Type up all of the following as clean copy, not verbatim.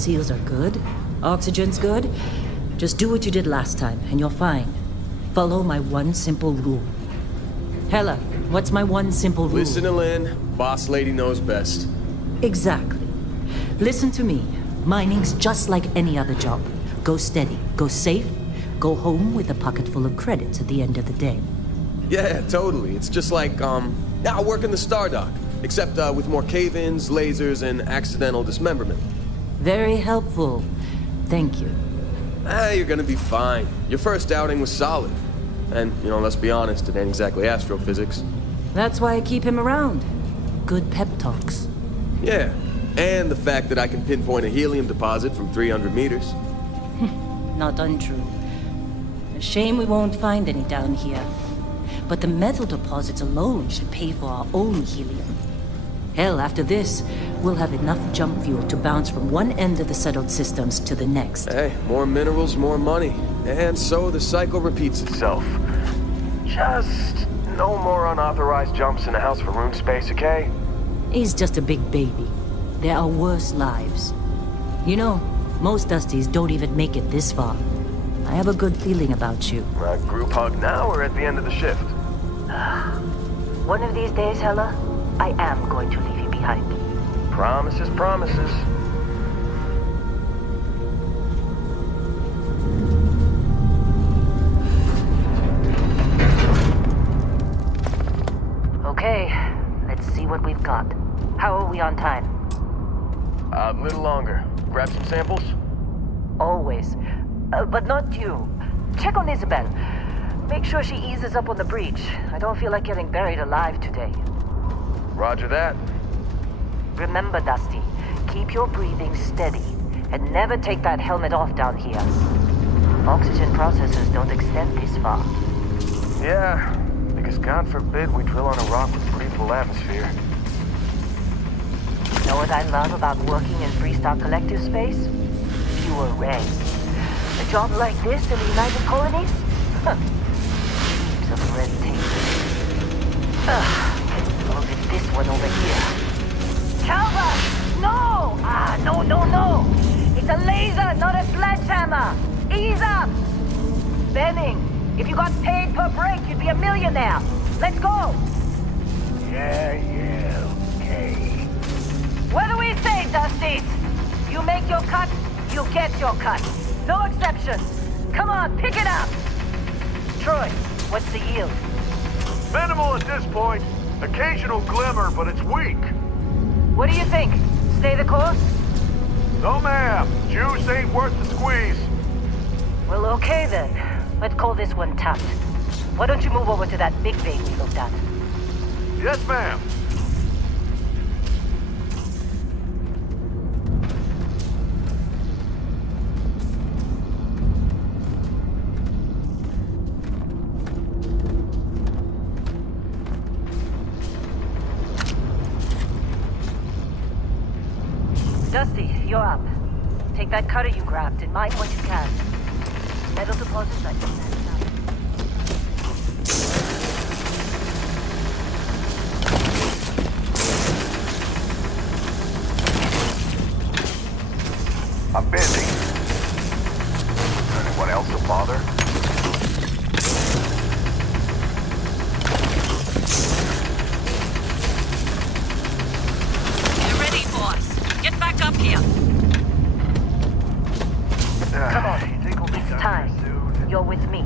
seals are good, oxygen's good, just do what you did last time, and you're fine. Follow my one simple rule. Hella, what's my one simple rule? Listen to Lynn. Boss lady knows best. Exactly. Listen to me. Mining's just like any other job. Go steady, go safe, go home with a pocket full of credits at the end of the day. Yeah, totally. It's just like, I work in the Stardock, except with more cave-ins, lasers, and accidental dismemberment. Very helpful. Thank you. You're gonna be fine. Your first outing was solid. And, let's be honest, it ain't exactly astrophysics. That's why I keep him around. Good pep talks. Yeah, and the fact that I can pinpoint a helium deposit from 300 meters. Not untrue. A shame we won't find any down here. But the metal deposits alone should pay for our own helium. Hell, after this, we'll have enough jump fuel to bounce from one end of the settled systems to the next. Hey, more minerals, more money. And so the cycle repeats itself. Just no more unauthorized jumps in the house for room space, okay? He's just a big baby. There are worse lives. Most Dusties don't even make it this far. I have a good feeling about you. Group hug now or at the end of the shift? One of these days, Hella, I am going to leave you behind. Promises, promises. Okay, let's see what we've got. How are we on time? A little longer. Grab some samples? Always. But not you. Check on Isabel. Make sure she eases up on the breach. I don't feel like getting buried alive today. Roger that. Remember, Dusty, keep your breathing steady and never take that helmet off down here. Oxygen processors don't extend this far. Yeah, because God forbid we drill on a rock with breathable atmosphere. Know what I love about working in Freestar Collective space? Fewer regs. A job like this in the United Colonies? Heaps of red tape. Look at this one over here. Calvert! No! No! It's a laser, not a sledgehammer! Ease up! Benning, if you got paid per break, you'd be a millionaire. Let's go! Yeah, okay. What do we say, Dusty? You make your cut, you get your cut. No exceptions. Come on, pick it up. Troy, what's the yield? Minimal at this point. Occasional glimmer, but it's weak. What do you think? Stay the course? No, ma'am. Juice ain't worth the squeeze. Well, okay then. Let's call this one tapped. Why don't you move over to that big vein we looked at? Yes, ma'am. Dusty, you're up. Take that cutter you grabbed and mine what you can. Metal deposits like this. I'm busy. Anyone else a bother? You're ready, boss. Get back up here. Come on. It's time. You're with me.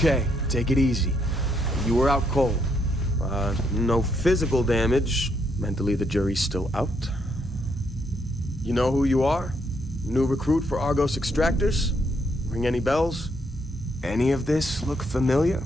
okay. Take it easy. You were out cold. No physical damage. Mentally, the jury's still out. You know who you are? New recruit for Argos Extractors? Ring any bells? Any of this look familiar?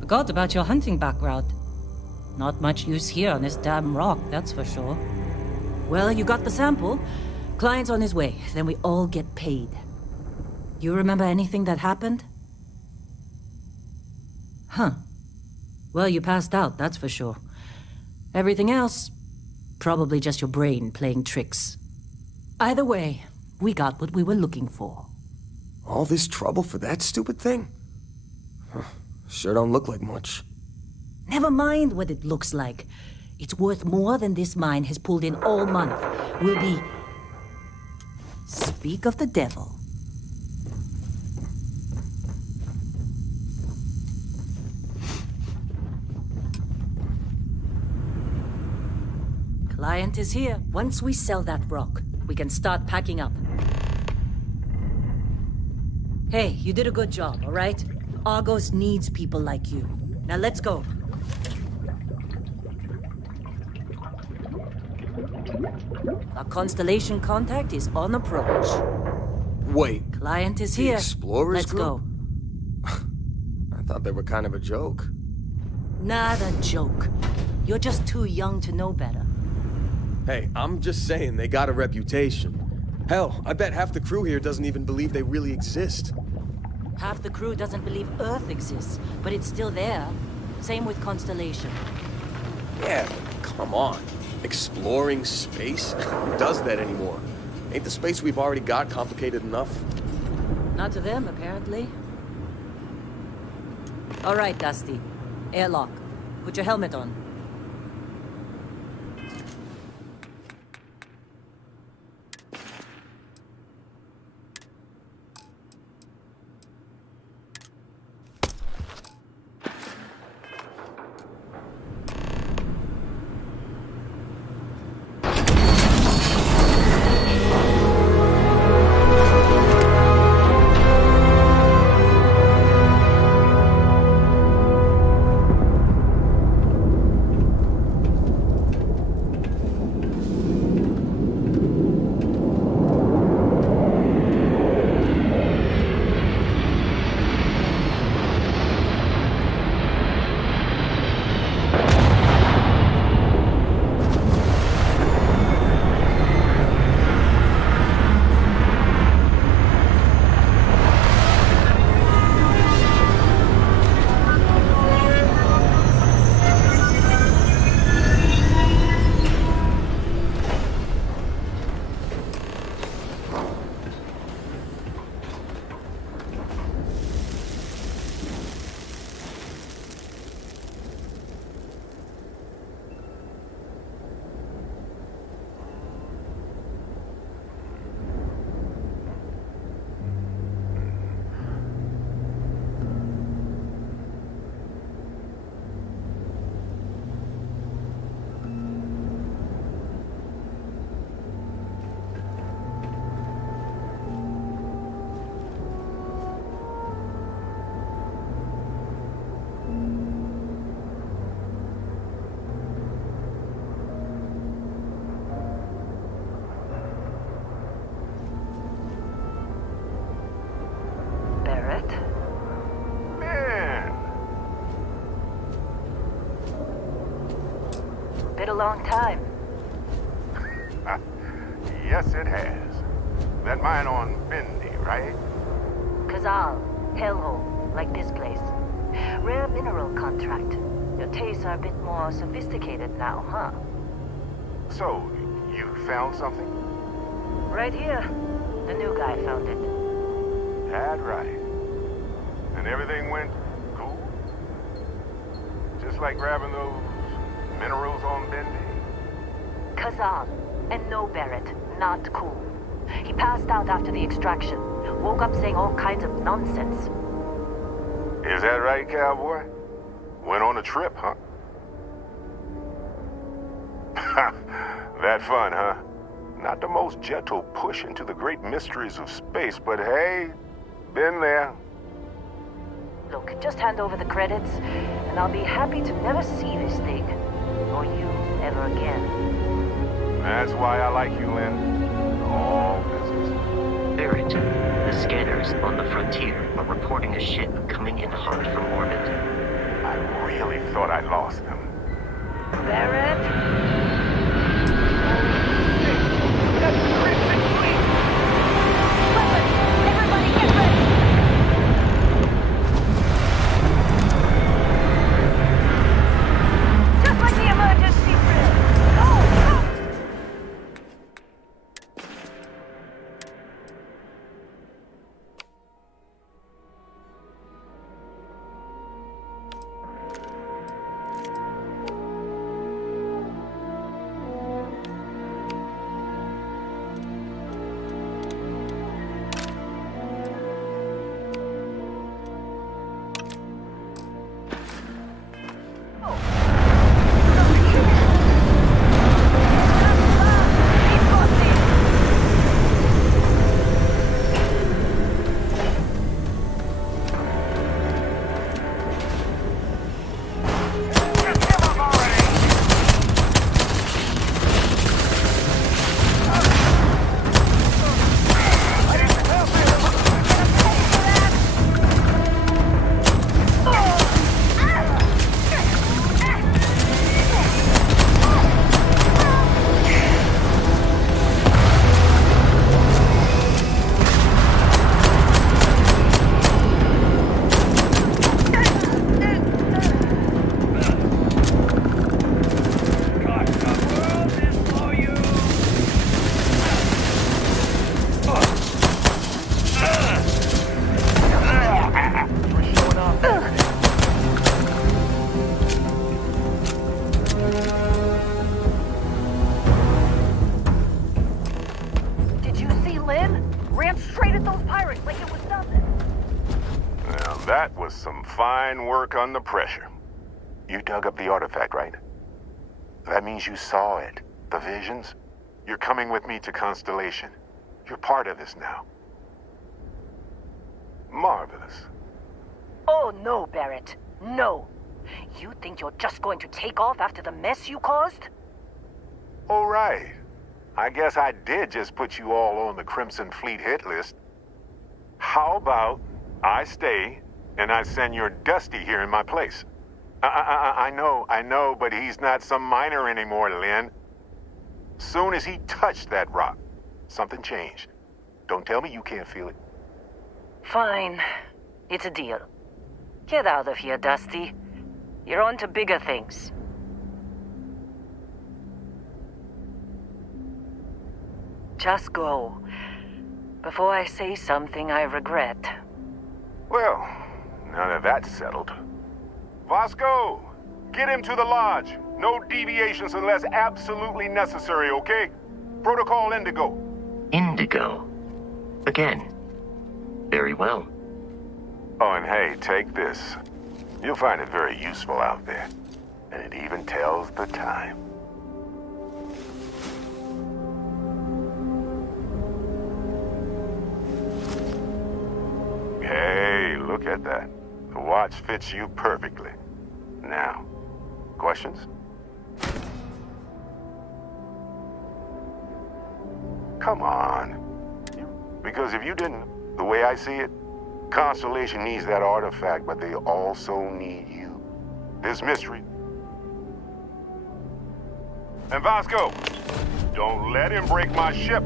Forgot about your hunting background. Not much use here on this damn rock, that's for sure. Well, you got the sample. Client's on his way, then we all get paid. You remember anything that happened? Huh. Well, you passed out, that's for sure. Everything else, probably just your brain playing tricks. Either way, we got what we were looking for. All this trouble for that stupid thing? Sure don't look like much. Never mind what it looks like. It's worth more than this mine has pulled in all month. We'll be... Speak of the devil. Client is here. Once we sell that rock, we can start packing up. Hey, you did a good job, all right? Argos needs people like you. Now let's go. Our Constellation contact is on approach. Wait. Client is The here. Explorers Let's group? go. I thought they were kind of a joke. Not a joke. You're just too young to know better. Hey, I'm just saying they got a reputation. Hell, I bet half the crew here doesn't even believe they really exist. Half the crew doesn't believe Earth exists, but it's still there. Same with Constellation. Yeah, come on. Exploring space? Who does that anymore? Ain't the space we've already got complicated enough? Not to them, apparently. All right, Dusty. Airlock. Put your helmet on. Been a long time. Yes, it has. That mine on Bendy, right? Kazal, hellhole, like this place. Rare mineral contract. Your tastes are a bit more sophisticated now, huh? So, you found something? Right here. The new guy found it. That's right. And everything went cool? Just like grabbing those minerals on Bendy? Kazal. And no Barrett. Not cool. He passed out after the extraction. Woke up saying all kinds of nonsense. Is that right, cowboy? Went on a trip, huh? That fun, huh? Not the most gentle push into the great mysteries of space, but hey, been there. Look, just hand over the credits, and I'll be happy to never see this thing. Or you ever again. That's why I like you, Lynn. All business. Barrett, the scanners on the frontier are reporting a ship coming in hot from orbit. I really thought I lost them. Barrett? Everybody get ready! Just like the emergency drill! Go! That was some fine work under pressure. You dug up the artifact, right? That means you saw it. The visions? You're coming with me to Constellation. You're part of this now. Marvelous. Oh, no, Barrett. No. You think you're just going to take off after the mess you caused? All right. I guess I did just put you all on the Crimson Fleet hit list. How about I stay and I send your Dusty here in my place? I know, but he's not some miner anymore, Lynn. Soon as he touched that rock, something changed. Don't tell me you can't feel it. Fine. It's a deal. Get out of here, Dusty. You're on to bigger things. Just go. Before I say something I regret. Well, now that that's settled. Vasco, get him to the lodge. No deviations unless absolutely necessary, okay? Protocol Indigo. Indigo? Again? Very well. Oh, and hey, take this. You'll find it very useful out there. And it even tells the time. Hey, look at that. The watch fits you perfectly. Now, questions? Come on. Because if you didn't, the way I see it, Constellation needs that artifact, but they also need you. This mystery. And Vasco, don't let him break my ship.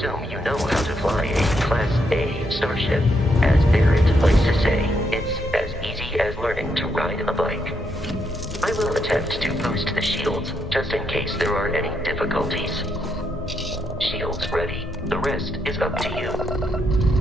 assume you know how to fly a Class A starship. As Barrett likes to say, it's as easy as learning to ride a bike. I will attempt to boost the shields, just in case there are any difficulties. Shields ready. The rest is up to you.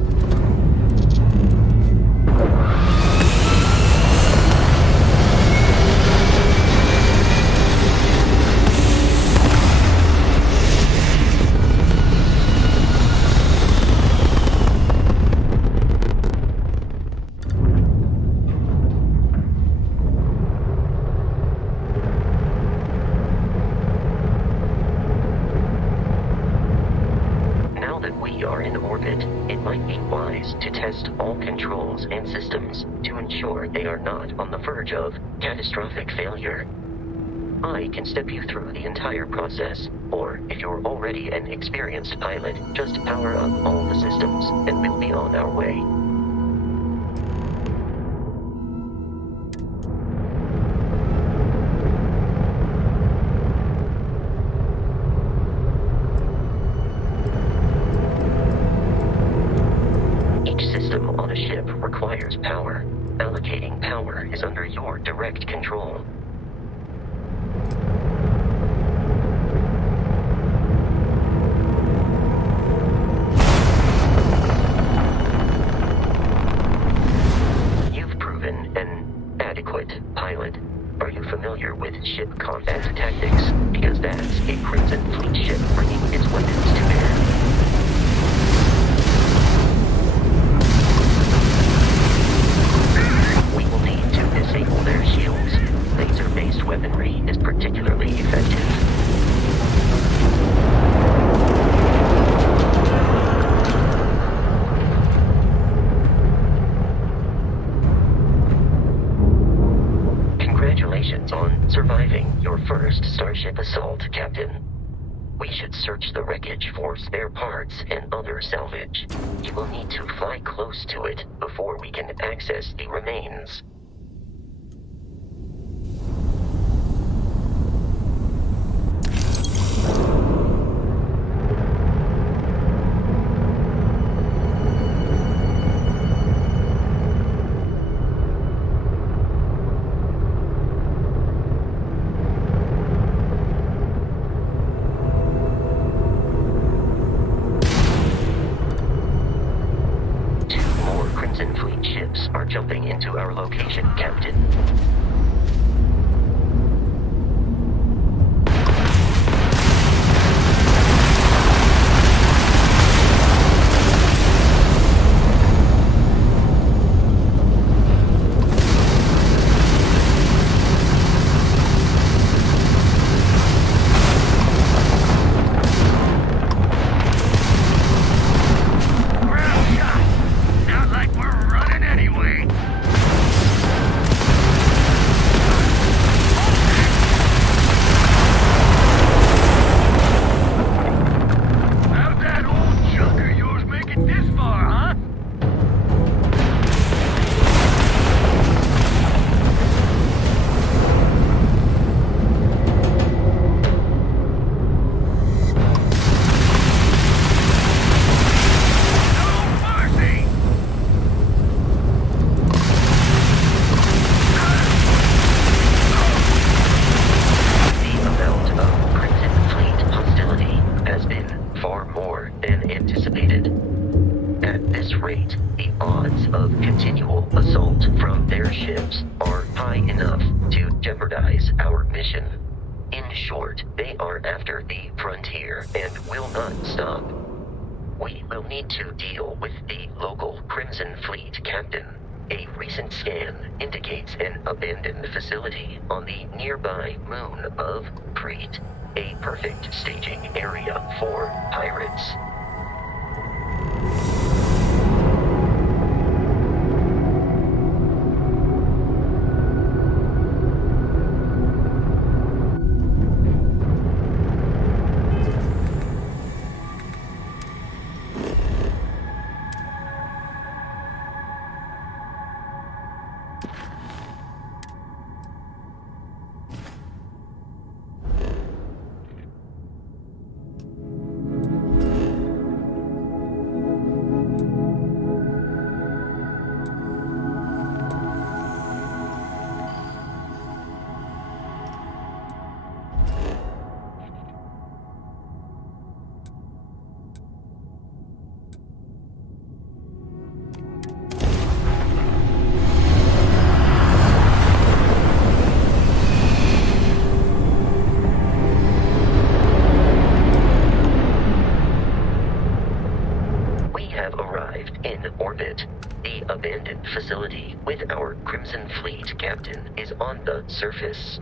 To test all controls and systems to ensure they are not on the verge of catastrophic failure. I can step you through the entire process, or if you're already an experienced pilot, just power up all the systems and we'll be on our way. Requires power. Allocating power is under your direct control. You've proven an adequate pilot. Are you familiar with ship combat tactics? Because that's a Crimson Fleet ship bringing its weapons to bear. Disable their shields. Laser-based weaponry is particularly effective. Congratulations on surviving your first Starship assault, Captain. We should search the wreckage for spare parts and other salvage. You will need to fly close to it before we can access the remains. Are jumping into our location, Captain. To deal with the local Crimson Fleet captain. A recent scan indicates an abandoned facility on the nearby moon of Crete, a perfect staging area for pirates. Captain, is on the surface.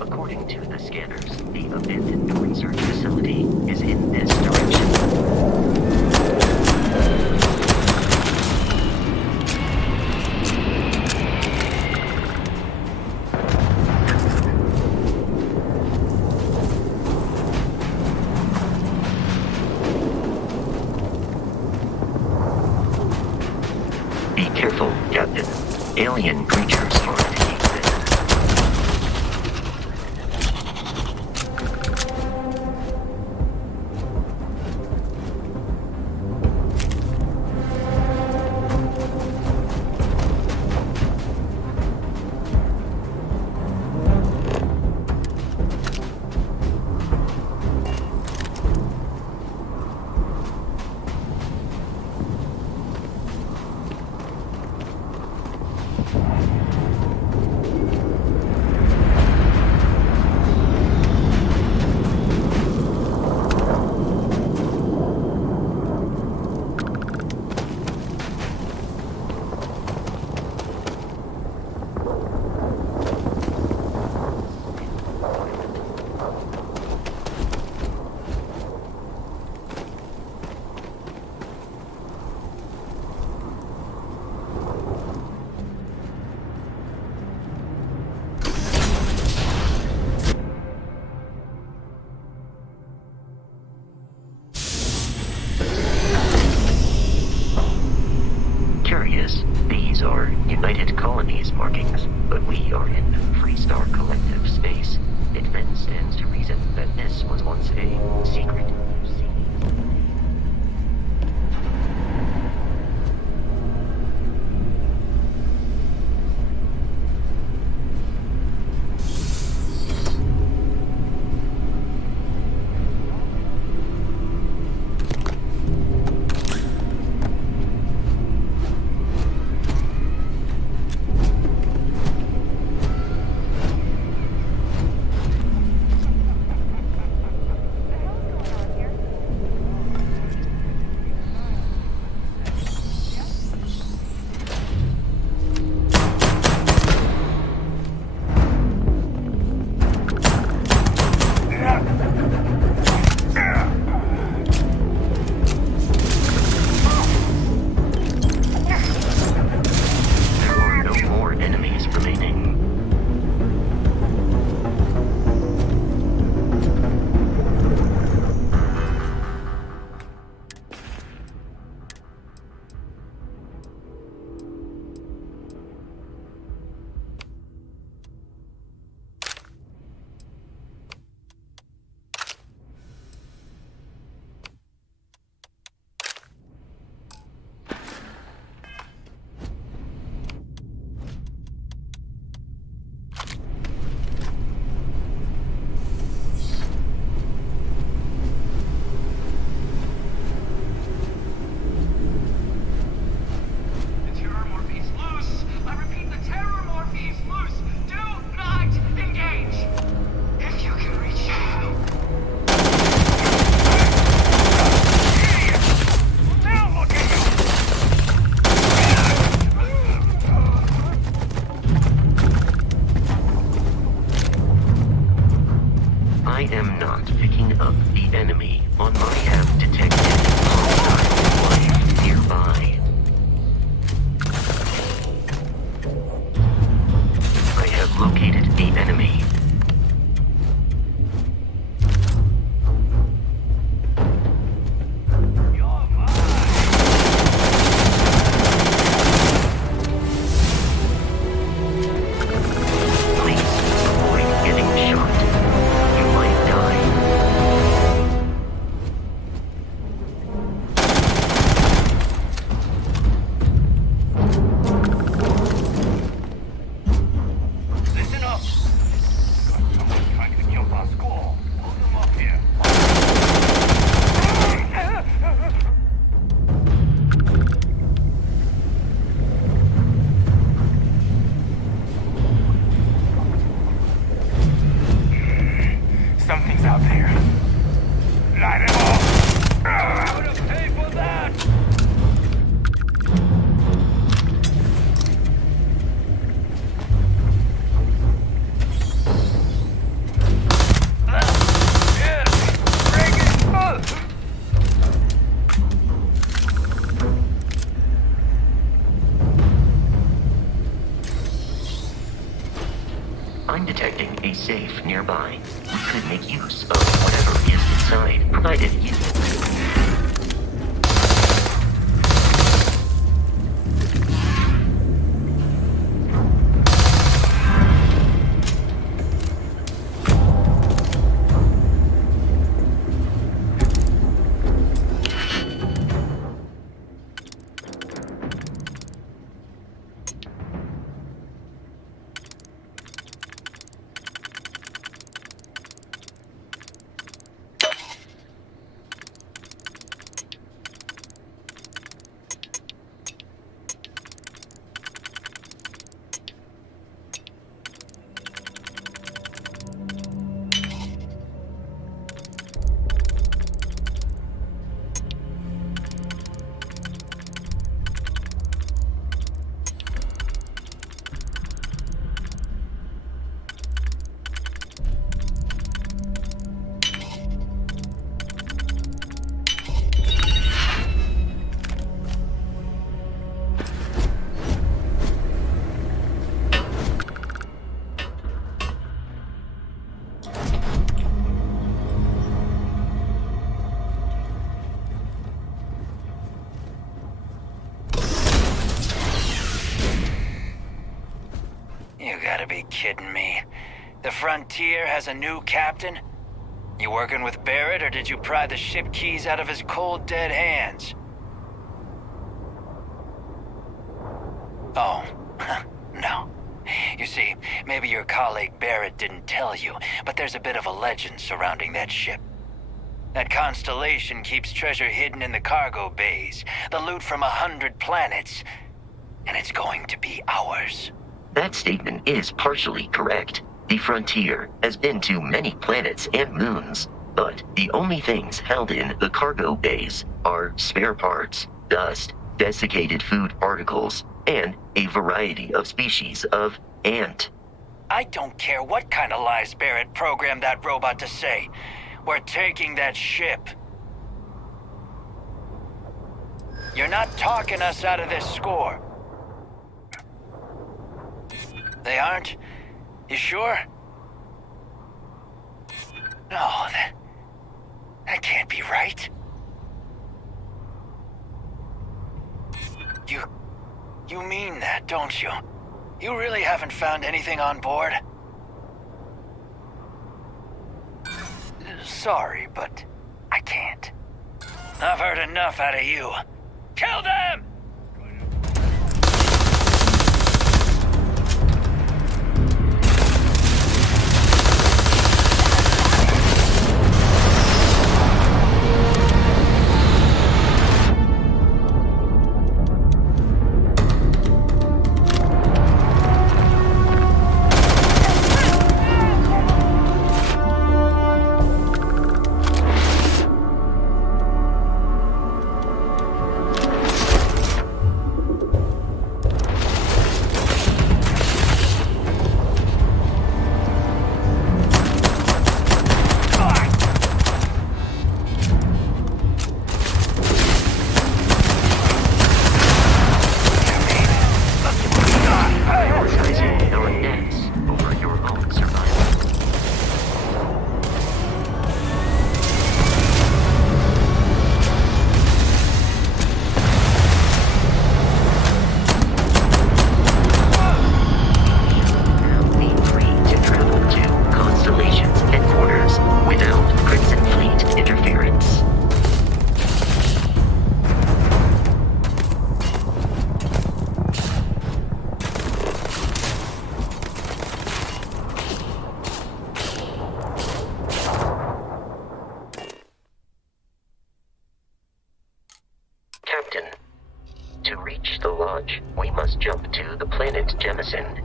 According to the scanners, the abandoned research facility is in this direction. Be careful, Captain. Alien creatures are taking this. Curious, these are United Colonies markings, but we are in Freestar Collective space. It then stands to reason that this was once a secret. Here? Be kidding me. The Frontier has a new captain? You working with Barrett, or did you pry the ship keys out of his cold, dead hands? Oh, no. You see, maybe your colleague Barrett didn't tell you, but there's a bit of a legend surrounding that ship. That Constellation keeps treasure hidden in the cargo bays, the loot from 100 planets, and it's going to be ours. That statement is partially correct. The Frontier has been to many planets and moons, but the only things held in the cargo bays are spare parts, dust, desiccated food particles, and a variety of species of ant. I don't care what kind of lies Barrett programmed that robot to say. We're taking that ship. You're not talking us out of this score. They aren't? You sure? No, that can't be right. You mean that, don't you? You really haven't found anything on board? Sorry, but I can't. I've heard enough out of you. Kill them!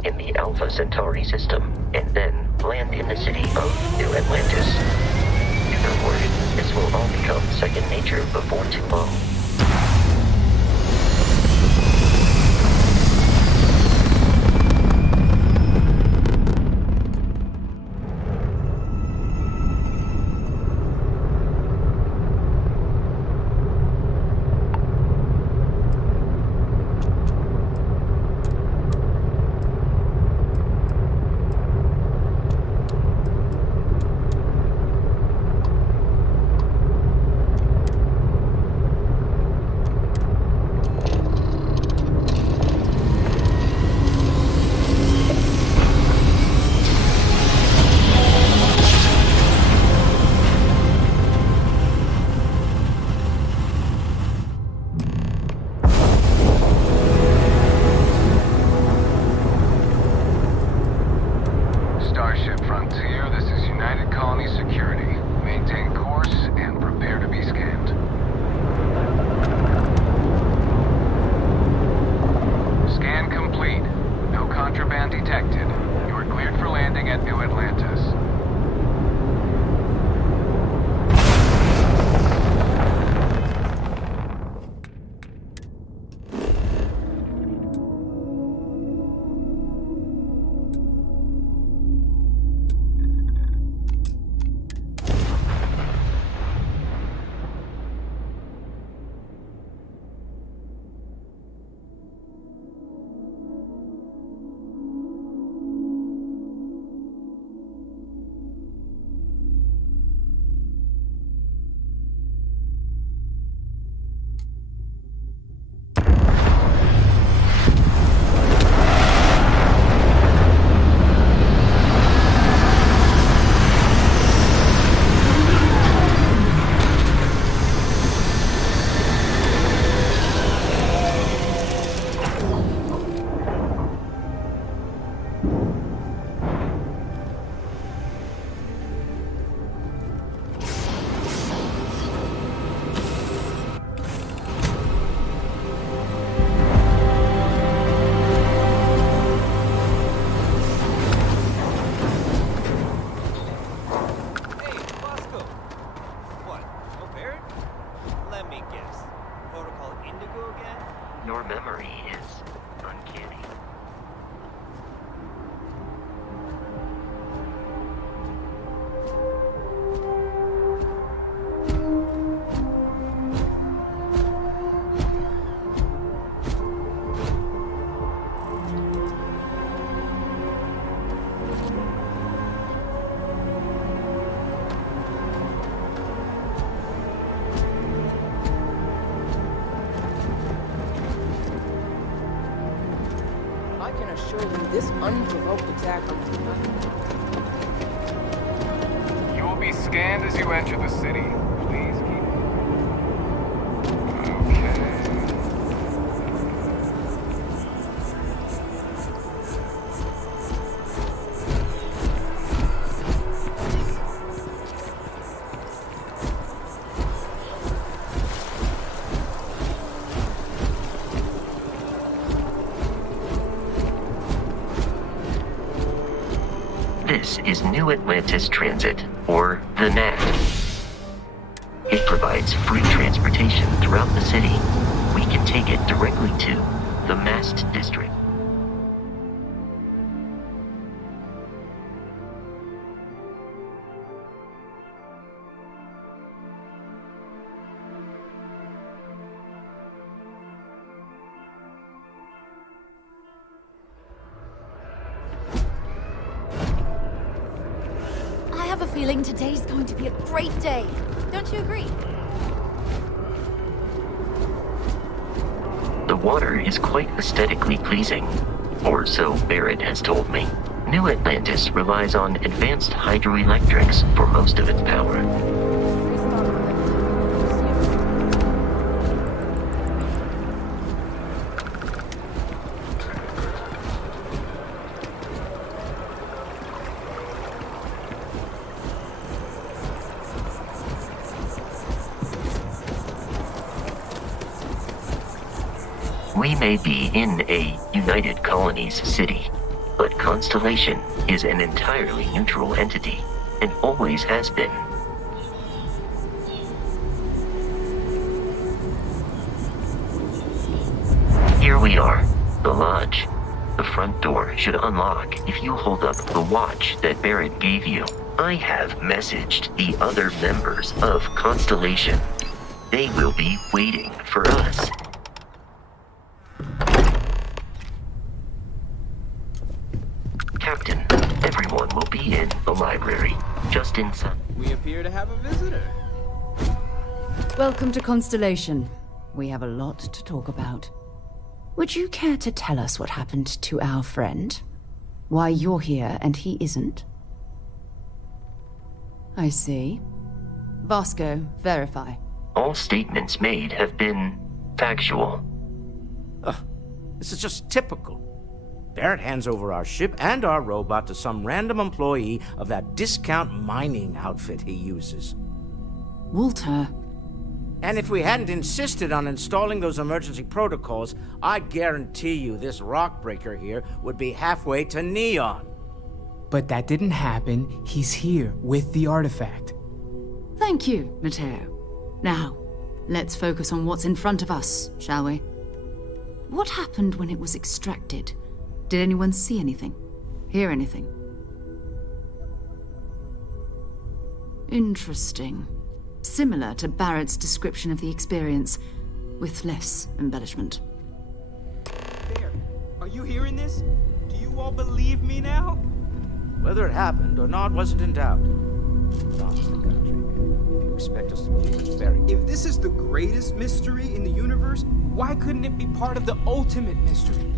In the Alpha Centauri system, and then land in the city of New Atlantis. Don't worry, this will all become second nature before too long. Your memory is uncanny. I can assure you this unprovoked attack will do nothing. You will be scanned as you enter the city. Please keep... Okay. This is New Atlantis Transit, or the NAT. It provides free transportation throughout the city. We can take it directly to the Mast District. I have a feeling today's going to be a great day. Don't you agree? The water is quite aesthetically pleasing, or so Barrett has told me. New Atlantis relies on advanced hydroelectrics for most of its power. We may be in a United Colonies city, but Constellation is an entirely neutral entity, and always has been. Here we are, the lodge. The front door should unlock if you hold up the watch that Barrett gave you. I have messaged the other members of Constellation. They will be waiting for us. Captain, everyone will be in the library, just inside. We appear to have a visitor. Welcome to Constellation. We have a lot to talk about. Would you care to tell us what happened to our friend? Why you're here and he isn't? I see. Vasco, verify. All statements made have been factual. This is just typical. Barrett hands over our ship and our robot to some random employee of that discount mining outfit he uses. Walter. And if we hadn't insisted on installing those emergency protocols, I guarantee you this rock breaker here would be halfway to Neon. But that didn't happen. He's here with the artifact. Thank you, Matteo. Now, let's focus on what's in front of us, shall we? What happened when it was extracted? Did anyone see anything? Hear anything? Interesting. Similar to Barrett's description of the experience, with less embellishment. There. Are you hearing this? Do you all believe me now? Whether it happened or not wasn't in doubt. Nonsense, country. If you expect us to believe it's fairy tale. If this is the greatest mystery in the universe, why couldn't it be part of the ultimate mystery?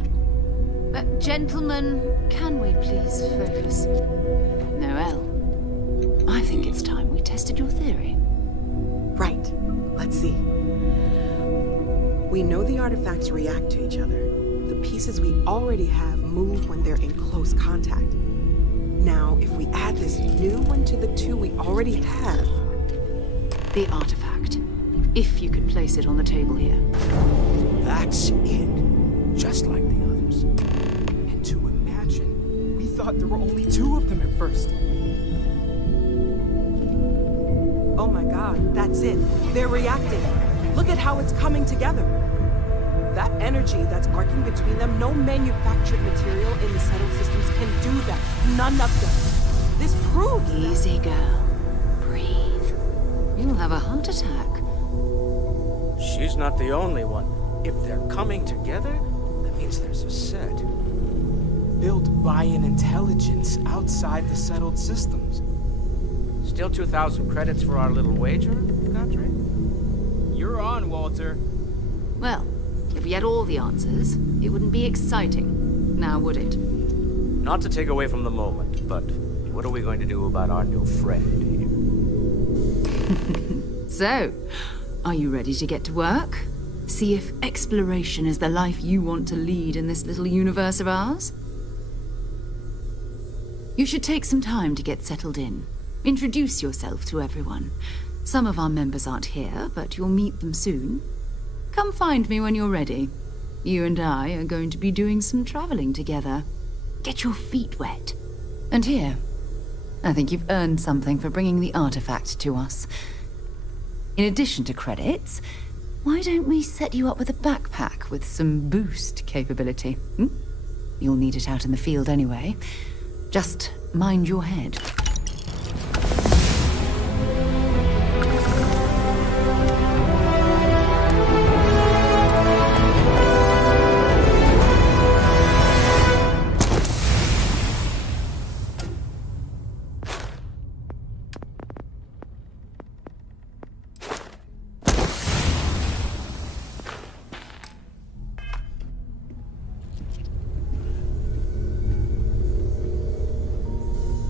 Gentlemen, can we please focus? Noel, I think it's time we tested your theory. Right. Let's see. We know the artifacts react to each other. The pieces we already have move when they're in close contact. Now, if we add this new one to the two we already have... The artifact. If you could place it on the table here. That's it. Just like the others. And to imagine, we thought there were only 2 of them at first. Oh my god, that's it. They're reacting. Look at how it's coming together. That energy that's arcing between them, no manufactured material in the settled systems can do that. None of them. This proves that. Easy, girl. Breathe. You'll have a heart attack. She's not the only one. If they're coming together, that means there's a set. Built by an intelligence outside the settled systems. Still 2,000 credits for our little wager, Godfrey? You're on, Walter. Well, if we had all the answers, it wouldn't be exciting. Now, would it? Not to take away from the moment, but what are we going to do about our new friend here? So, are you ready to get to work? See if exploration is the life you want to lead in this little universe of ours? You should take some time to get settled in. Introduce yourself to everyone. Some of our members aren't here, but you'll meet them soon. Come find me when you're ready. You and I are going to be doing some traveling together. Get your feet wet. And here, I think you've earned something for bringing the artifact to us. In addition to credits, why don't we set you up with a backpack with some boost capability? You'll need it out in the field anyway. Just mind your head.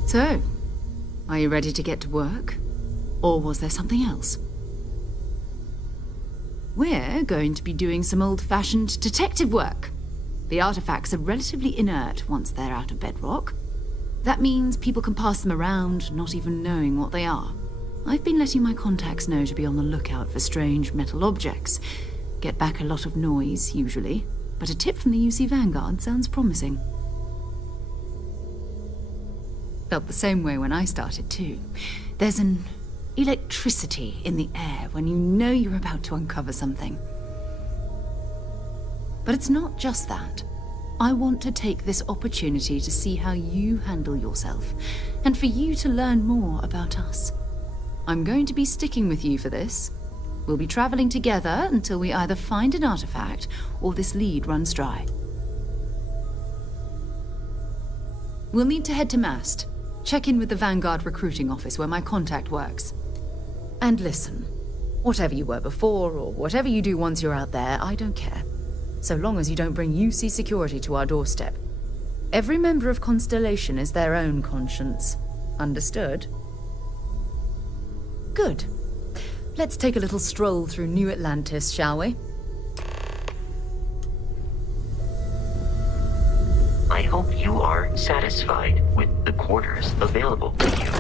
So, are you ready to get to work? Or was there something else? We're going to be doing some old-fashioned detective work. The artifacts are relatively inert once they're out of bedrock. That means people can pass them around, not even knowing what they are. I've been letting my contacts know to be on the lookout for strange metal objects. Get back a lot of noise, usually, but a tip from the UC Vanguard sounds promising. Felt the same way when I started, too. There's an electricity in the air when you know you're about to uncover something. But it's not just that. I want to take this opportunity to see how you handle yourself, and for you to learn more about us. I'm going to be sticking with you for this. We'll be traveling together until we either find an artifact or this lead runs dry. We'll need to head to Mast. Check in with the Vanguard recruiting office where my contact works. And listen, whatever you were before or whatever you do once you're out there, I don't care. So long as you don't bring UC security to our doorstep. Every member of Constellation is their own conscience. Understood? Good. Let's take a little stroll through New Atlantis, shall we? I hope you are satisfied with the quarters available to you.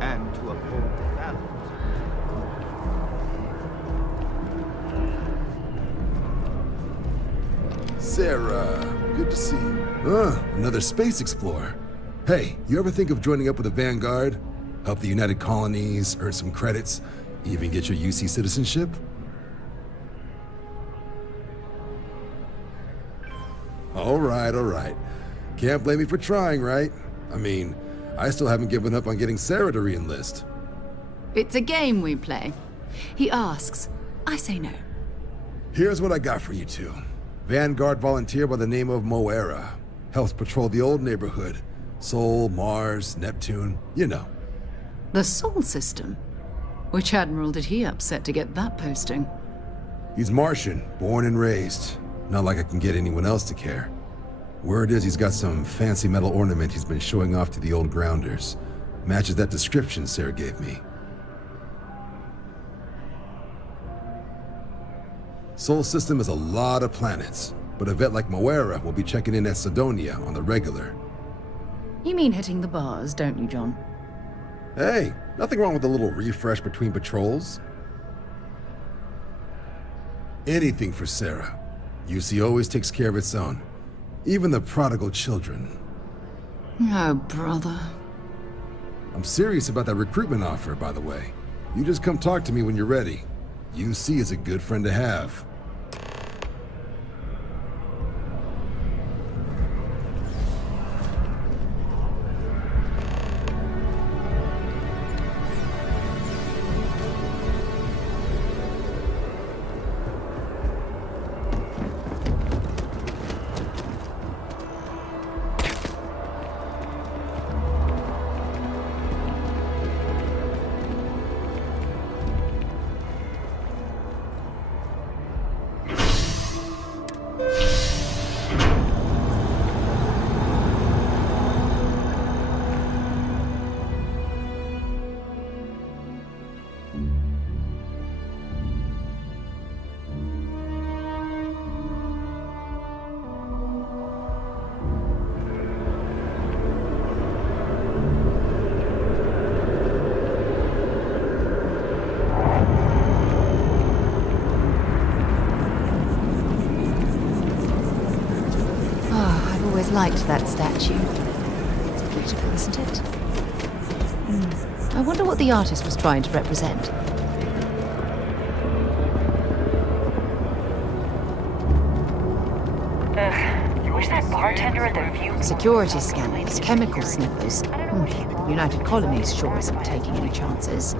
And to uphold the values. Sarah, good to see you. Another space explorer. Hey, you ever think of joining up with the Vanguard? Help the United Colonies, earn some credits, even get your UC citizenship? All right. Can't blame me for trying, right? I mean, I still haven't given up on getting Sarah to re-enlist. It's a game we play. He asks, I say no. Here's what I got for you two. Vanguard volunteer by the name of Moera. Helps patrol the old neighborhood. Sol, Mars, Neptune, you know. The Sol system? Which admiral did he upset to get that posting? He's Martian, born and raised. Not like I can get anyone else to care. Word is he's got some fancy metal ornament he's been showing off to the old grounders. Matches that description Sarah gave me. Sol system has a lot of planets, but a vet like Moera will be checking in at Sidonia on the regular. You mean hitting the bars, don't you, John? Hey, nothing wrong with a little refresh between patrols. Anything for Sarah. UC always takes care of its own. Even the prodigal children. Oh, brother. I'm serious about that recruitment offer, by the way. You just come talk to me when you're ready. UC is a good friend to have. Liked that statue. It's beautiful, isn't it? I wonder what the artist was trying to represent. Where's that bartender at the view? Security scanners, chemical sniffers. United Colonies sure isn't taking any chances.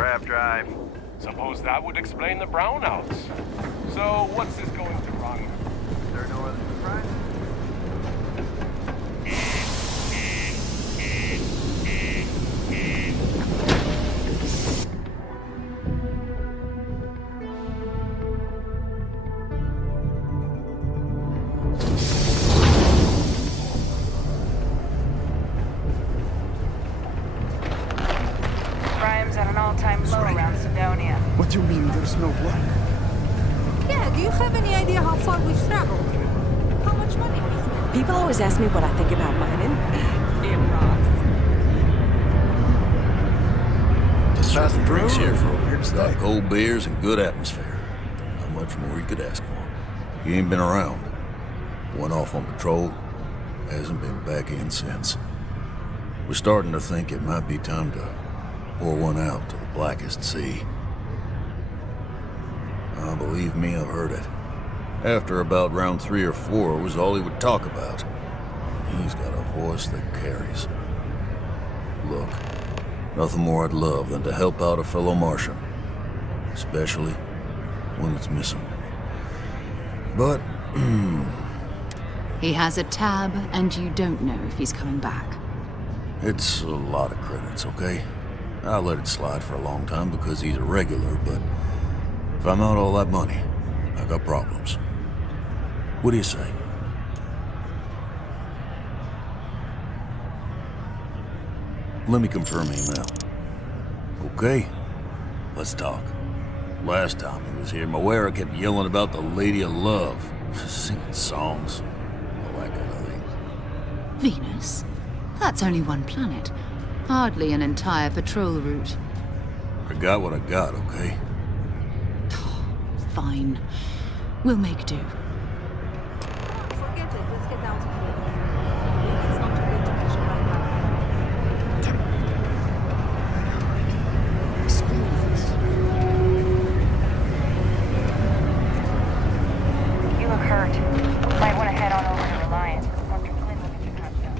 Crab drive. Suppose that would explain the brownouts. So, what's this going to run? Is there no other surprise? Crime's at an all-time low around Sidonia. What do you mean there's no blood? Yeah, do you have any idea how far we've traveled? How much money we've spent? People always ask me what I think about mining. It rocks. Just the drinks here for a weird stuff. Cold beers and good atmosphere. Not much more you could ask for. He ain't been around. Went off on patrol. Hasn't been back in since. We're starting to think it might be time to pour one out to the blackest sea. Believe me, I've heard it. After about round 3 or 4 was all he would talk about. And he's got a voice that carries. Look, nothing more I'd love than to help out a fellow Martian. Especially when it's missing. But, He has a tab, and you don't know if he's coming back. it's a lot of credits, okay? I'll let it slide for a long time because he's a regular, but if I'm out all that money, I got problems. What do you say? Let me confirm email. Okay, let's talk. Last time he was here, Moira kept yelling about the Lady of Love, singing songs, all that kind of thing. Venus? That's only one planet. Hardly an entire patrol route. I got what I got, okay? Fine. We'll make do. Forget it. Let's get out of here. It's not too late to catch a ride back. You look hurt. Might want to head on over to Reliance. Dr. Flynn will get you patched up.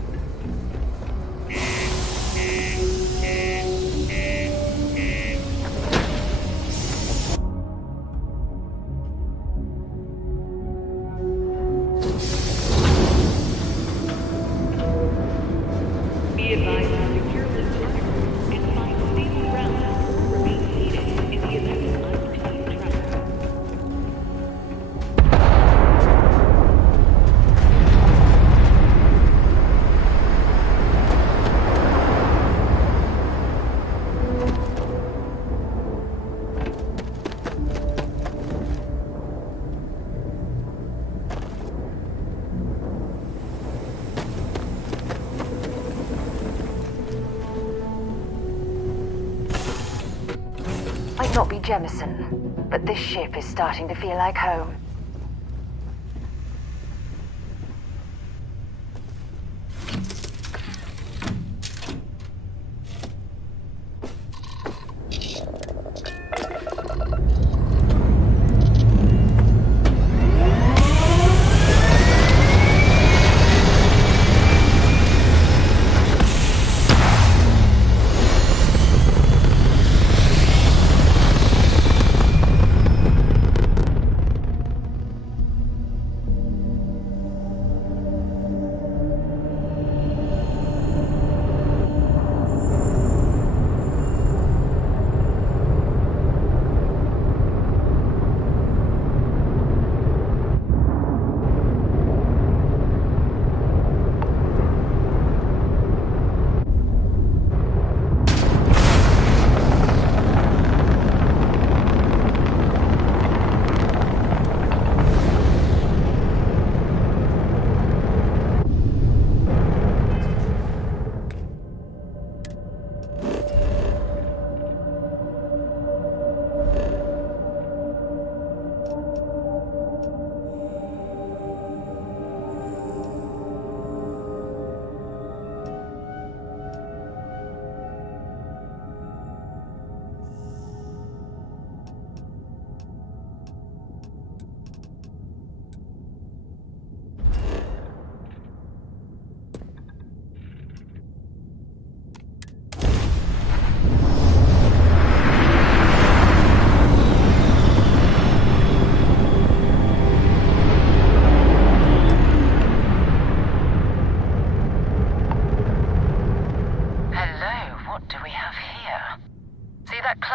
Be advised to secure this target and find stable ground. Remain seated in the event of unforeseen travel. Might not be Jemison, but this ship is starting to feel like home.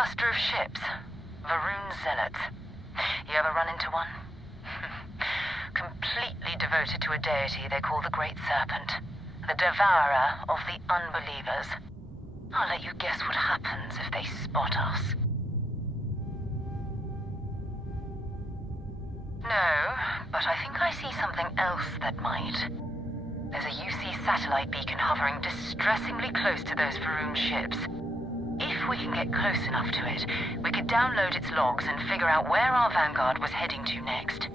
cluster of ships. Varun Zealots. You ever run into one? Completely devoted to a deity they call the Great Serpent. The devourer of the unbelievers. I'll let you guess what happens if they spot us. No, but I think I see something else that might. There's a UC satellite beacon hovering distressingly close to those Varun ships. If we can get close enough to it, we could download its logs and figure out where our vanguard was heading to next.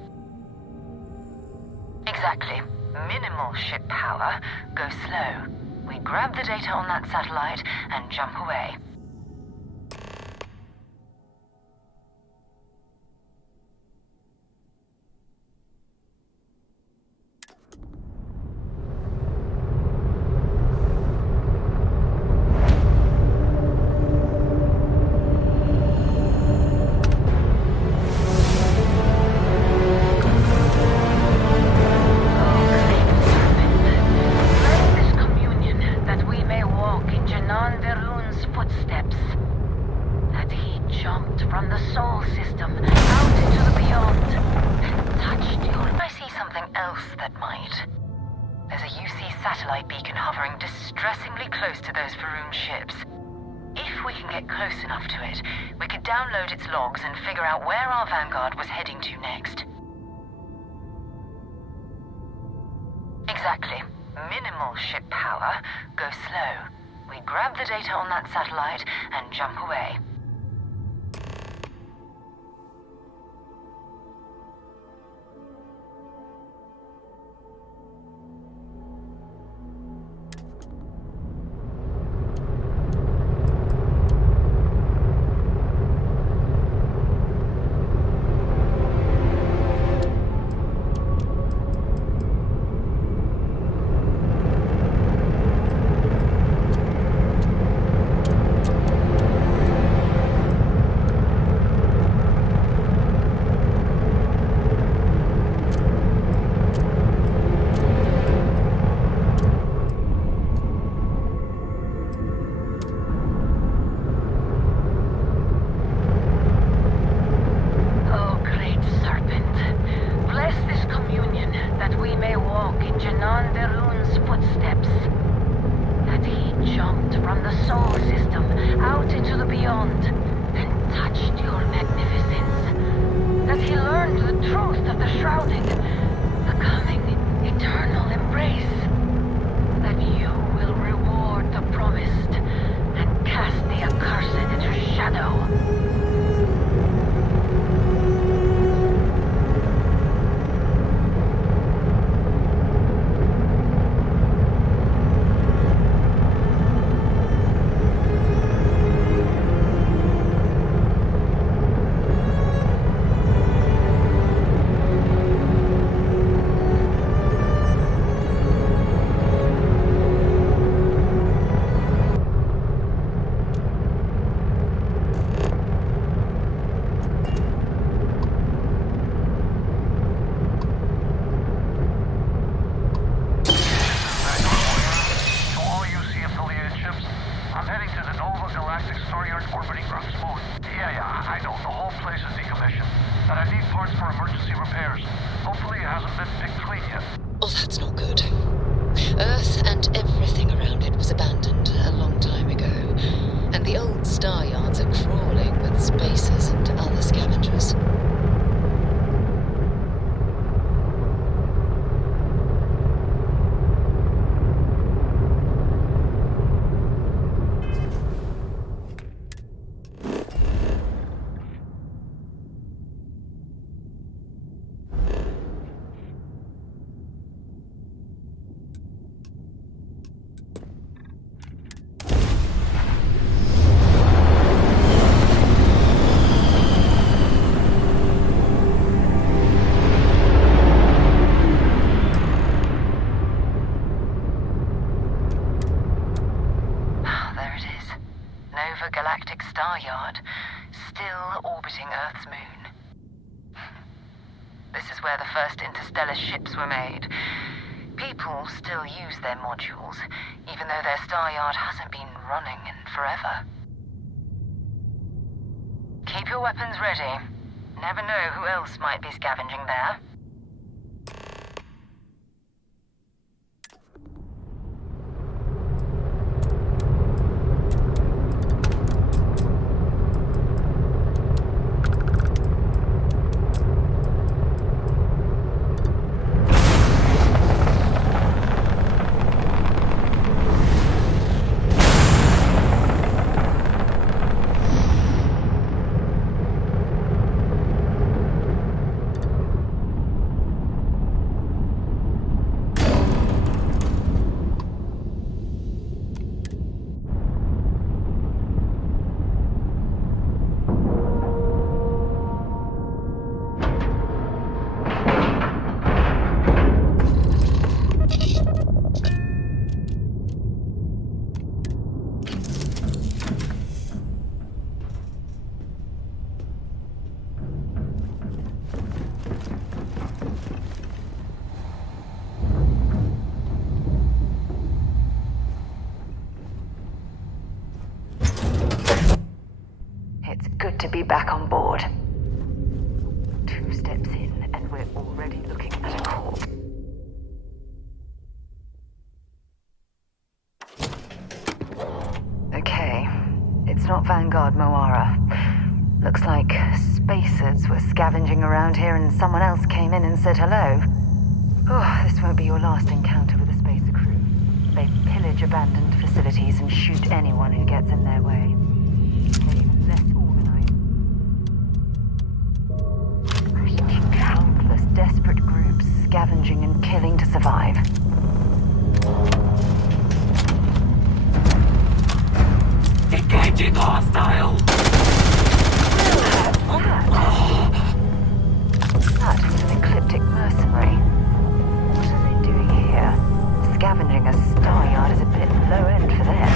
Exactly. Minimal ship power. Go slow. We grab the data on that satellite and jump away. Exactly. Minimal ship power. Go slow. We grab the data on that satellite and jump away. Ships were made. People still use their modules, even though their star yard hasn't been running in forever. your weapons ready. Never know who else might be scavenging there. It's good to be back on board. 2 steps in, and we're already looking at a corpse. Okay, it's not Vanguard Moara. Looks like spacers were scavenging around here and someone else came in and said hello. Oh, this won't be your last encounter with a spacer crew. They pillage abandoned facilities and shoot anyone who gets in their way. They're even less organized. Countless desperate groups scavenging and killing to survive. Engaging hostile! That was an ecliptic mercenary. What are they doing here? Scavenging a star yard is a bit low end for them.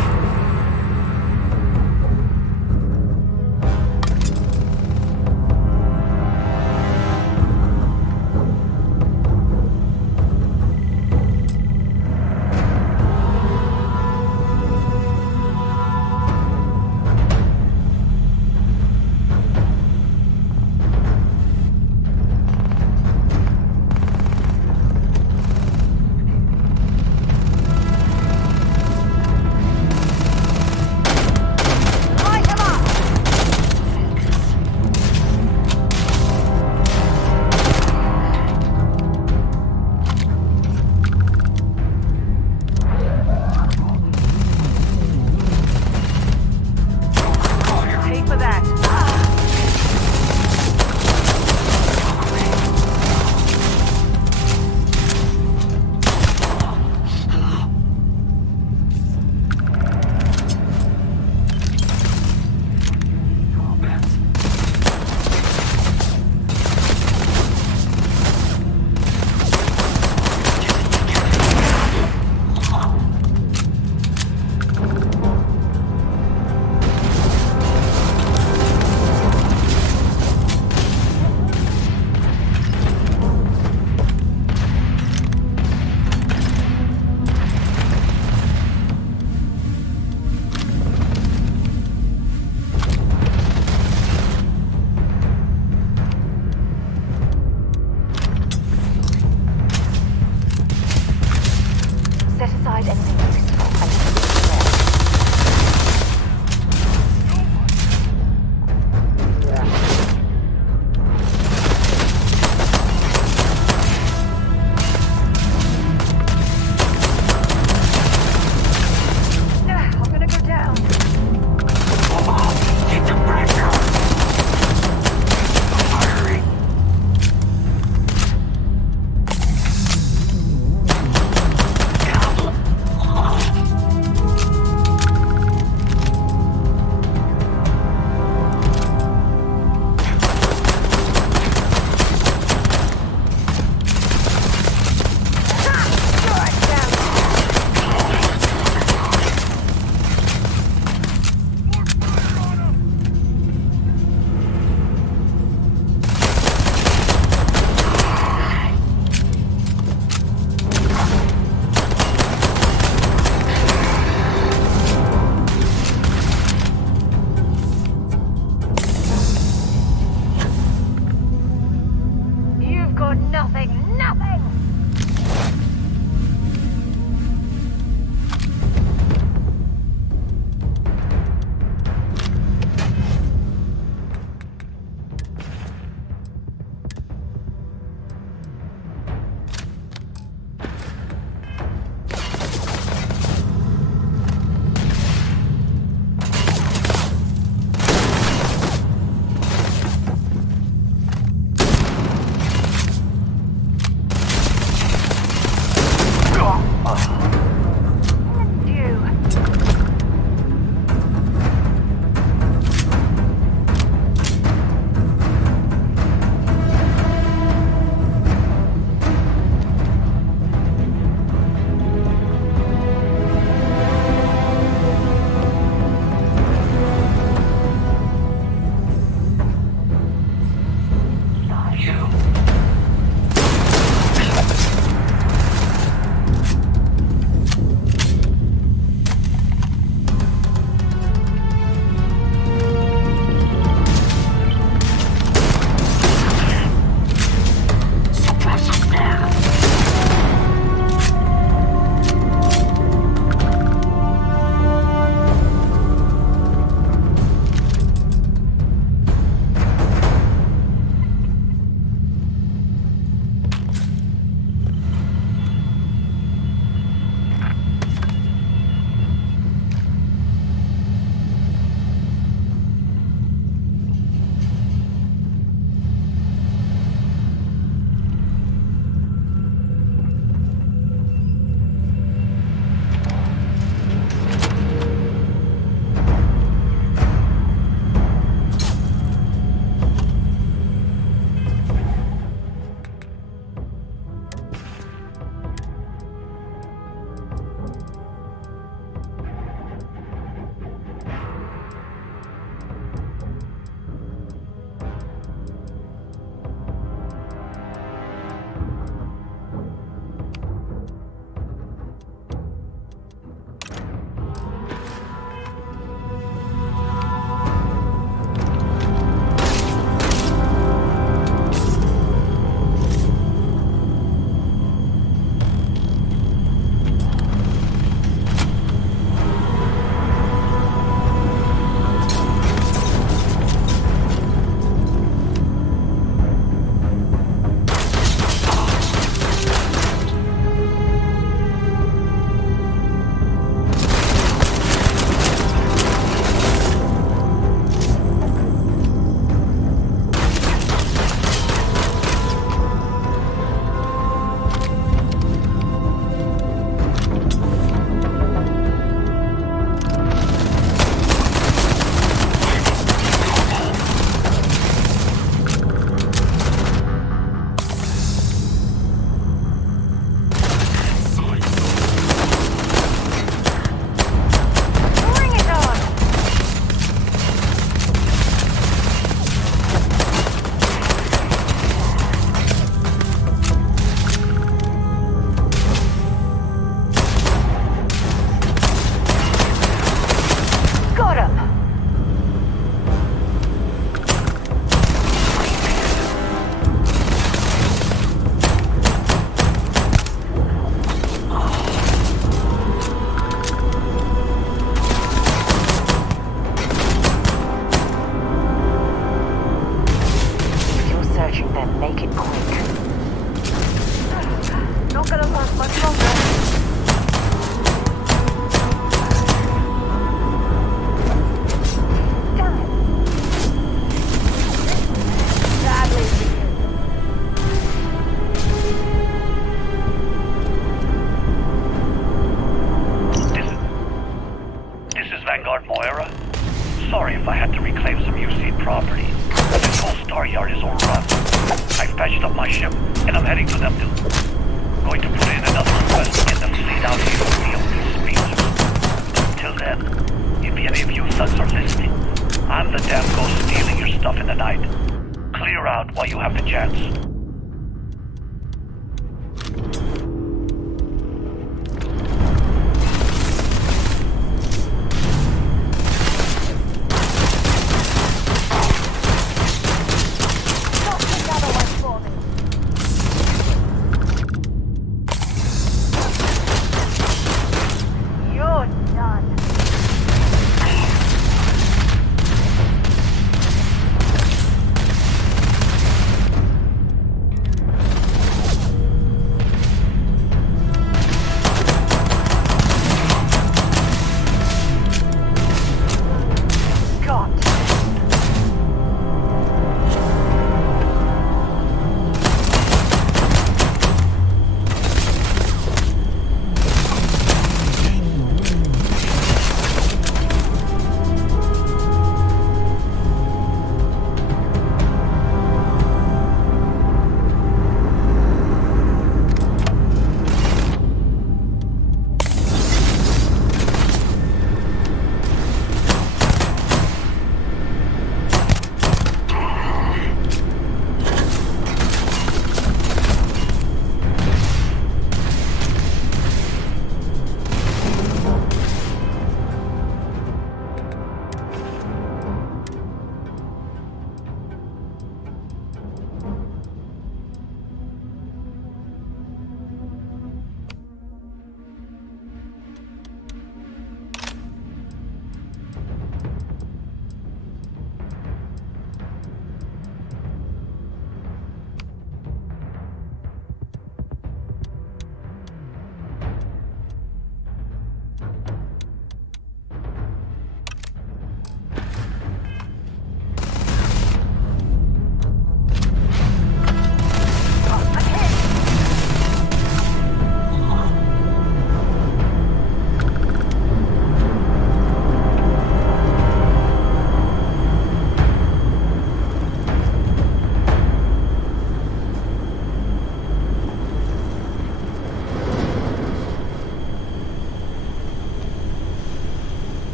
property. This whole star yard is overrun. I fetched up my ship, and I'm heading to them too. Going to put in another request to get the fleet out here to deal with these species. Till then, if any of you thugs are listening, I'm the damn ghost stealing your stuff in the night. Clear out while you have the chance.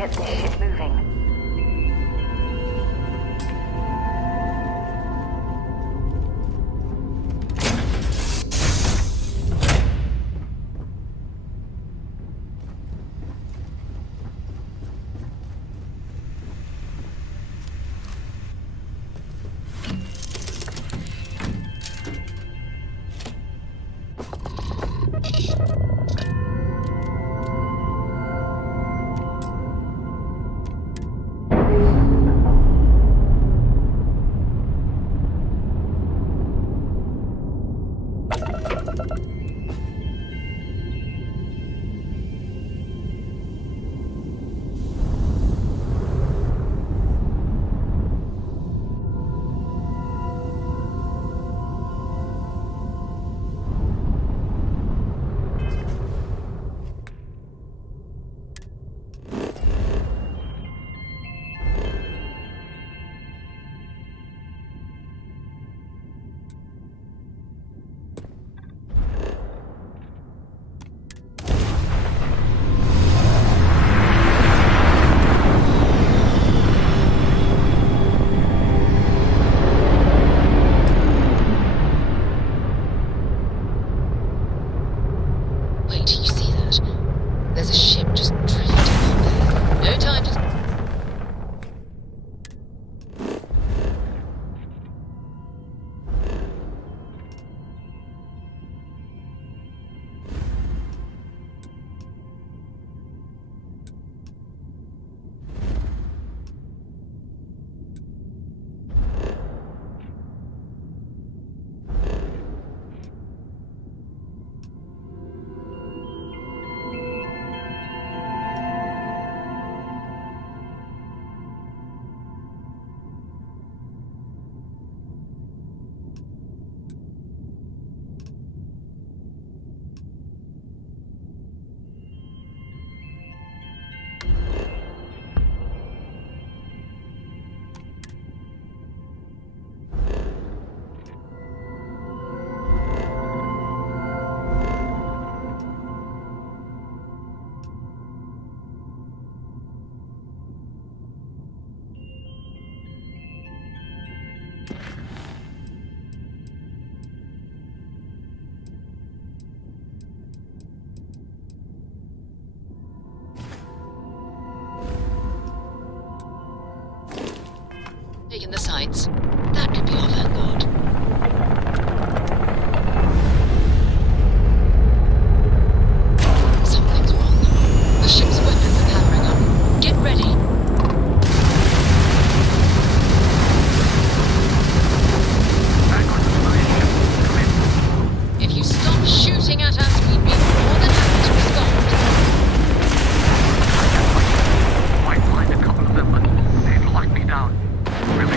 Get this shit moving. in the sights. That could be our vanguard. Something's wrong. The ship's weapons are powering up. Get ready. If you stop shooting at us, we'd be more than happy to respond. Might find a couple of them, but they'd lock me down. Really?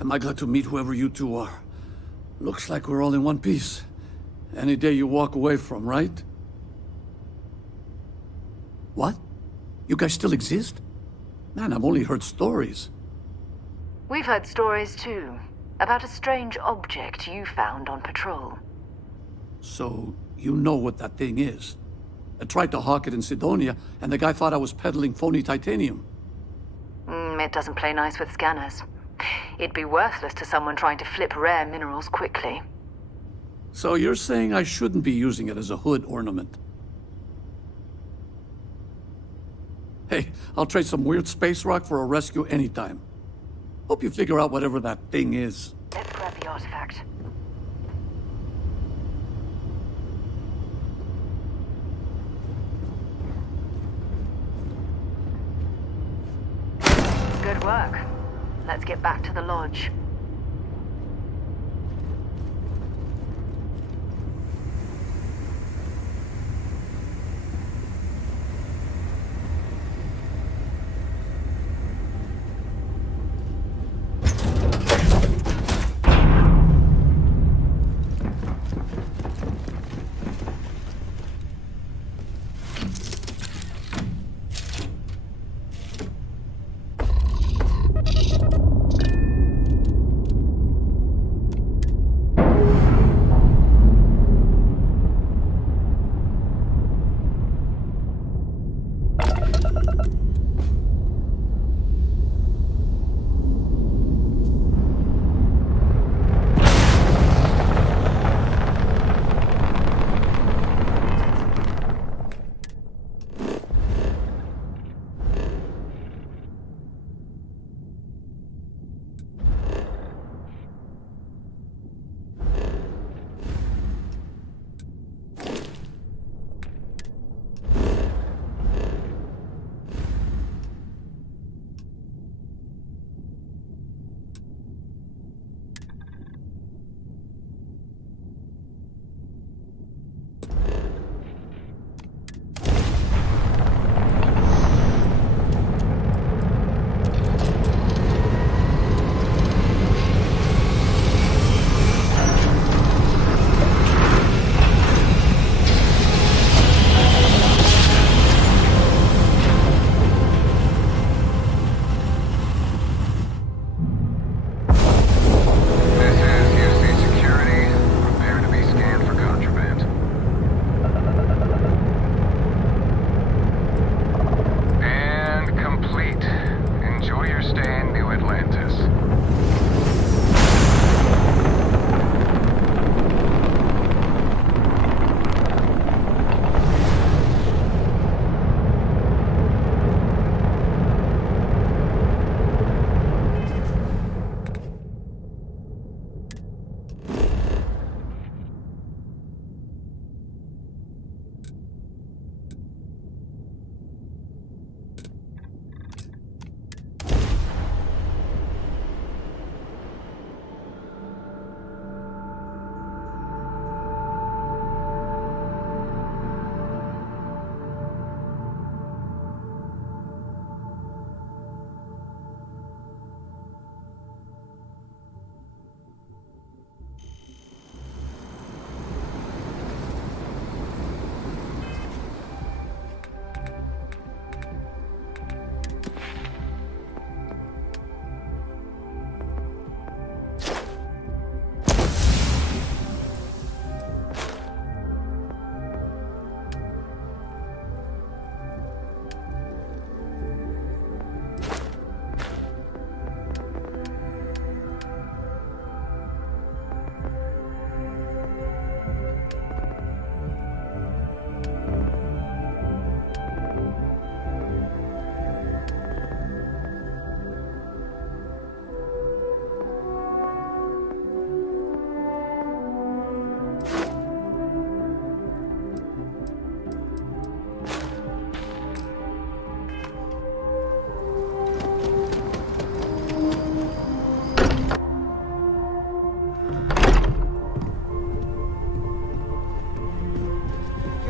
Am I glad to meet whoever you two are. Looks like we're all in one piece. Any day you walk away from, right? What? You guys still exist? Man, I've only heard stories. We've heard stories too, about a strange object you found on patrol. So, you know what that thing is? I tried to hawk it in Sidonia, and the guy thought I was peddling phony titanium. It doesn't play nice with scanners. It'd be worthless to someone trying to flip rare minerals quickly. So you're saying I shouldn't be using it as a hood ornament? Hey, I'll trade some weird space rock for a rescue anytime. Hope you figure out whatever that thing is. Let's grab the artifact. Good work. Let's get back to the lodge.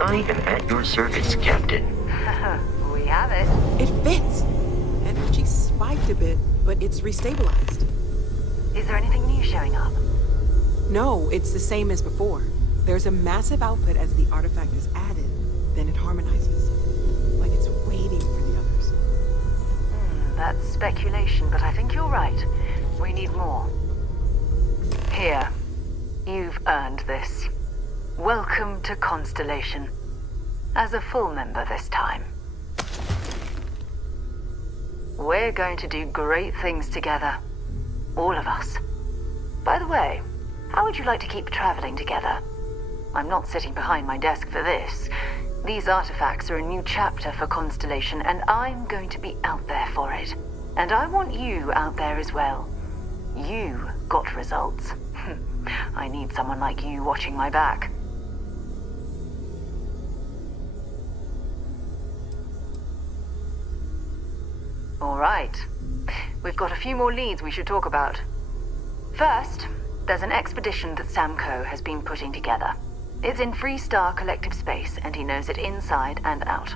I am at your service, Captain. We have it. It fits. Energy spiked a bit, but it's restabilized. Is there anything new showing up? No, it's the same as before. There's a massive output as the artifact is added, then it harmonizes. Like it's waiting for the others. That's speculation, but I think you're right. We need more. Here. You've earned this. Welcome to Constellation. As a full member this time. We're going to do great things together. All of us. By the way, how would you like to keep traveling together? I'm not sitting behind my desk for this. These artifacts are a new chapter for Constellation, and I'm going to be out there for it. And I want you out there as well. You got results. I need someone like you watching my back. All right. We've got a few more leads we should talk about. First, there's an expedition that Samco has been putting together. It's in Freestar collective space, and he knows it inside and out.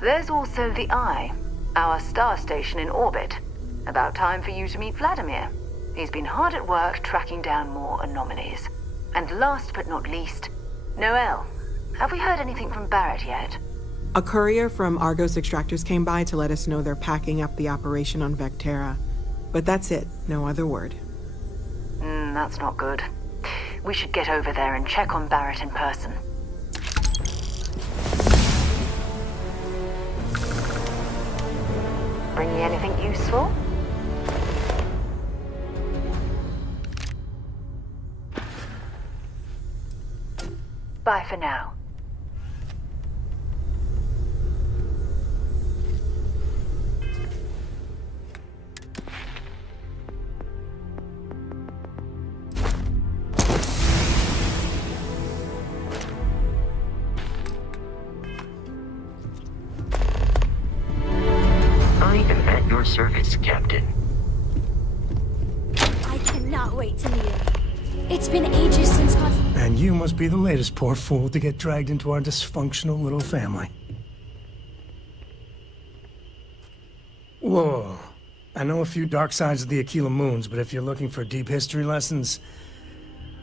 There's also the Eye, our star station in orbit. About time for you to meet Vladimir. He's been hard at work tracking down more anomalies. And last but not least, Noel. Have we heard anything from Barrett yet? A courier from Argos Extractors came by to let us know they're packing up the operation on Vectera. But that's it, no other word. That's not good. We should get over there and check on Barrett in person. Bring me anything useful? Bye for now. I am at your service, Captain. I cannot wait to meet him. It's been ages since And you must be the latest poor fool to get dragged into our dysfunctional little family. Whoa. I know a few dark sides of the Aquila Moons, but if you're looking for deep history lessons,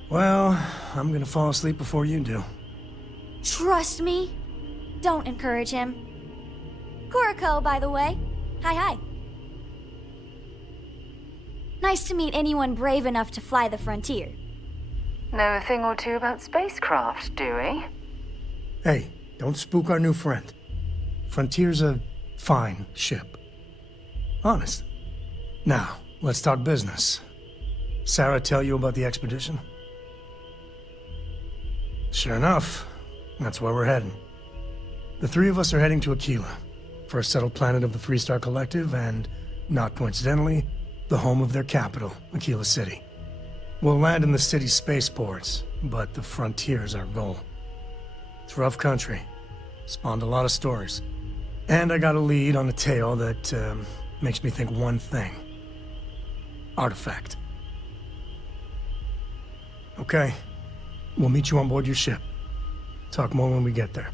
well, I'm gonna fall asleep before you do. Trust me. Don't encourage him. Kuriko, by the way. Hi. Nice to meet anyone brave enough to fly the frontier. Know a thing or two about spacecraft, do we? Hey, don't spook our new friend. Frontier's a fine ship. Honest. Now, let's talk business. Sarah tell you about the expedition? Sure enough, that's where we're heading. The three of us are heading to Aquila, for a settled planet of the Freestar Collective and, not coincidentally, the home of their capital, Aquila City. We'll land in the city's spaceports, but the frontier's our goal. It's rough country. Spawned a lot of stories. And I got a lead on a tale that makes me think one thing. Artifact. Okay. We'll meet you on board your ship. Talk more when we get there.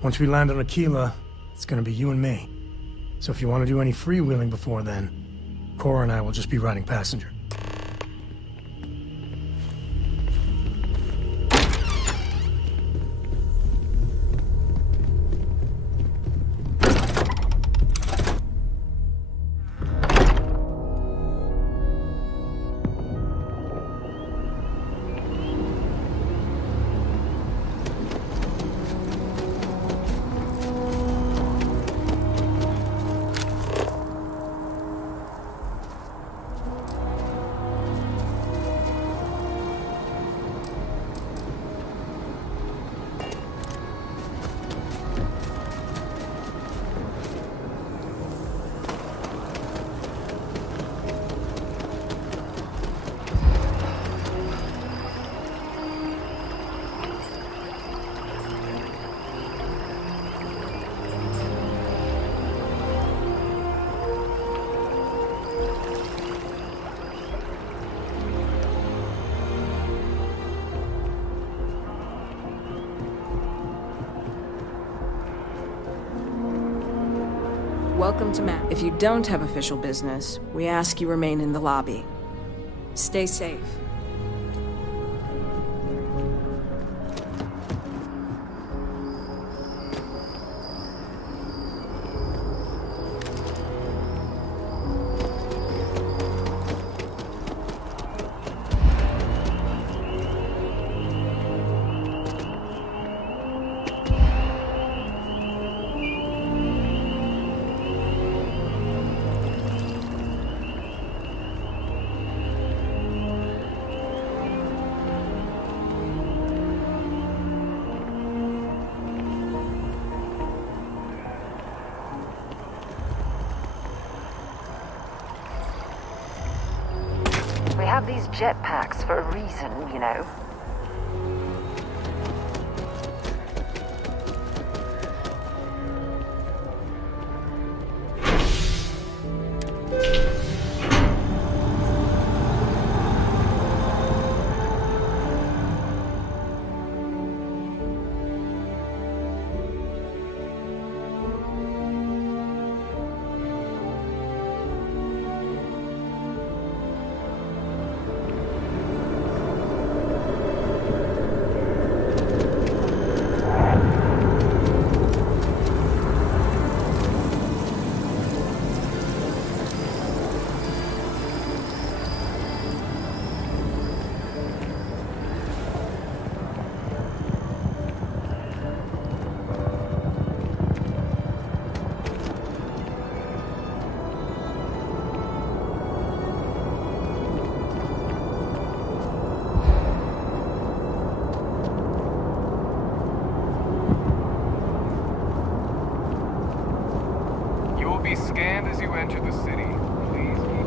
Once we land on Aquila, it's gonna be you and me. So if you want to do any freewheeling before then, Cora and I will just be riding passenger. Welcome to Map. If you don't have official business, we ask you remain in the lobby. Stay safe. We have these jetpacks for a reason, you know. Scanned as you enter the city. Please keep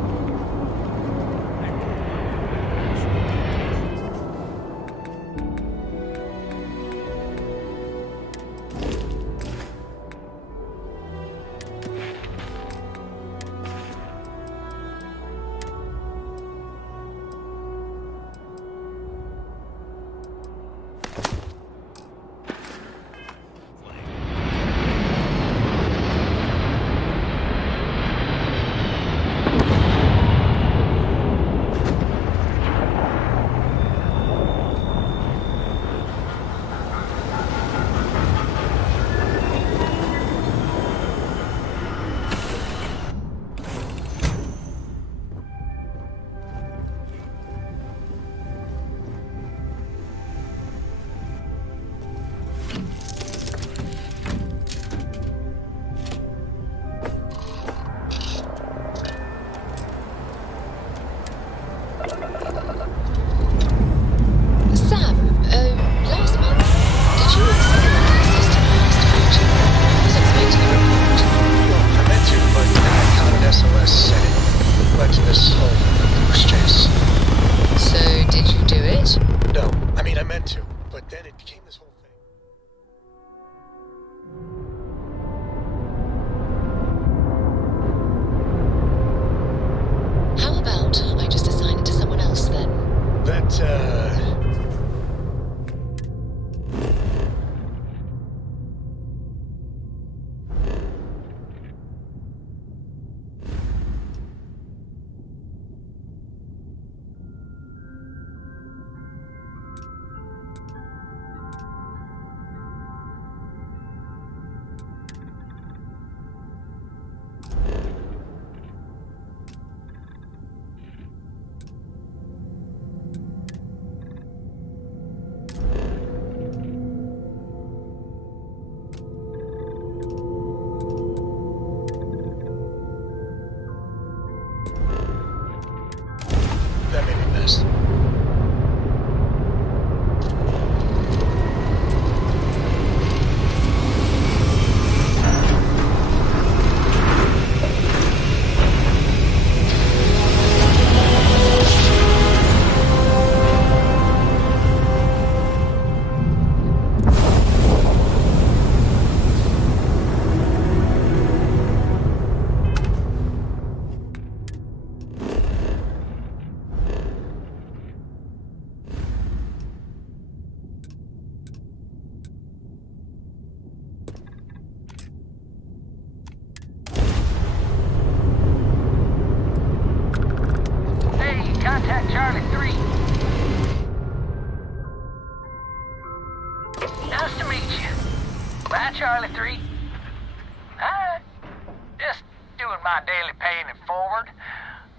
doing my daily paying it forward.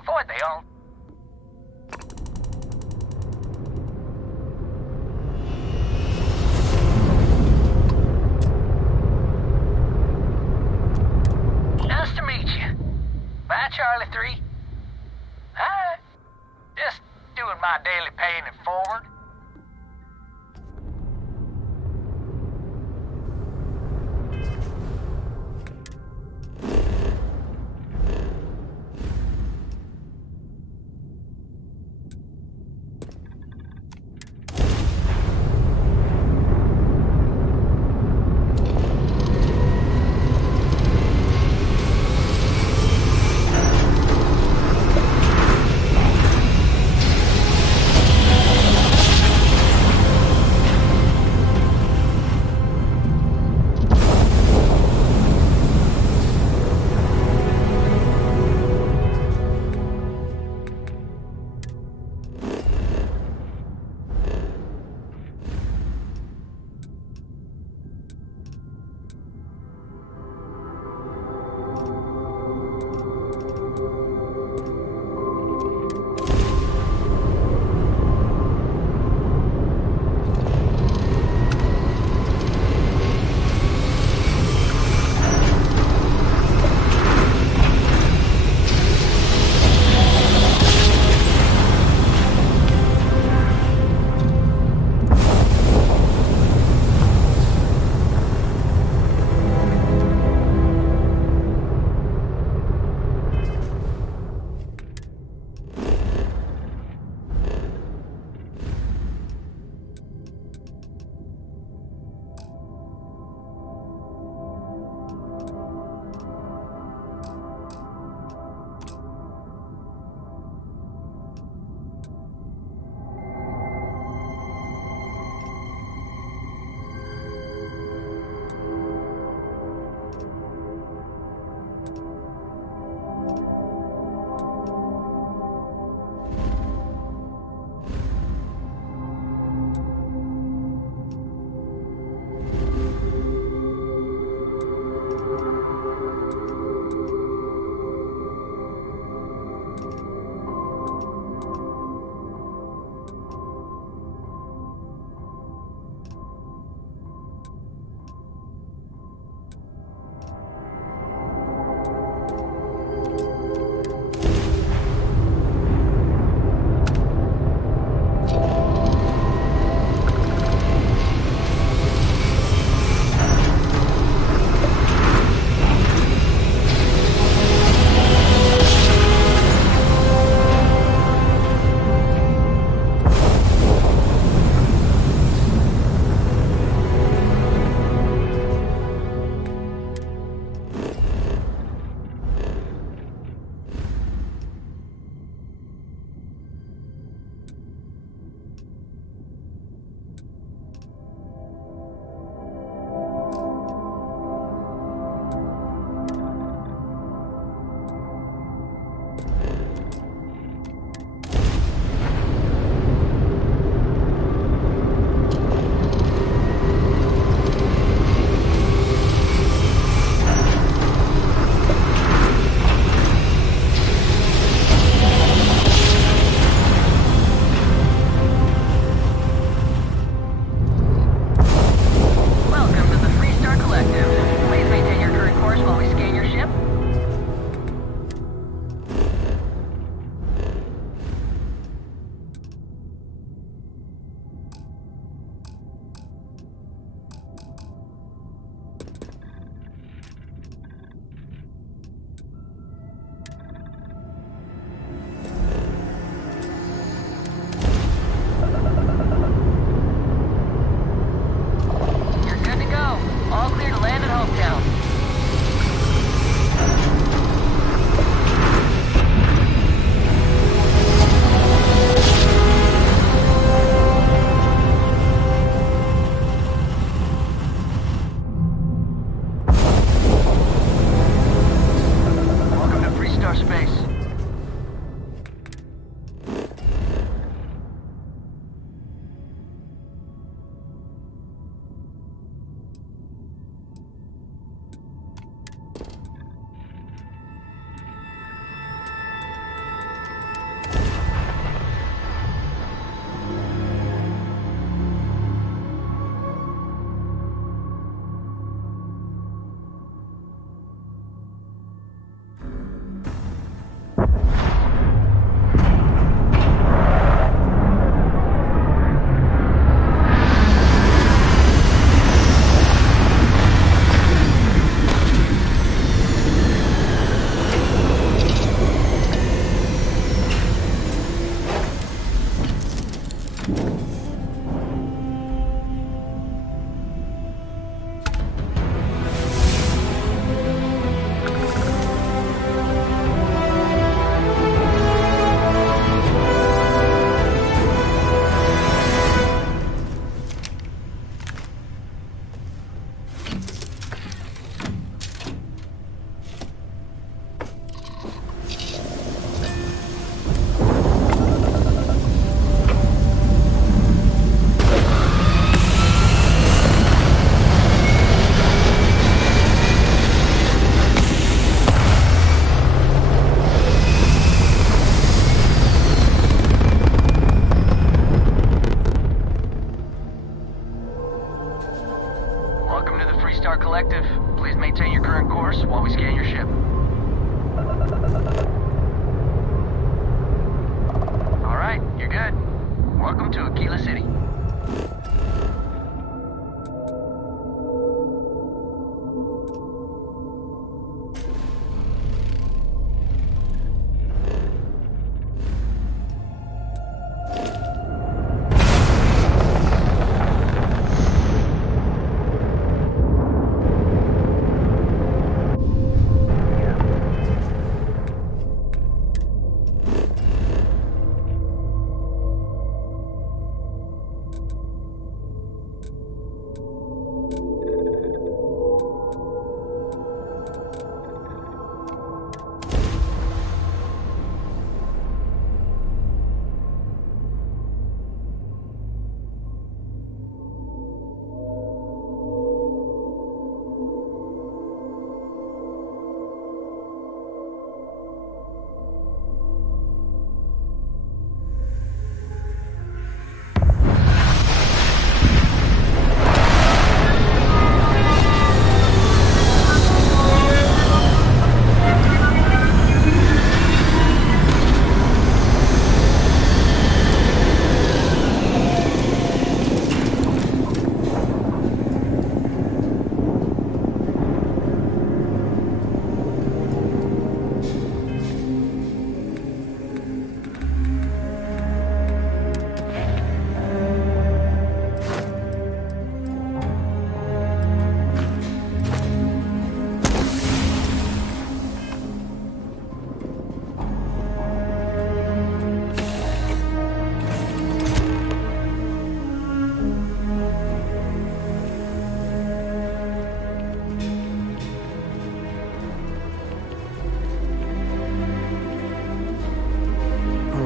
Avoid the all. Nice to meet you. Bye, Charlie 3. Hi. Just doing my daily paying it forward.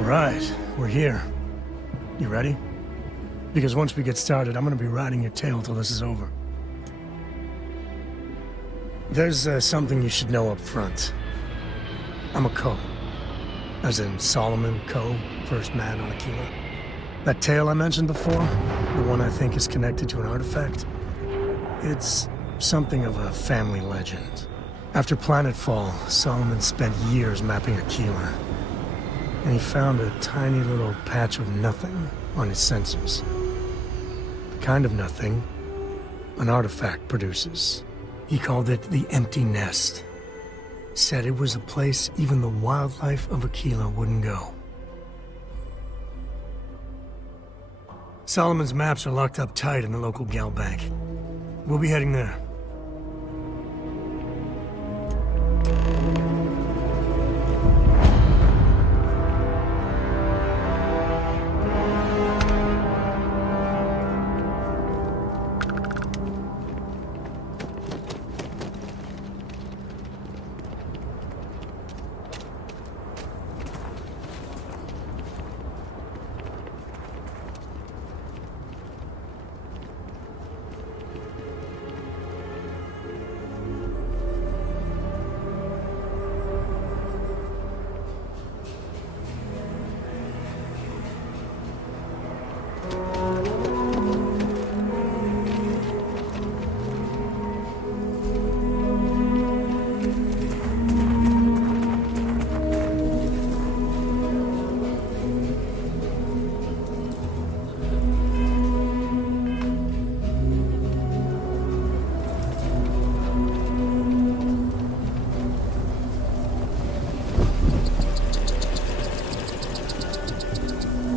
Alright, we're here. You ready? Because once we get started, I'm gonna be riding your tail till this is over. There's something you should know up front. I'm a Co. As in Solomon Co., first man on Aquila. That tale I mentioned before, the one I think is connected to an artifact, it's something of a family legend. After planetfall, Solomon spent years mapping Aquila, and he found a tiny little patch of nothing on his sensors. The kind of nothing an artifact produces. He called it the Empty Nest. Said it was a place even the wildlife of Aquila wouldn't go. Solomon's maps are locked up tight in the local gal bank. We'll be heading there.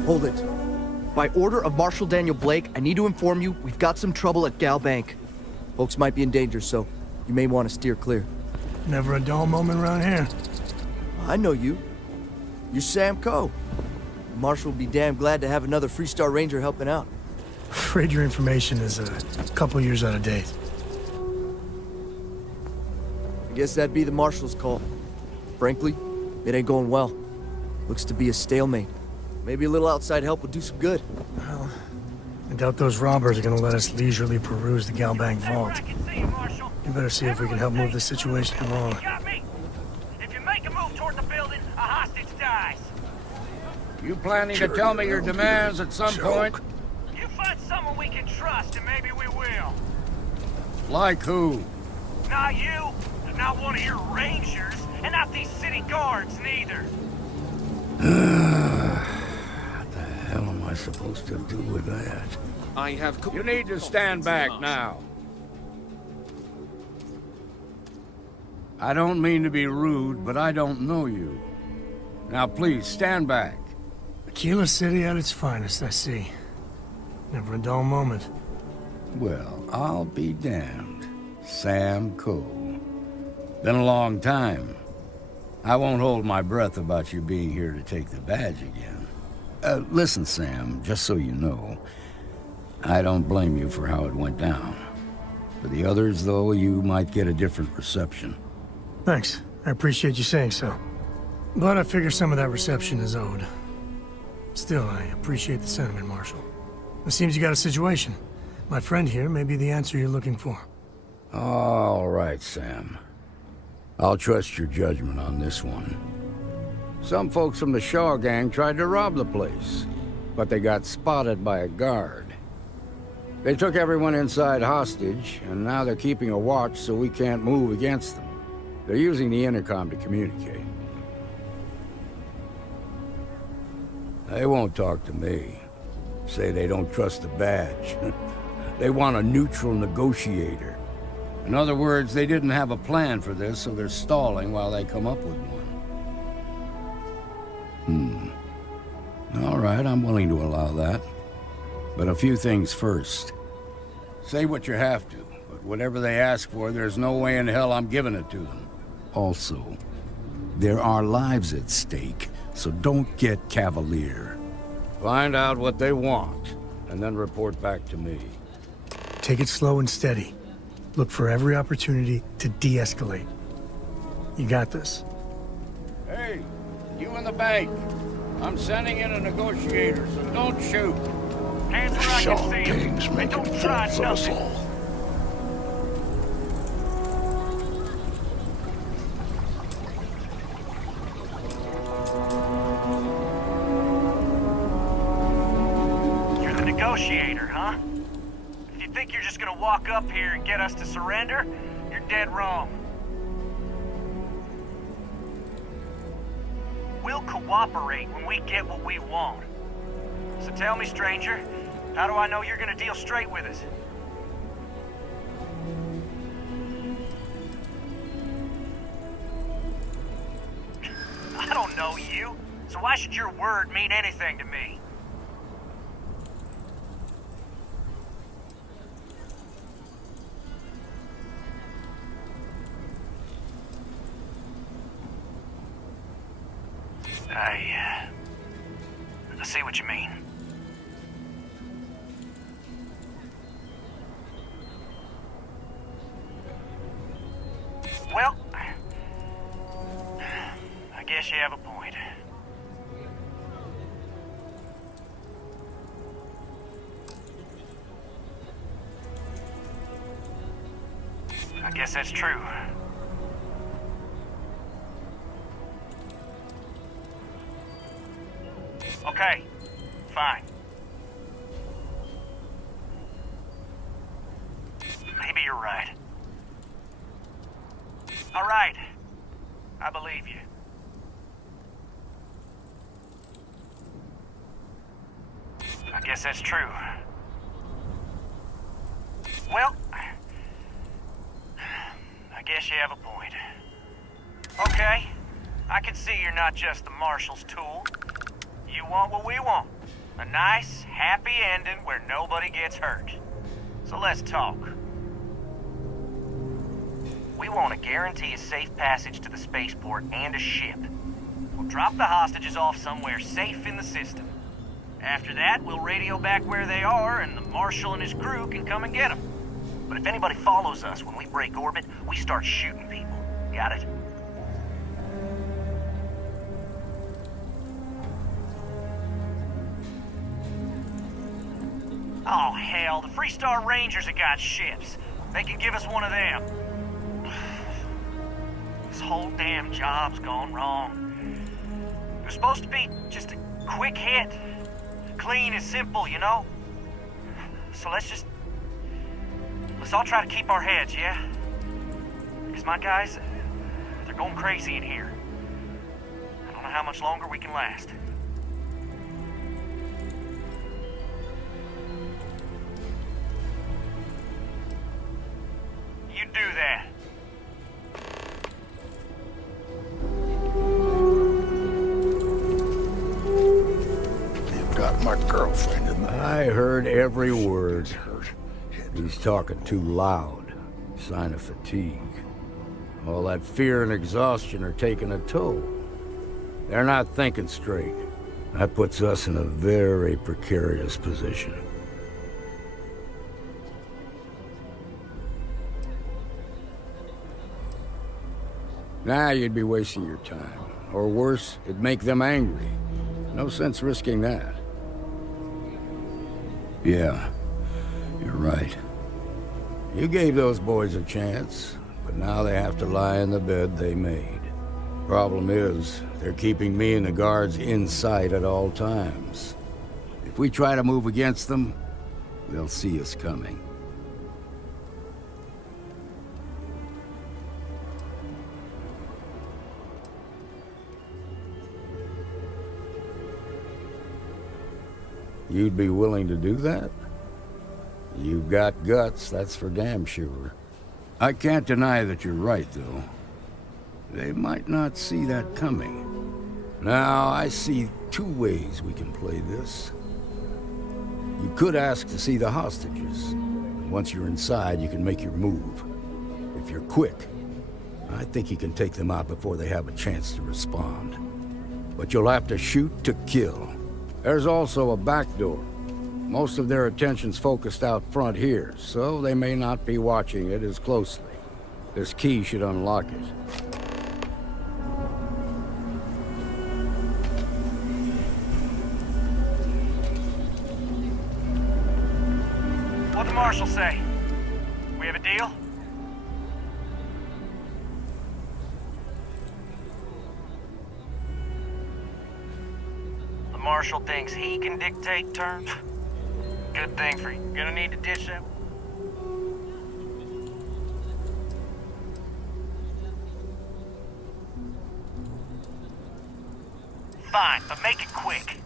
Hold it. By order of Marshal Daniel Blake, I need to inform you we've got some trouble at Gal Bank. Folks might be in danger, so you may want to steer clear. Never a dull moment around here. I know you. You're Sam Coe. Marshal will be damn glad to have another Freestar Ranger helping out. Afraid your information is a couple years out of date. I guess that'd be the Marshal's call. Frankly, it ain't going well. Looks to be a stalemate. Maybe a little outside help would do some good. Well, I doubt those robbers are gonna let us leisurely peruse the Gal Bank vault. You better see if we can help move this situation along. If you make a move toward the building, a hostage dies. You planning to tell me your demands at some point? You find someone we can trust, and maybe we will. Like who? Not you, not one of your rangers, and not these city guards, neither. What the hell am I supposed to do with that? I have... You need to stand back now. I don't mean to be rude, but I don't know you. Now please, stand back. Aquila City at its finest, I see. Never a dull moment. Well, I'll be damned. Sam Coe. Been a long time. I won't hold my breath about you being here to take the badge again. Listen, Sam, just so you know, I don't blame you for how it went down. For the others, though, you might get a different reception. Thanks. I appreciate you saying so. But I figure some of that reception is owed. Still, I appreciate the sentiment, Marshal. It seems you got a situation. My friend here may be the answer you're looking for. All right, Sam. I'll trust your judgment on this one. Some folks from the Shaw gang tried to rob the place, but they got spotted by a guard. They took everyone inside hostage, and now they're keeping a watch so we can't move against them. They're using the intercom to communicate. They won't talk to me. Say they don't trust the badge. They want a neutral negotiator. In other words, they didn't have a plan for this, so they're stalling while they come up with one. All right, I'm willing to allow that. But a few things first. Say what you have to, but whatever they ask for, there's no way in hell I'm giving it to them. Also, there are lives at stake, so don't get cavalier. Find out what they want, and then report back to me. Take it slow and steady. Look for every opportunity to de-escalate. You got this. Hey, you in the bank. I'm sending in a negotiator, so don't shoot. Hands where I can see him. And don't try nothing. You're the negotiator, huh? If you think you're just gonna walk up here and get us to surrender, you're dead wrong. We'll cooperate when we get what we want. So tell me, stranger, how do I know you're gonna deal straight with us? I don't know you, so why should your word mean anything to me? I see what you mean. Well, I guess you have a point. I guess that's true. Okay, fine. Maybe you're right. All right, I believe you. I guess that's true. Well, I guess you have a point. Okay, I can see you're not just the Marshal's tool. You want what we want. A nice, happy ending where nobody gets hurt. So let's talk. We want to guarantee a safe passage to the spaceport and a ship. We'll drop the hostages off somewhere safe in the system. After that, we'll radio back where they are, and the Marshal and his crew can come and get them. But if anybody follows us when we break orbit, we start shooting people. Got it? Oh, hell, the Freestar Rangers have got ships. They can give us one of them. This whole damn job's gone wrong. It was supposed to be just a quick hit. Clean and simple, you know? So let's all try to keep our heads, yeah? Because my guys, they're going crazy in here. I don't know how much longer we can last. You do that. You've got my girlfriend in there. I heard every word. He's talking too loud. Sign of fatigue. All that fear and exhaustion are taking a toll. They're not thinking straight. That puts us in a very precarious position. Nah, you'd be wasting your time. Or worse, it'd make them angry. No sense risking that. Yeah, you're right. You gave those boys a chance, but now they have to lie in the bed they made. Problem is, they're keeping me and the guards in sight at all times. If we try to move against them, they'll see us coming. You'd be willing to do that? You've got guts, that's for damn sure. I can't deny that you're right, though. They might not see that coming. Now, I see two ways we can play this. You could ask to see the hostages. Once you're inside, you can make your move. If you're quick, I think you can take them out before they have a chance to respond. But you'll have to shoot to kill. There's also a back door. Most of their attention's focused out front here, so they may not be watching it as closely. This key should unlock it. Marshal say? We have a deal? The Marshal thinks he can dictate terms? Good thing for you. Gonna need to dish him. Fine, but make it quick.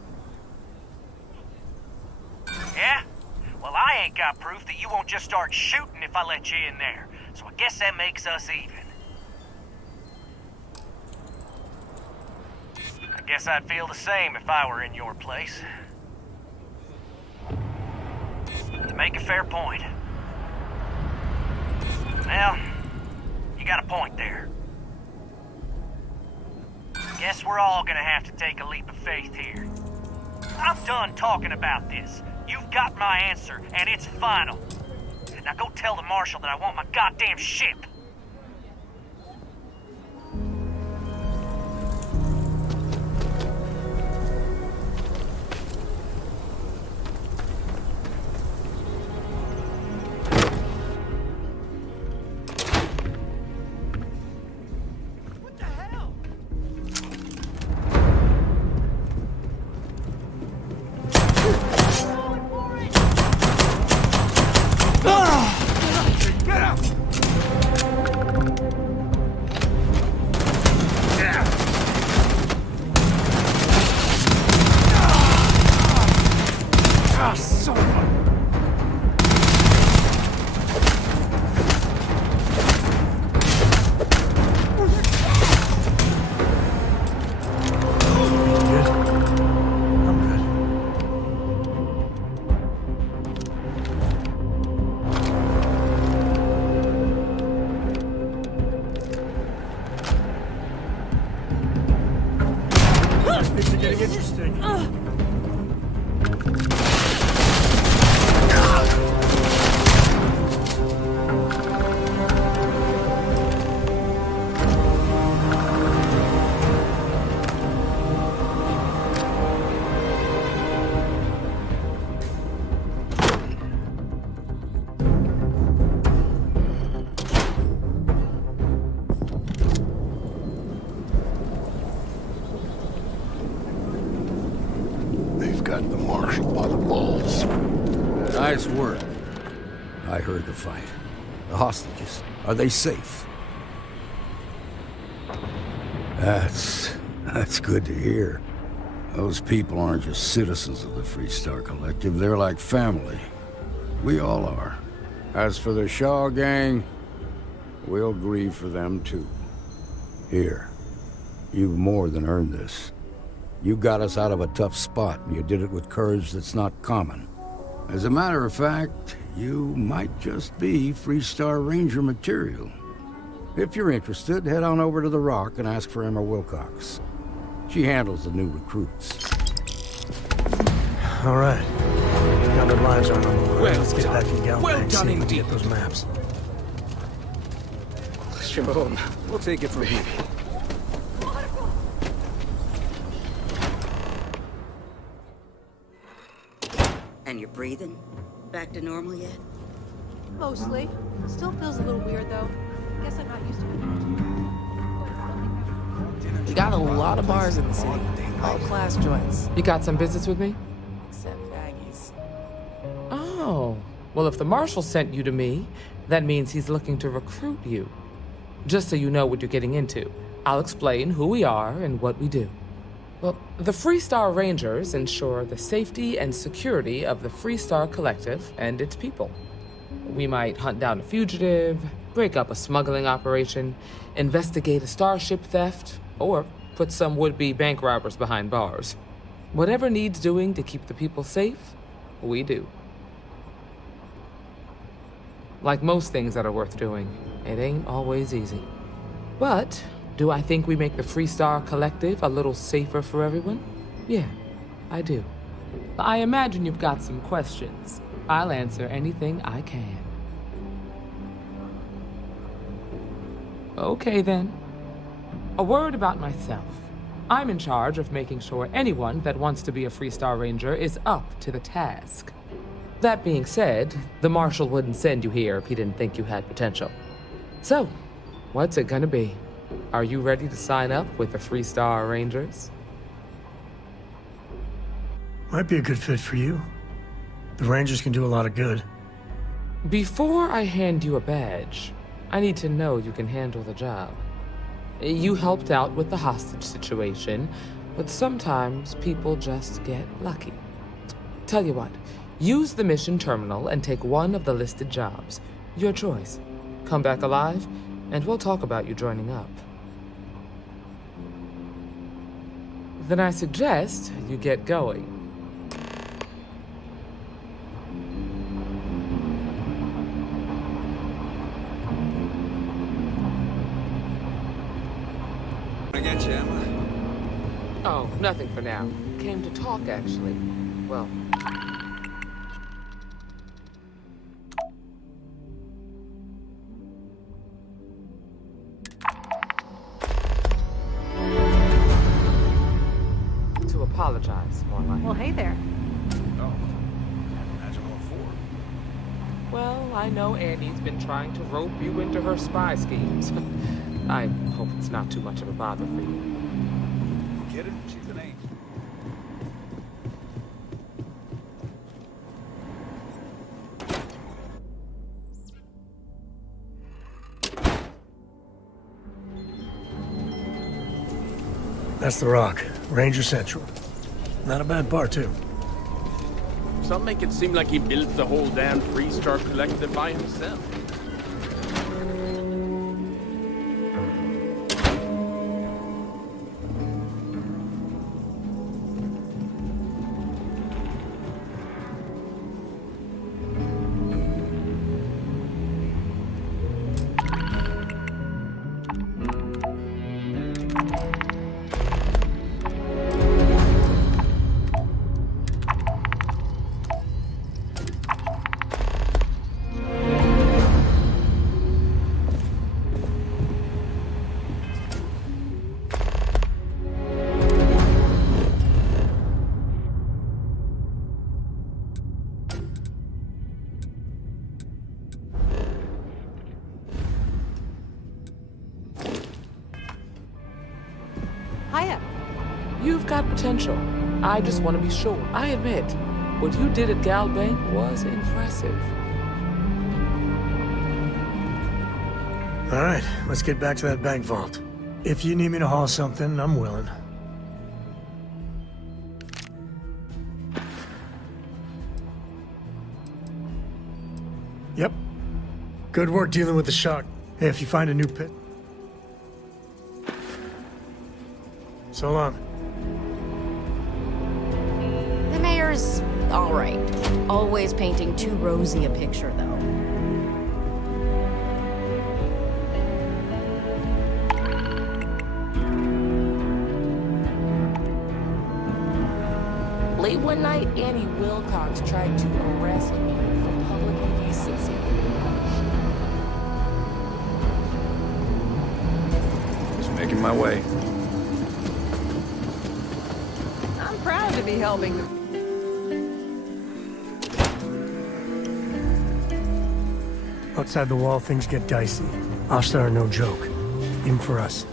Yeah? Well, I ain't got proof that you won't just start shooting if I let you in there. So I guess that makes us even. I guess I'd feel the same if I were in your place. To make a fair point. Well, you got a point there. Guess we're all gonna have to take a leap of faith here. I'm done talking about this. You've got my answer, and it's final. Now go tell the Marshal that I want my goddamn ship. Got the Marshal by the balls. Nice work. I heard the fight. The hostages, are they safe? That's good to hear. Those people aren't just citizens of the Freestar Collective, they're like family. We all are. As for the Shaw gang, we'll grieve for them too. Here, you've more than earned this. You got us out of a tough spot, and you did it with courage that's not common. As a matter of fact, you might just be Freestar Ranger material. If you're interested, head on over to the Rock and ask for Emma Wilcox. She handles the new recruits. All right. Now the lives aren't on the line. Well Let's get done. back to Galbank. Well done See if we can indeed. get those maps. Sure, we'll take it from here. And you're breathing? Back to normal yet? Mostly. Still feels a little weird, though. Guess I'm not used to it. We got a lot of bars in the city. All class joints. You got some business with me? Except Maggie's. Oh. Well, if the Marshal sent you to me, that means he's looking to recruit you. Just so you know what you're getting into, I'll explain who we are and what we do. Well, the Freestar Rangers ensure the safety and security of the Freestar Collective and its people. We might hunt down a fugitive, break up a smuggling operation, investigate a starship theft, or put some would-be bank robbers behind bars. Whatever needs doing to keep the people safe, we do. Like most things that are worth doing, it ain't always easy. But do I think we make the Freestar Collective a little safer for everyone? Yeah, I do. I imagine you've got some questions. I'll answer anything I can. Okay then. A word about myself. I'm in charge of making sure anyone that wants to be a Freestar Ranger is up to the task. That being said, the Marshal wouldn't send you here if he didn't think you had potential. So, what's it gonna be? Are you ready to sign up with the Freestar Rangers? Might be a good fit for you. The Rangers can do a lot of good. Before I hand you a badge, I need to know you can handle the job. You helped out with the hostage situation, but sometimes people just get lucky. Tell you what, use the mission terminal and take one of the listed jobs. Your choice. Come back alive, and we'll talk about you joining up. Then I suggest you get going. Get you, Emma. Oh, nothing for now. Came to talk, actually. Well... to apologize, more like. Well, hey there. Oh, can't imagine what for. Well, I know Annie's been trying to rope you into her spy schemes. I hope it's not too much of a bother for you. You kidding? She's an angel. That's the Rock, Ranger Central. Not a bad bar, too. Some make it seem like he built the whole damn Freestar Collective by himself. Hiya. You've got potential. I just want to be sure. I admit, what you did at Gal Bank was impressive. All right, let's get back to that bank vault. If you need me to haul something, I'm willing. Yep. Good work dealing with the shark. Hey, if you find a new pit... So long. The mayor's all right. Always painting too rosy a picture, though. Late one night, Annie Wilcox tried to arrest me for public indecency. Just making my way. I'm proud to be helping them. Outside the wall, things get dicey. Ashtar are no joke. Even for us.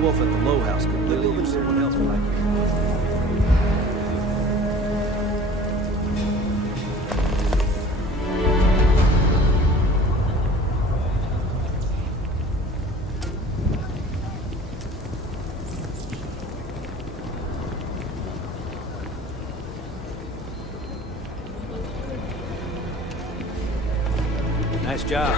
Wolf at the Low House completely with someone else like you. Nice job.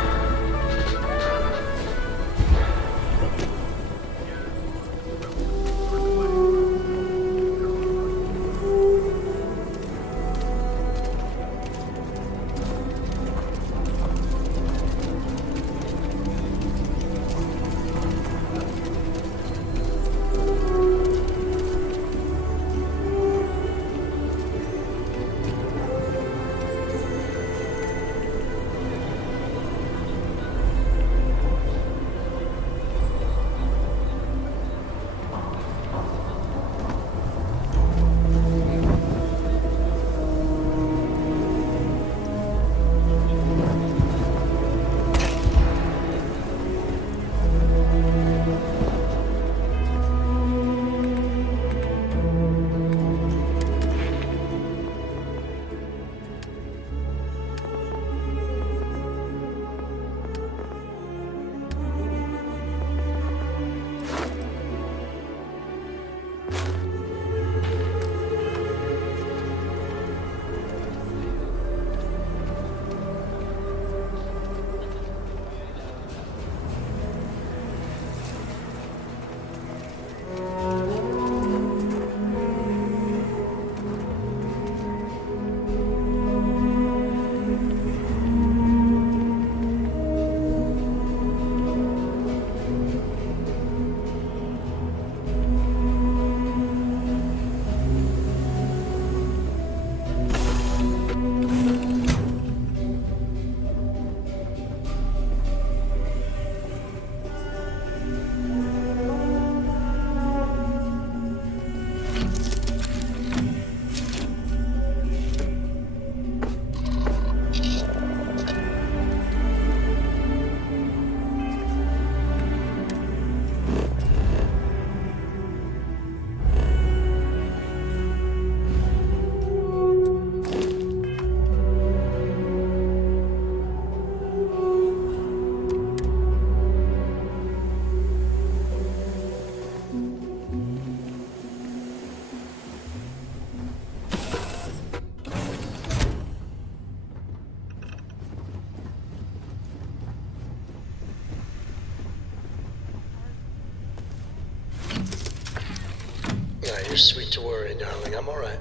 You're sweet to worry, darling. I'm all right.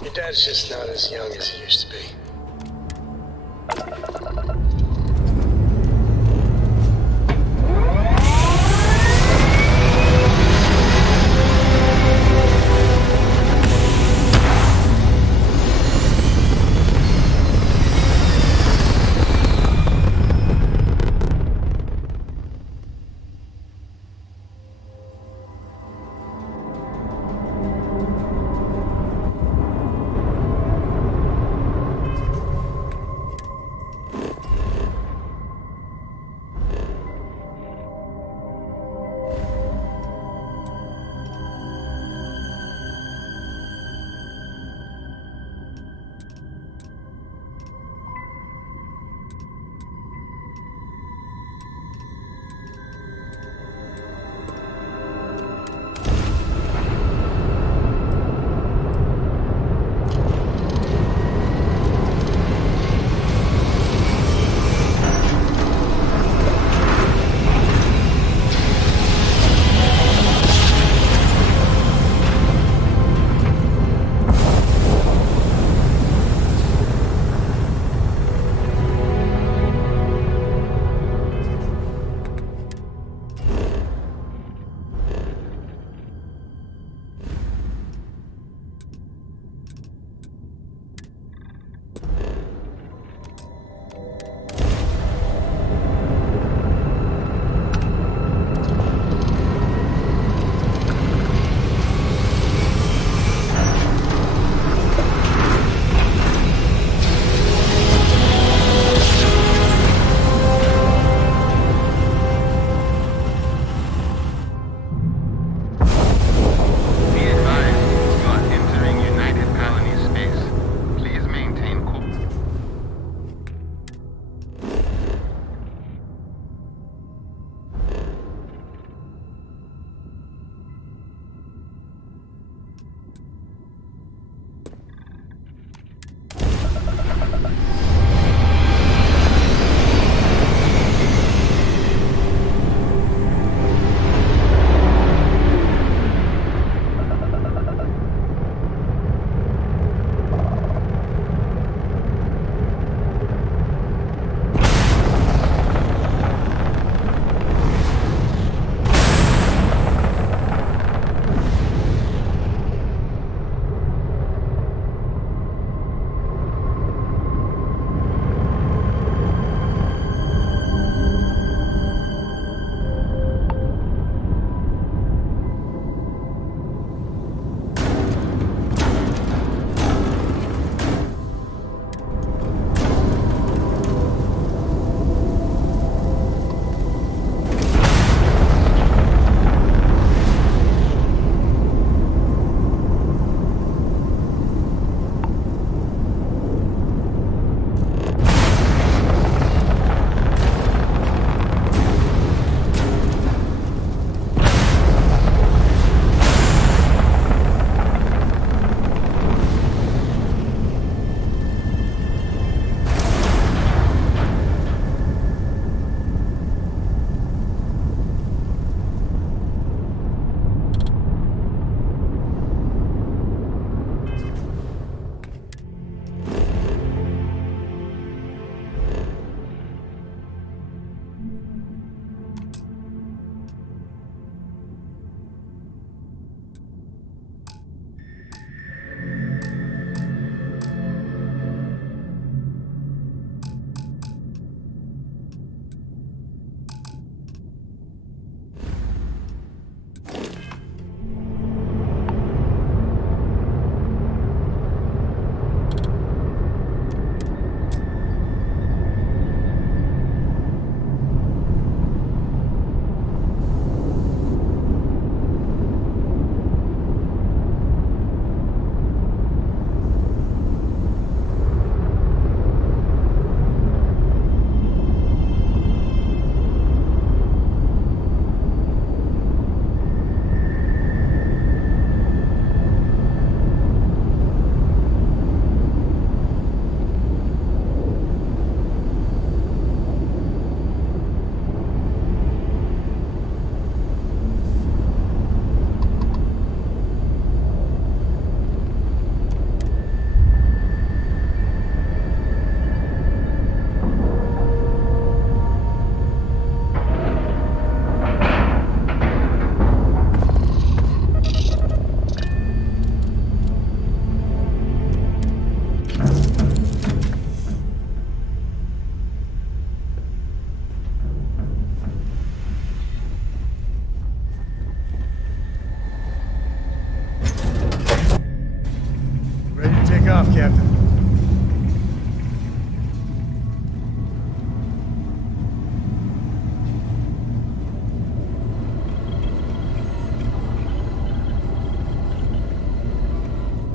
Your dad's just not as young as he used to be.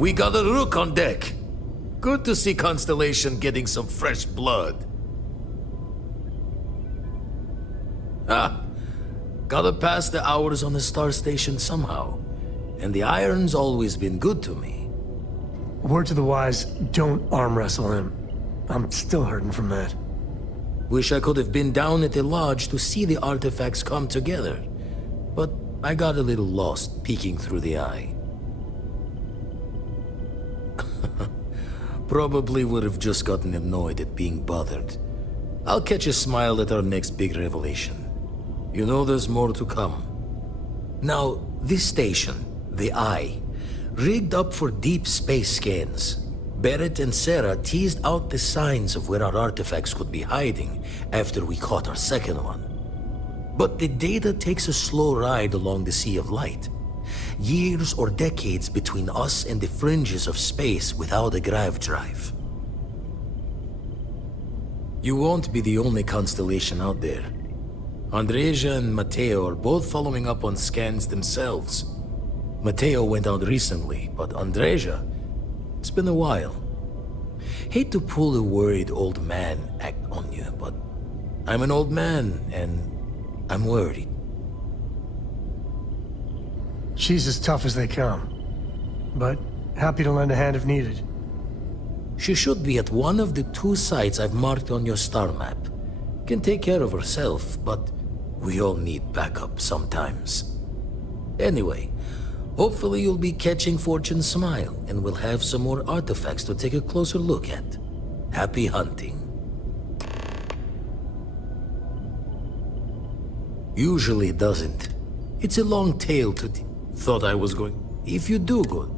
We got a rook on deck. Good to see Constellation getting some fresh blood. Gotta pass the hours on the star station somehow. And the iron's always been good to me. Word to the wise, don't arm wrestle him. I'm still hurting from that. Wish I could have been down at the lodge to see the artifacts come together. But I got a little lost peeking through the eye. Probably would have just gotten annoyed at being bothered. I'll catch a smile at our next big revelation. You know there's more to come. Now, this station, the Eye, rigged up for deep space scans. Barrett and Sarah teased out the signs of where our artifacts could be hiding after we caught our second one. But the data takes a slow ride along the Sea of Light. Years or decades between us and the fringes of space without a grav drive. You won't be the only constellation out there. Andreja and Matteo are both following up on scans themselves. Matteo went out recently, but Andreja, it's been a while. Hate to pull a worried old man act on you, but I'm an old man, and I'm worried. She's as tough as they come, but happy to lend a hand if needed. She should be at one of the 2 sites I've marked on your star map. Can take care of herself, but we all need backup sometimes. Anyway, hopefully you'll be catching Fortune's smile, and we'll have some more artifacts to take a closer look at. Happy hunting. Usually it doesn't. It's a long tale to thought I was going... If you do good.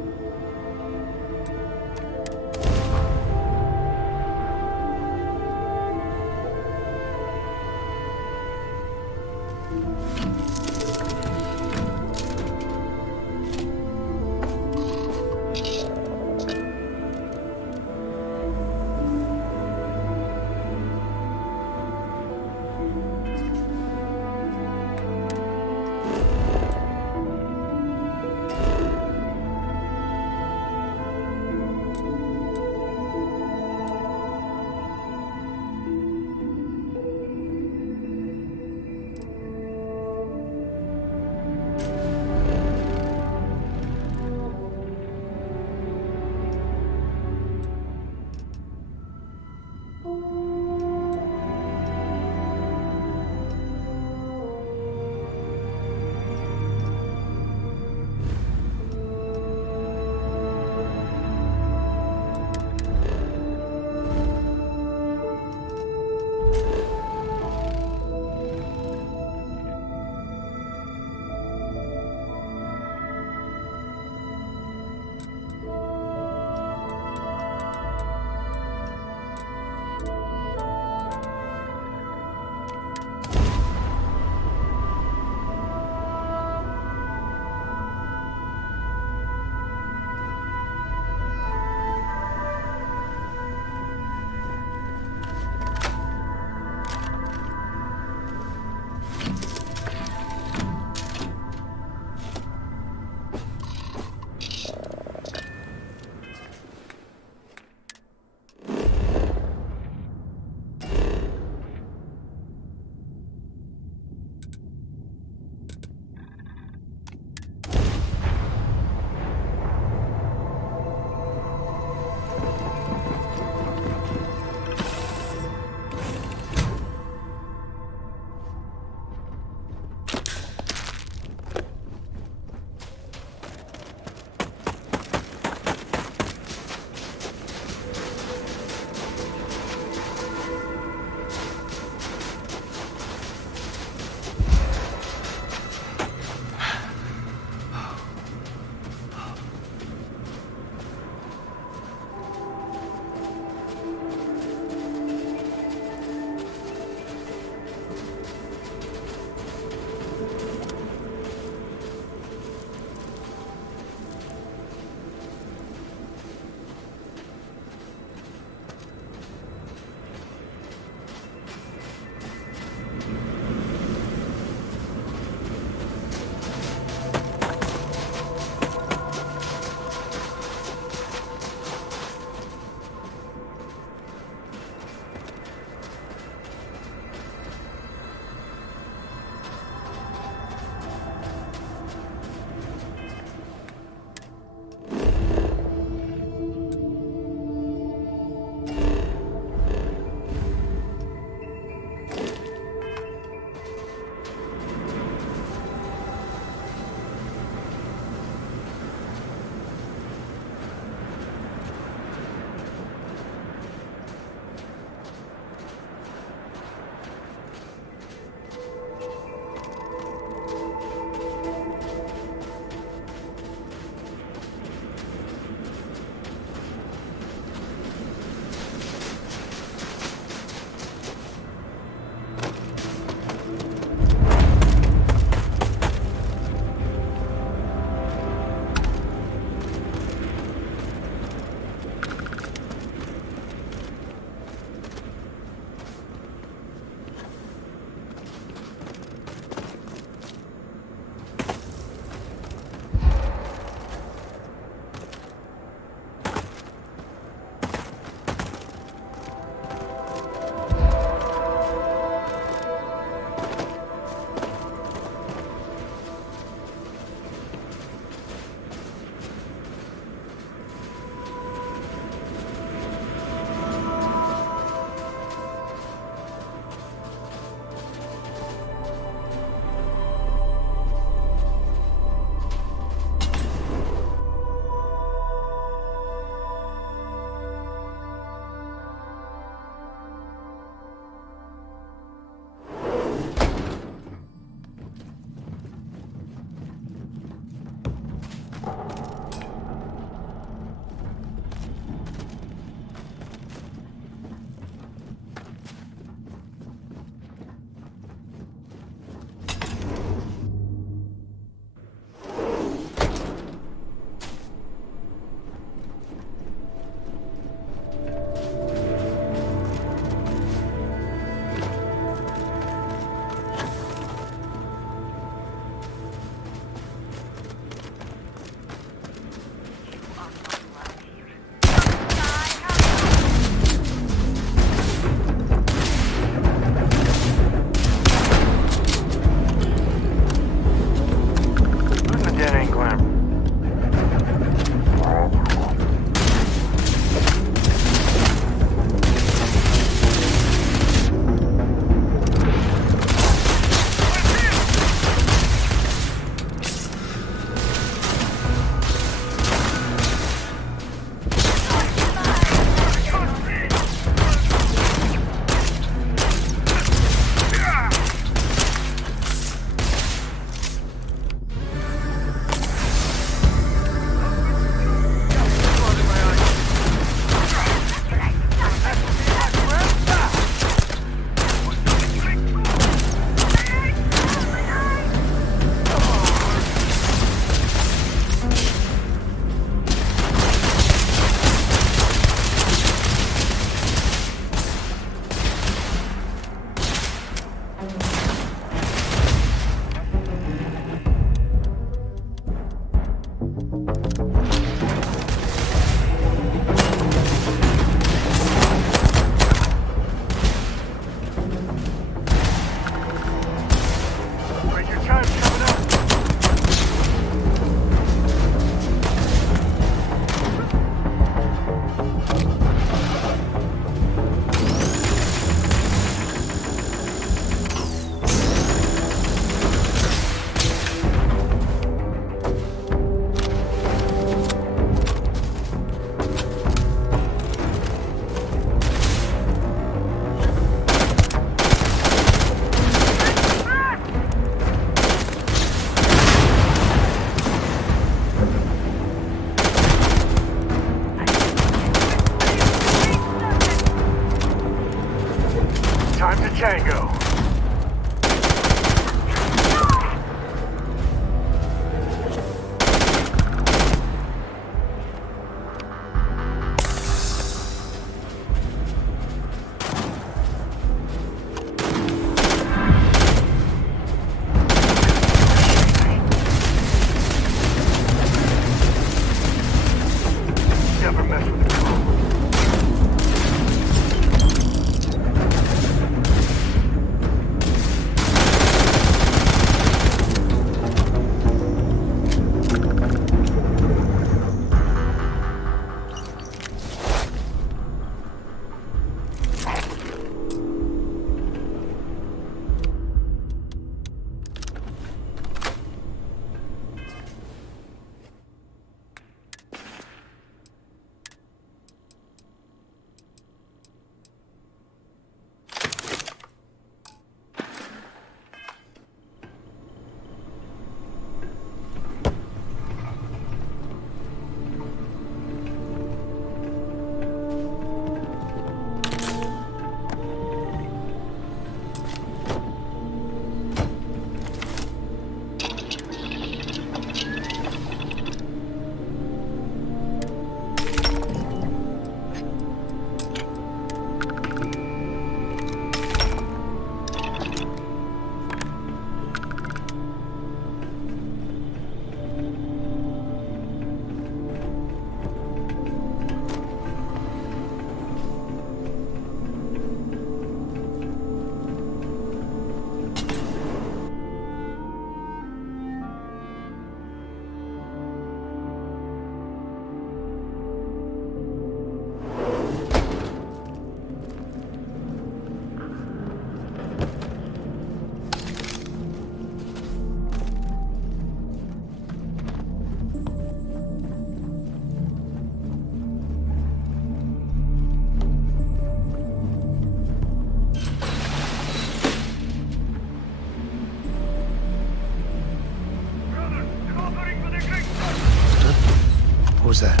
was that?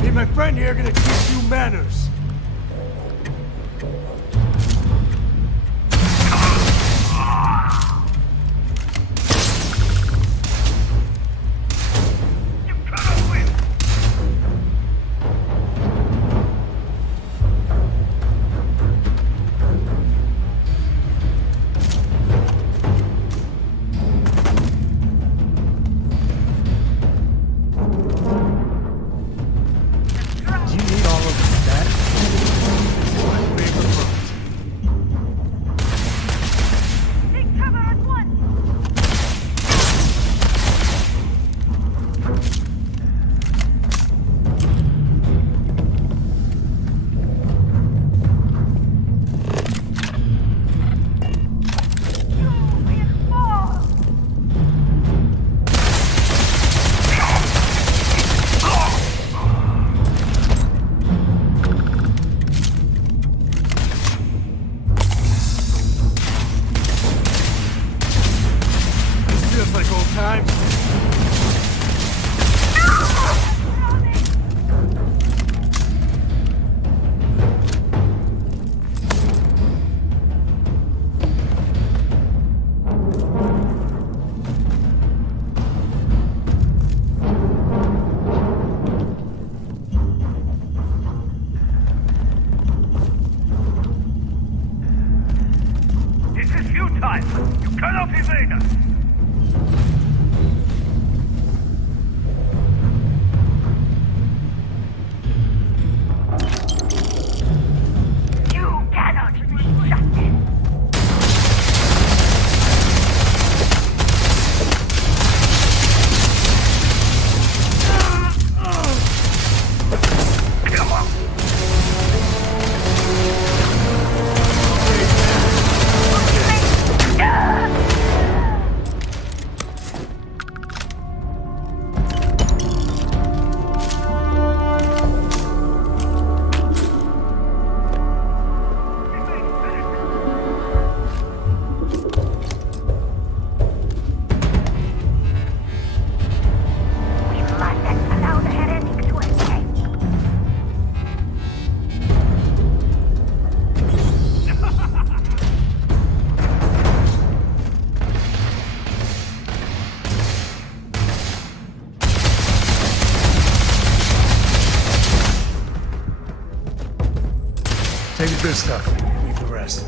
Me and my friend here are gonna teach you manners. Take the good stuff. Leave the rest.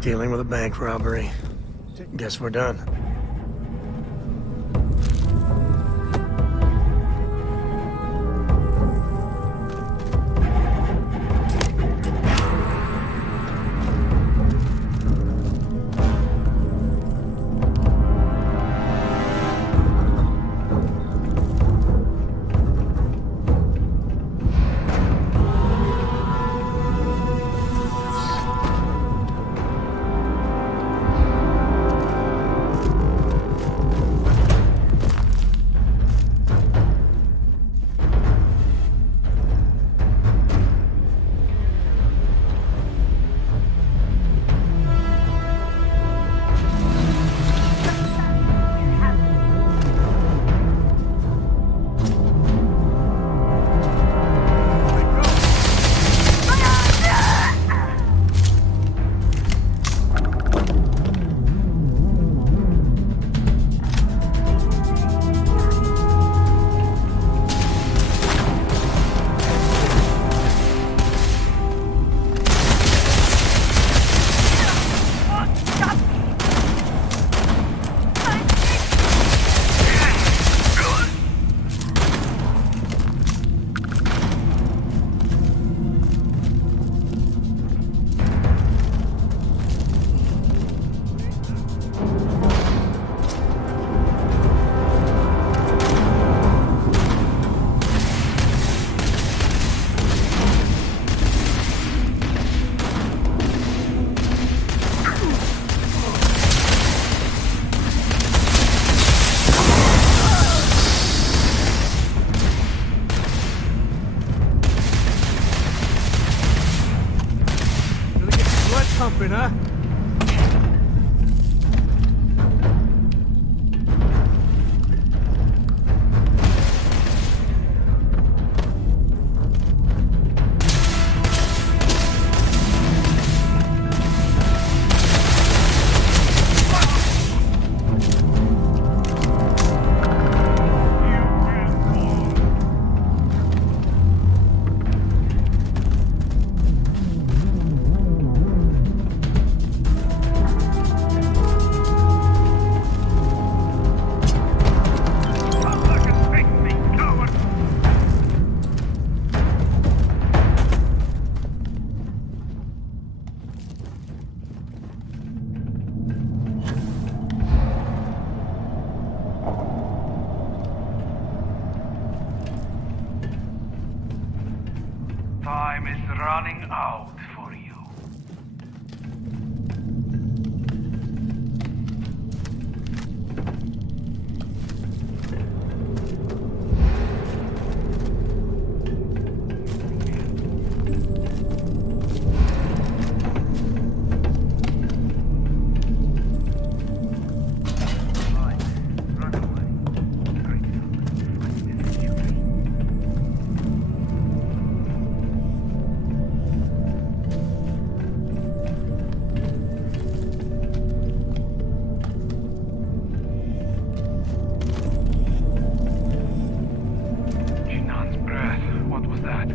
Dealing with a bank robbery. Guess we're done. open, huh? Time is running out for you. Shinan's breath. What was that?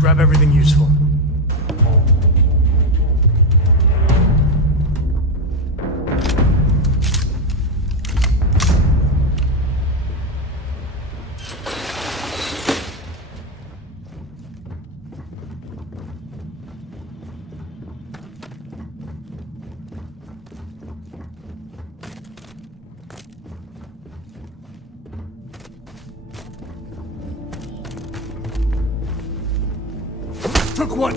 Grab everything useful. Took one!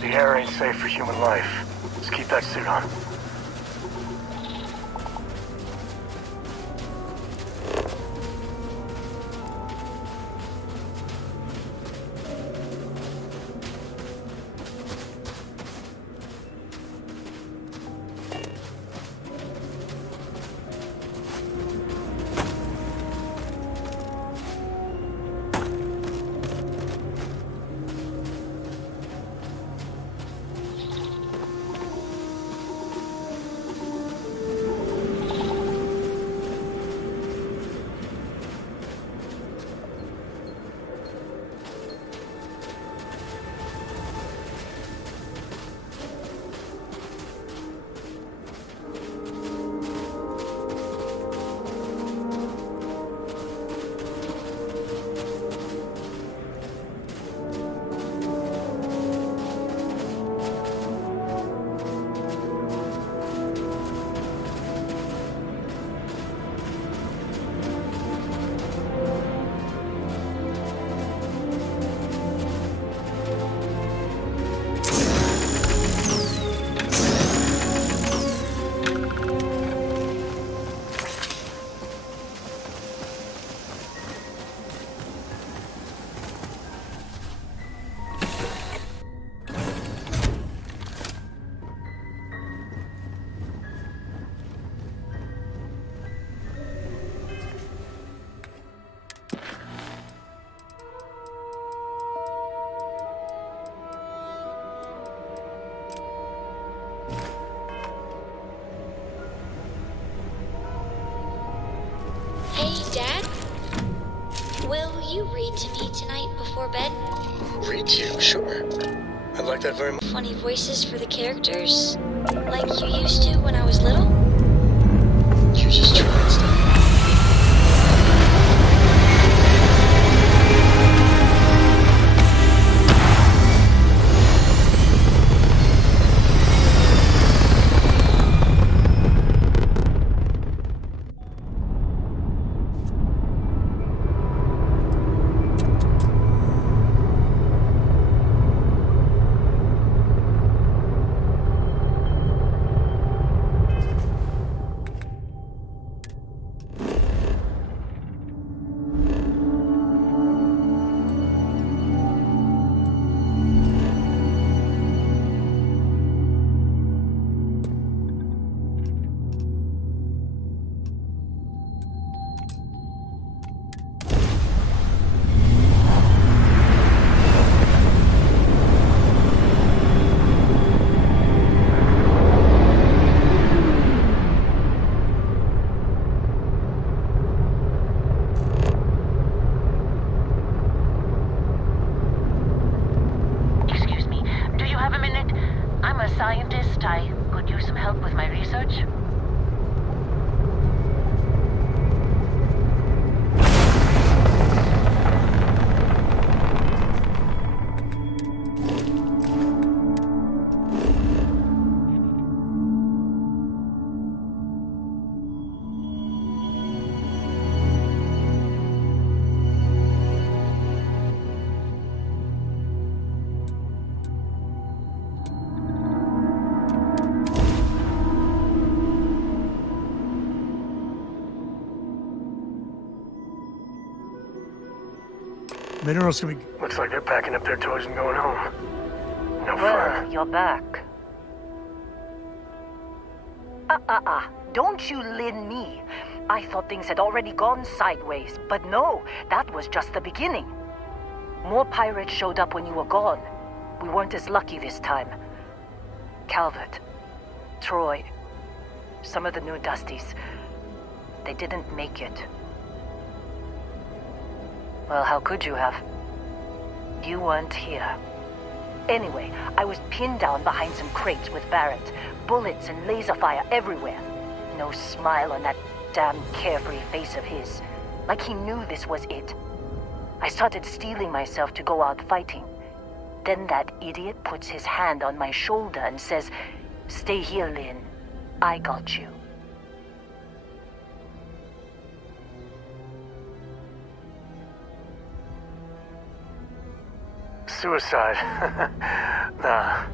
The air ain't safe for human life. Just keep that suit on. Dad? Will you read to me tonight before bed? Read to you? Sure. I'd like that very much. Funny voices for the characters? Like you used to when I was little? You just try and stop. Minerals can be... Looks like they're packing up their toys and going home. No Well, fun. you're back. Don't you lin me. I thought things had already gone sideways, but no, that was just the beginning. More pirates showed up when you were gone. We weren't as lucky this time. Calvert, Troy, some of the new Dusties, they didn't make it. Well, how could you have? You weren't here. Anyway, I was pinned down behind some crates with Barrett. Bullets and laser fire everywhere. No smile on that damn carefree face of his. Like he knew this was it. I started steeling myself to go out fighting. Then that idiot puts his hand on my shoulder and says, "Stay here, Lynn. I got you." Suicide. Nah.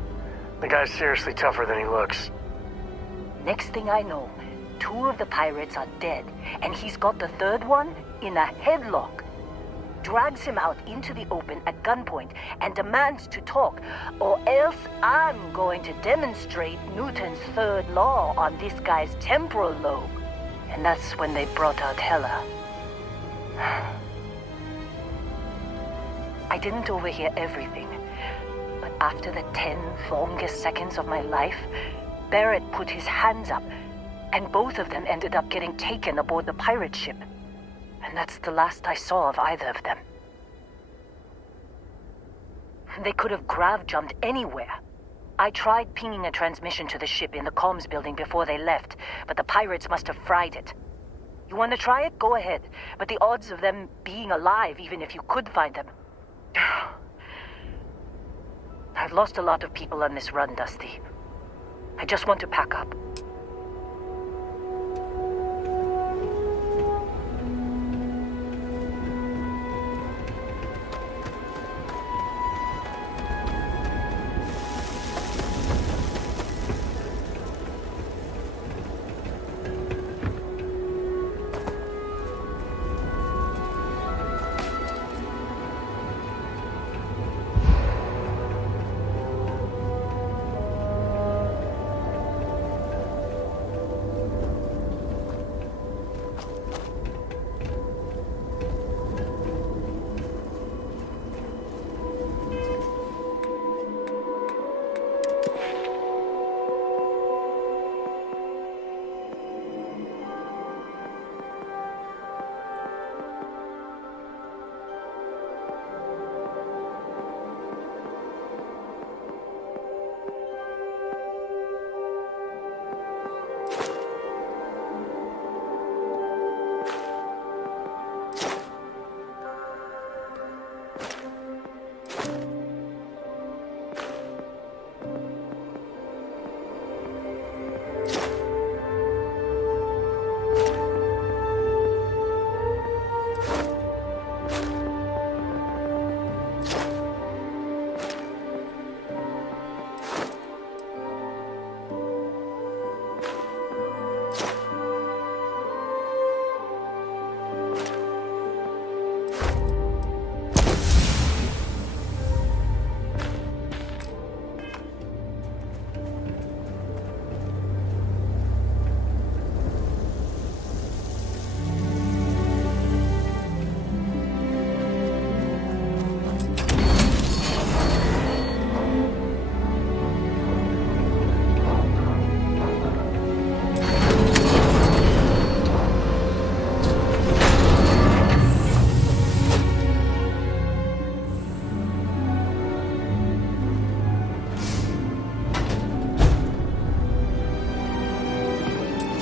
The guy's seriously tougher than he looks. Next thing I know, 2 of the pirates are dead, and he's got the 3rd one in a headlock. Drags him out into the open at gunpoint and demands to talk, or else I'm going to demonstrate Newton's 3rd law on this guy's temporal lobe. And that's when they brought out Hela. I didn't overhear everything, but after the 10 longest seconds of my life, Barrett put his hands up, and both of them ended up getting taken aboard the pirate ship. And that's the last I saw of either of them. They could have grav-jumped anywhere. I tried pinging a transmission to the ship in the comms building before they left, but the pirates must have fried it. You want to try it? Go ahead. But the odds of them being alive, even if you could find them... I've lost a lot of people on this run, Dusty. I just want to pack up.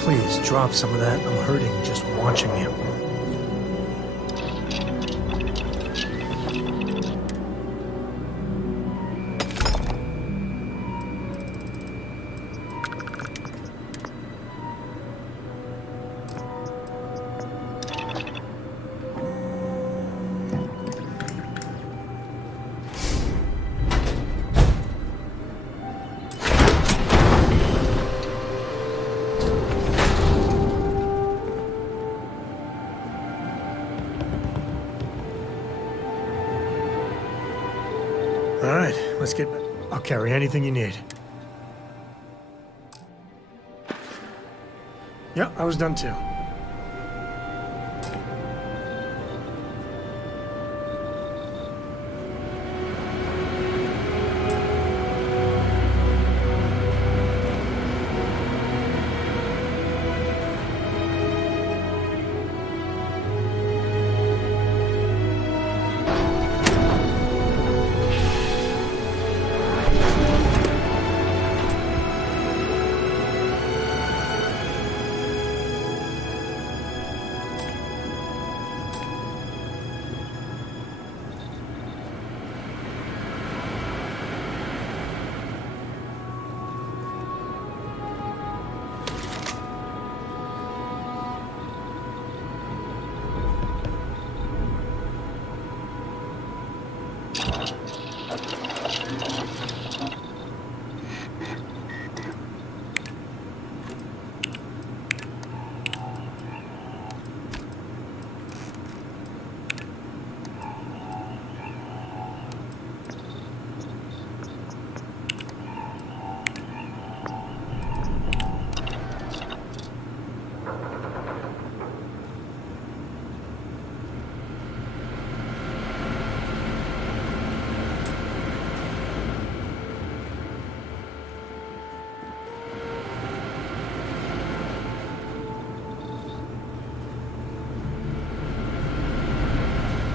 Please, drop some of that. I'm hurting just watching you. All right, let's get... I'll carry anything you need. Yeah, I was done too.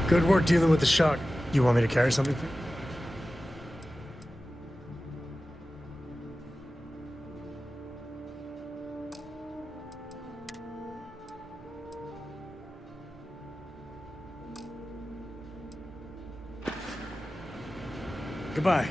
Good work dealing with the shock. You want me to carry something for you? Goodbye.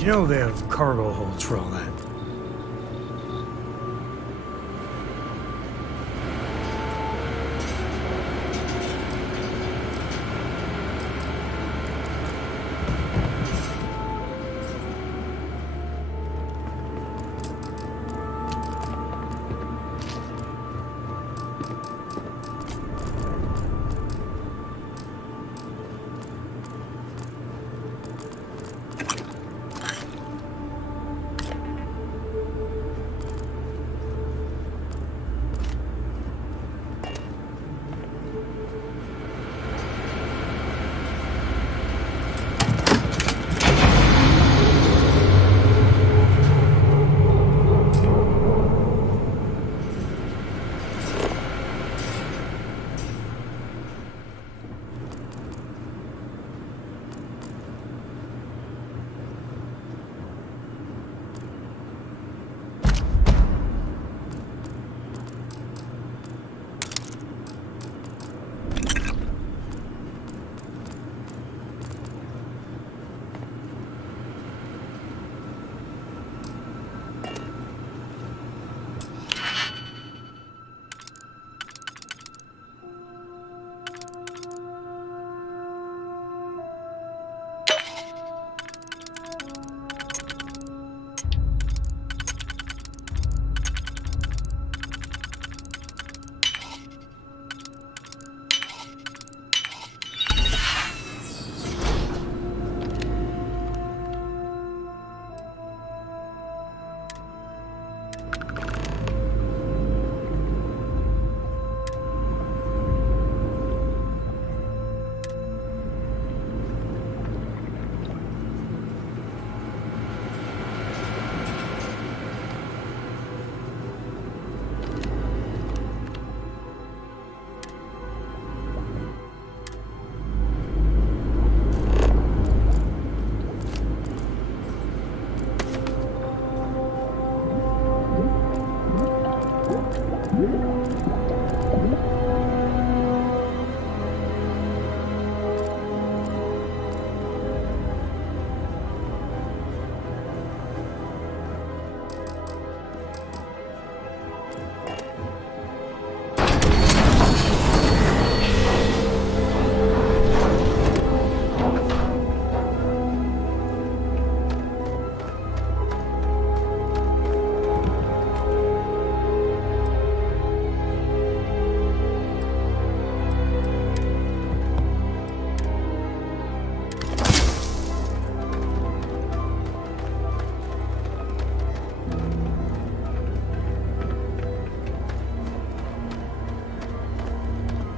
You know they have cargo holds for all that.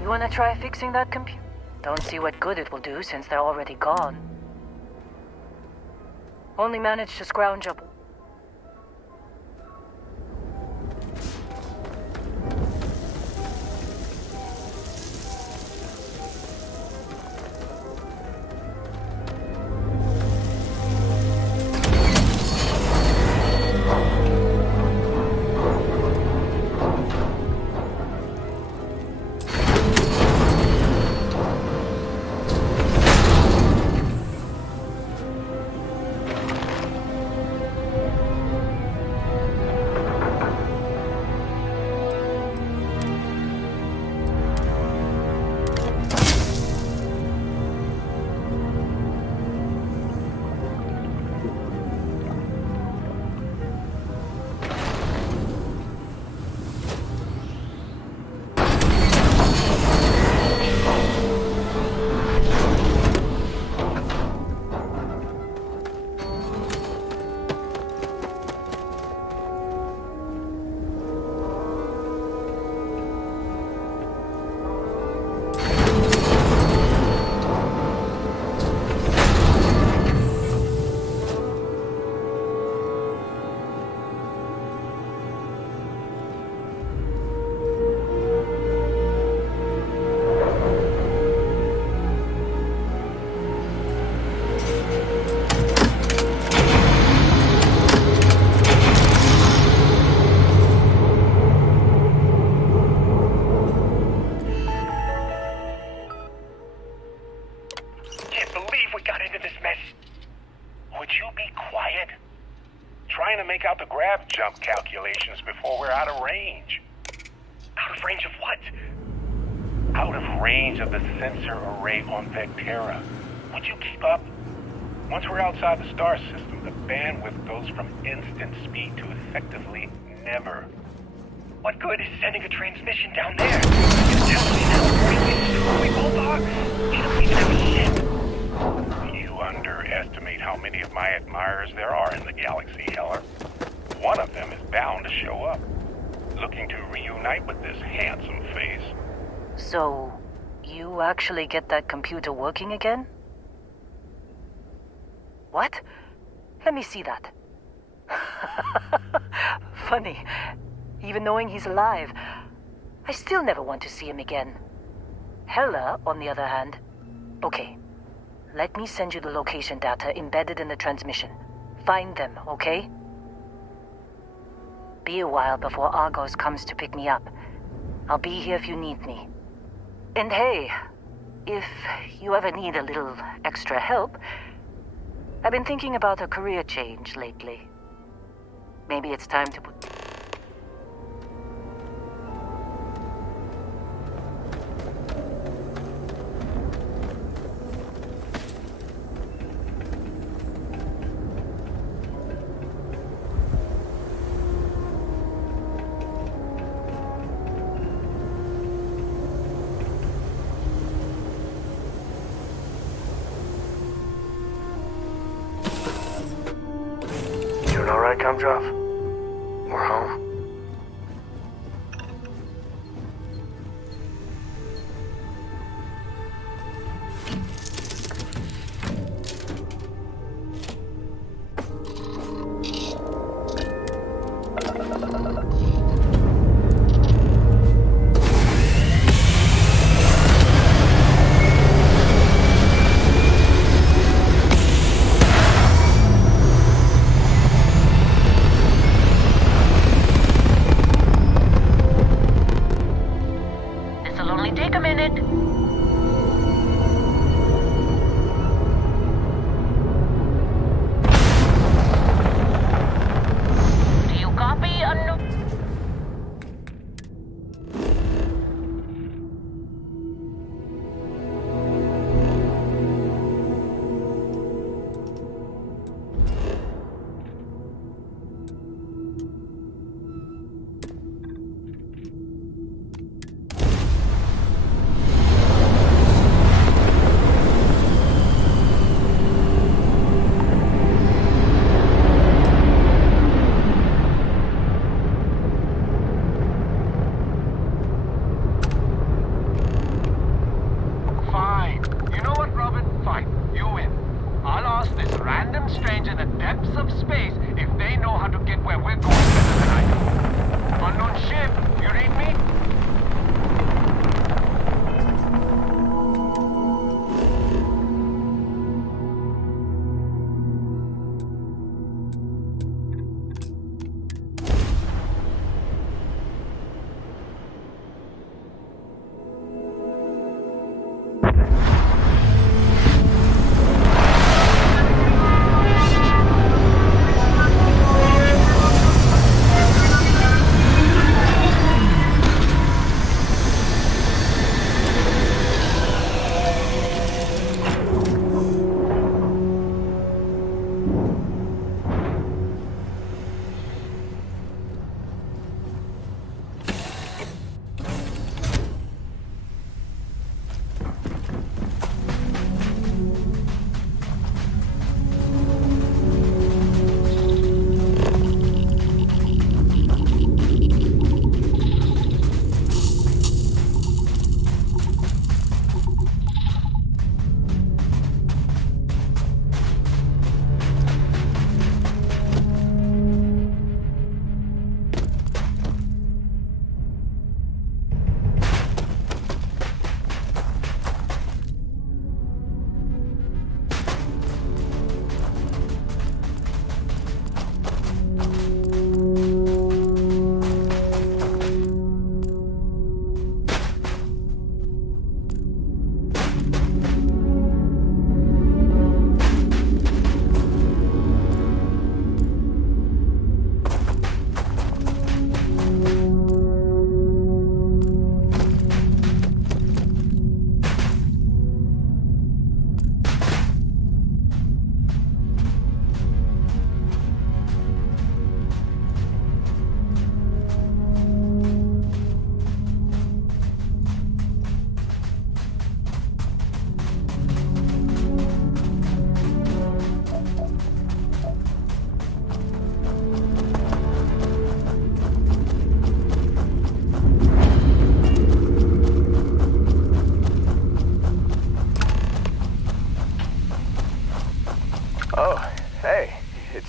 Wanna try fixing that computer? Don't see what good it will do since they're already gone. Only managed to scrounge up. Jump calculations before we're out of range. Out of range of what? Out of range of the sensor array on Vectera. Would you keep up? Once we're outside the star system, the bandwidth goes from instant speed to effectively never. What good is sending a transmission down there? You tell me how we both are? You don't even have a ship. You underestimate how many of my admirers there are in the galaxy, Heller. One of them is bound to show up, looking to reunite with this handsome face. So, you actually get that computer working again? What? Let me see that. Funny. Even knowing he's alive, I still never want to see him again. Hella, on the other hand. Okay. Let me send you the location data embedded in the transmission. Find them, okay? Be a while before Argos comes to pick me up. I'll be here if you need me. And hey, if you ever need a little extra help, I've been thinking about a career change lately. Maybe it's time to put... Gumdrop. We're home. depths of space if they know how to get where we're going better than I do. Unknown ship, you read me?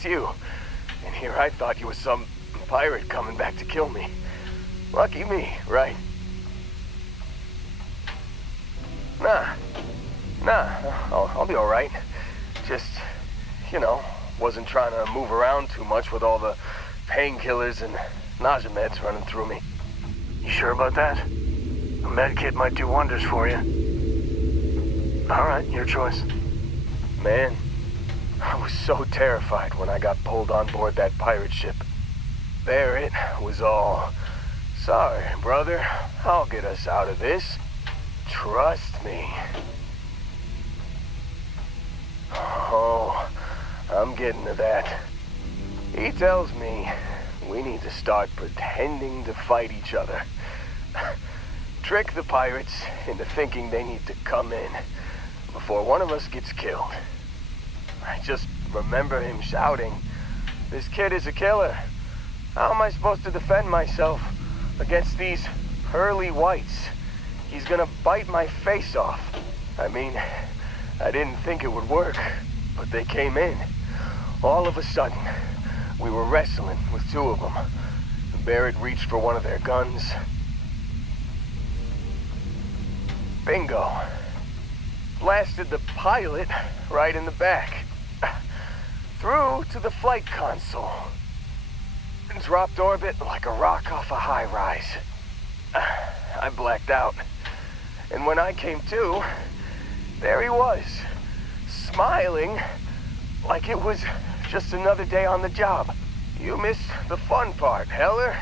You. And here I thought you was some pirate coming back to kill me. Lucky me, right? Nah, I'll be alright. Just, you know, wasn't trying to move around too much with all the painkillers and nausea meds running through me. You sure about that? A med kit might do wonders for you. Alright, your choice. Man, I was so terrified when I got pulled on board that pirate ship. There it was all. Sorry, brother. I'll get us out of this. Trust me. Oh, I'm getting to that. He tells me we need to start pretending to fight each other. Trick the pirates into thinking they need to come in before one of us gets killed. I just remember him shouting, "This kid is a killer. How am I supposed to defend myself against these pearly whites? He's gonna bite my face off." I mean, I didn't think it would work, but they came in. All of a sudden, we were wrestling with two of them. Barrett reached for one of their guns. Bingo. Blasted the pilot right in the back. Through to the flight console. Dropped orbit like a rock off a high-rise. I blacked out. And when I came to, there he was, smiling like it was just another day on the job. You missed the fun part, Heller.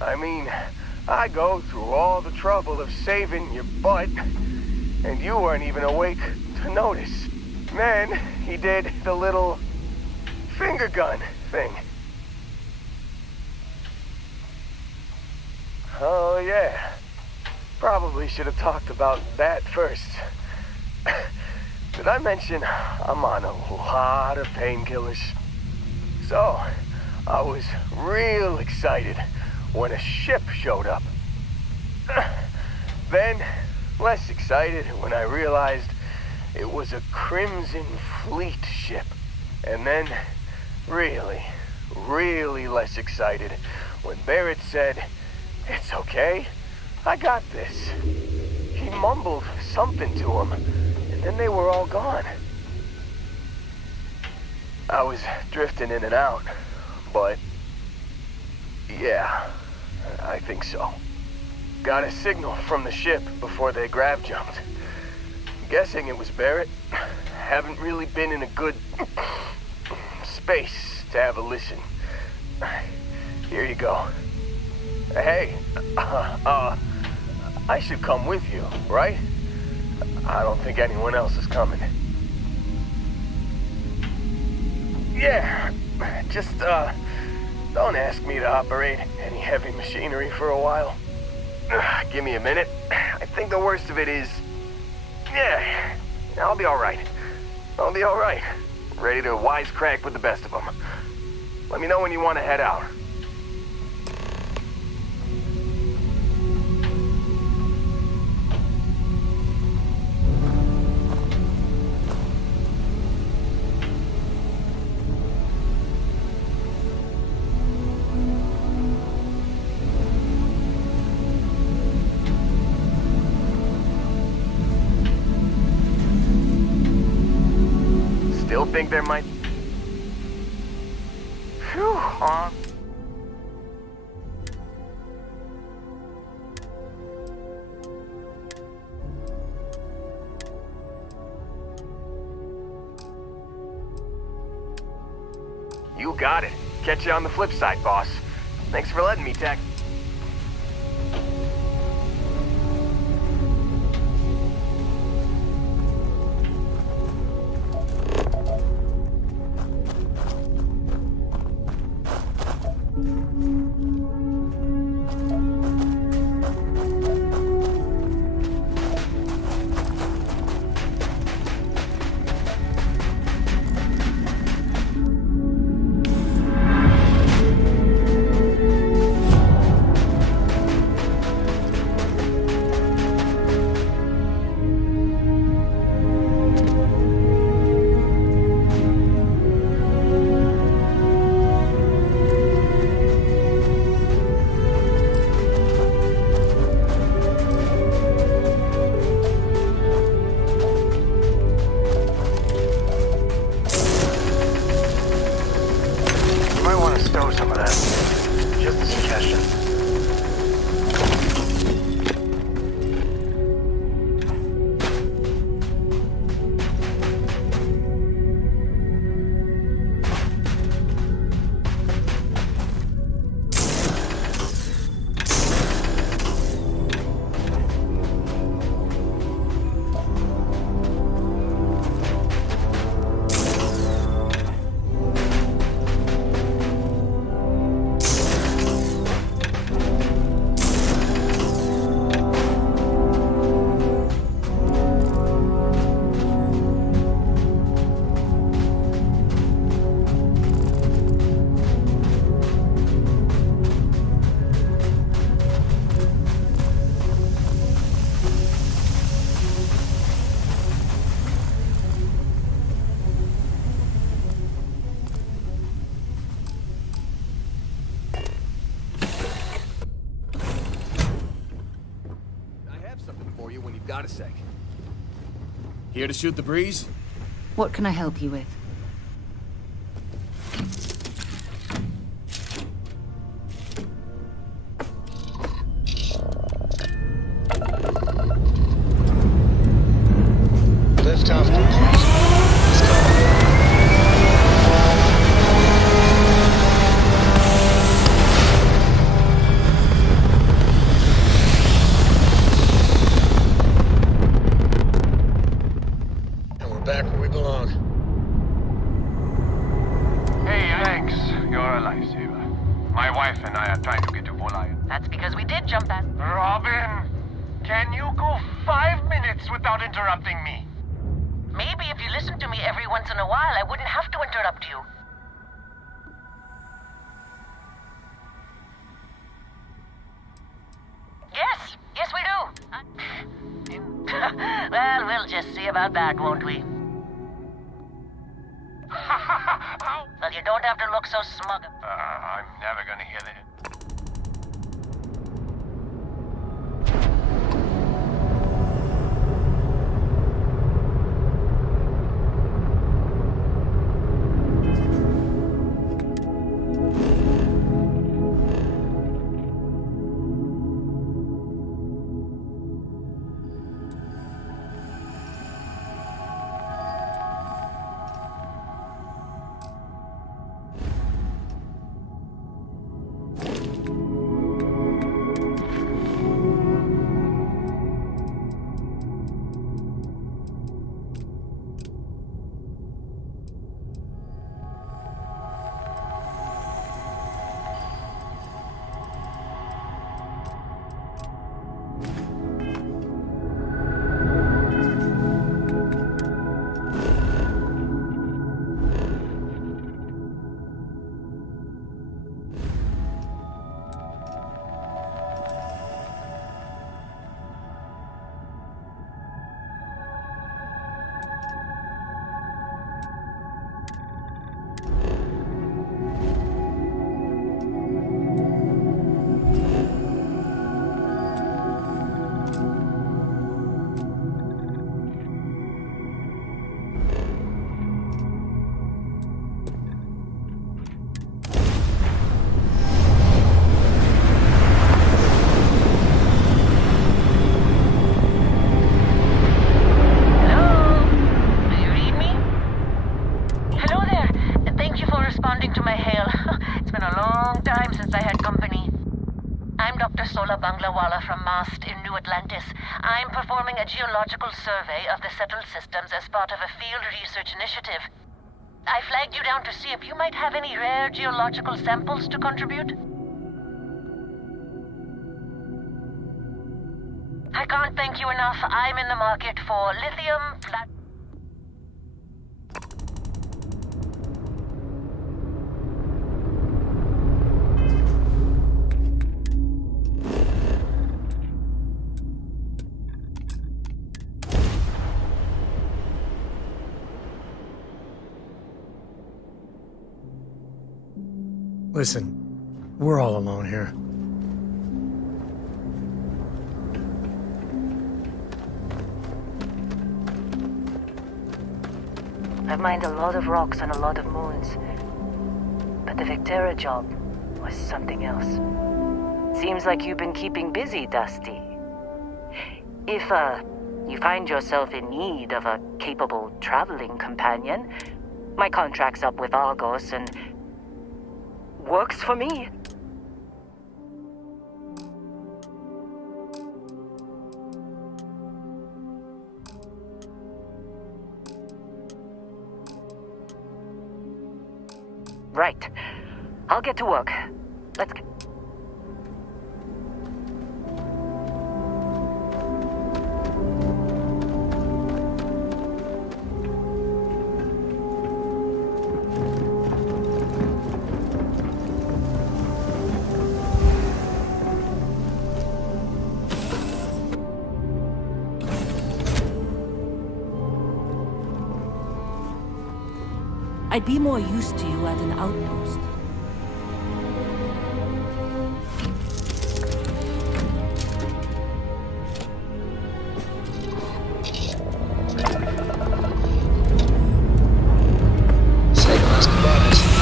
I mean, I go through all the trouble of saving your butt, and you weren't even awake to notice. Then he did the little finger gun thing. Oh yeah, probably should have talked about that first. Did I mention I'm on a lot of painkillers? So, I was real excited when a ship showed up. Then, less excited when I realized it was a Crimson Fleet ship. And then, really less excited when Barrett said, "It's okay, I got this." He mumbled something to him, and then they were all gone. I was drifting in and out, but yeah, I think so. Got a signal from the ship before they grav jumped. Guessing it was Barrett. Haven't really been in a good space to have a listen. Here you go. Hey, I should come with you, right? I don't think anyone else is coming. Yeah, just, don't ask me to operate any heavy machinery for a while. Give me a minute. I think the worst of it is... Yeah, I'll be alright. I'll be alright. Ready to wisecrack with the best of them. Let me know when you want to head out. Still think there might... Phew, You got it. Catch you on the flip side, boss. Thanks for letting me, Tech. Got a sec. Here to shoot the breeze? What can I help you with? Liftoff complete. Back where we belong. Hey, Alex, you're a lifesaver. My wife and I are trying to get to Voliant. That's because we did jump that. Robin, can you go 5 minutes without interrupting me? Maybe if you listened to me every once in a while, I wouldn't have to interrupt you. Yes, we do. Well, we'll just see about that, won't we? You don't have to look so smug. I'm never gonna hear that. I'm performing a geological survey of the settled systems as part of a field research initiative. I flagged you down to see if you might have any rare geological samples to contribute. I can't thank you enough. I'm in the market for lithium, Listen, we're all alone here. I've mined a lot of rocks on a lot of moons. But the Vectera job was something else. Seems like you've been keeping busy, Dusty. If, you find yourself in need of a capable traveling companion, my contract's up with Argos and works for me. Right. I'll get to work. Let's get... I'd be more used to you at an outpost. Say más goodbyes.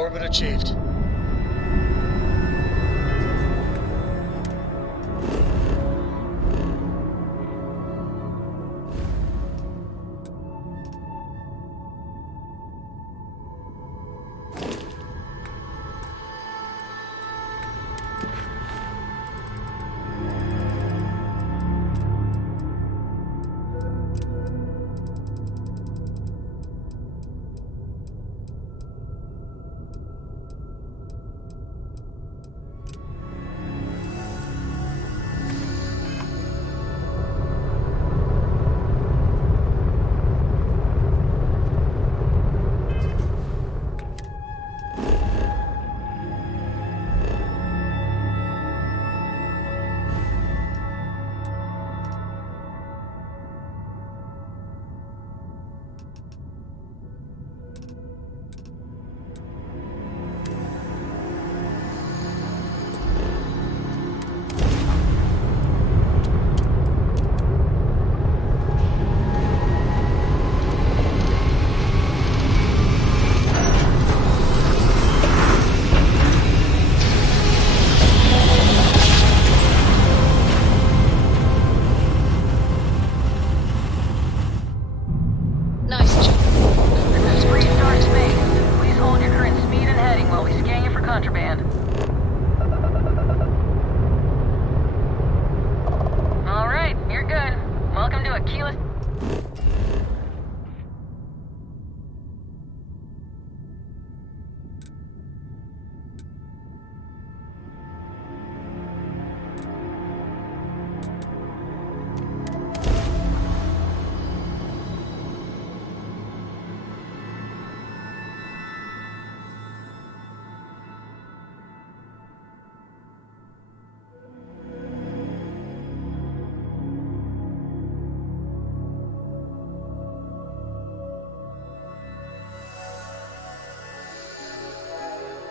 Orbit achieved. contraband. All right, you're good. Welcome to Aquila.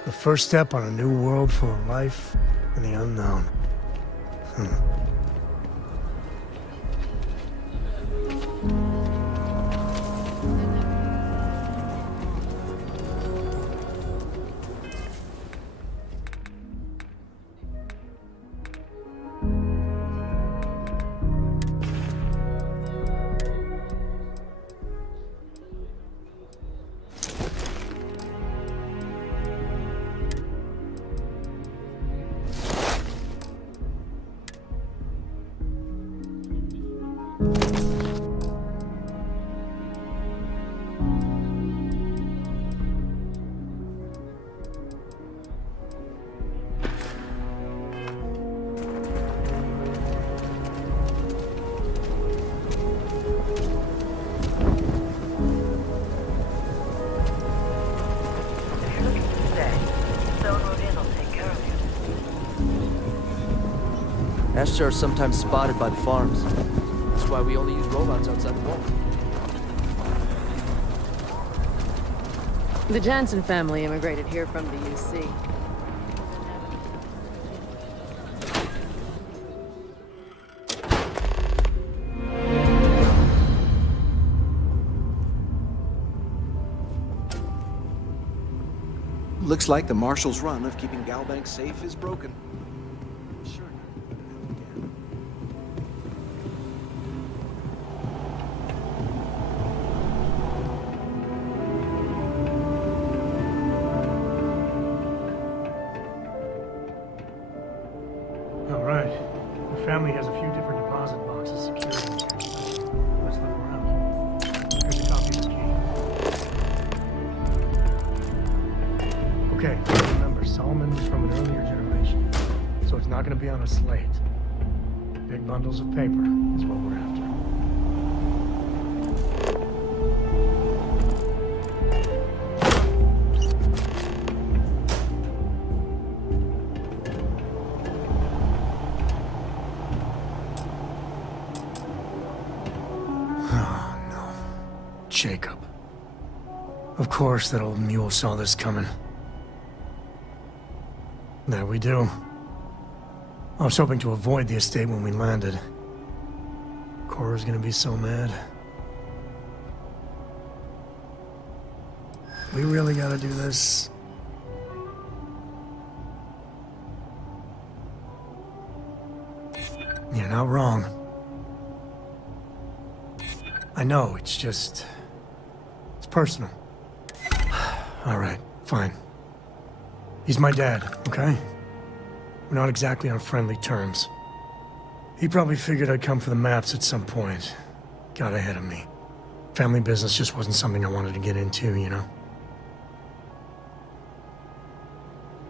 The first step on a new world full of life and the unknown. Astra are sometimes spotted by the farms. That's why we only use robots outside the wall. The Jansen family immigrated here from the UC. Looks like the Marshal's run of keeping Galbank safe is broken. All right. The family has a few different deposit boxes secured in here. Let's look around. Here's a copy of the key. Okay, remember, Solomon was from an earlier generation, so it's not going to be on a slate. Big bundles of paper is what we're after. Jacob. Of course that old mule saw this coming. There we do. I was hoping to avoid the estate when we landed. Cora's gonna be so mad. We really gotta do this. You're not wrong. I know, it's just... it's personal. All right, fine. He's my dad, okay? We're not exactly on friendly terms. He probably figured I'd come for the maps at some point. Got ahead of me. Family business just wasn't something I wanted to get into, you know?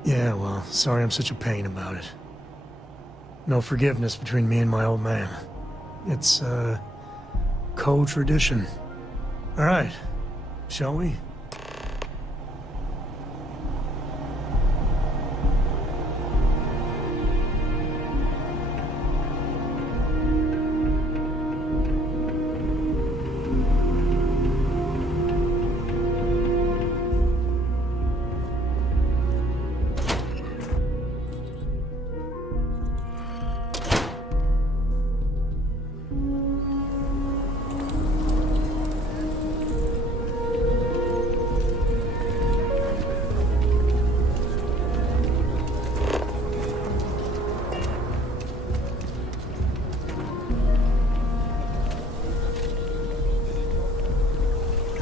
Yeah, well, sorry I'm such a pain about it. No forgiveness between me and my old man. It's, co-tradition. All right, shall we?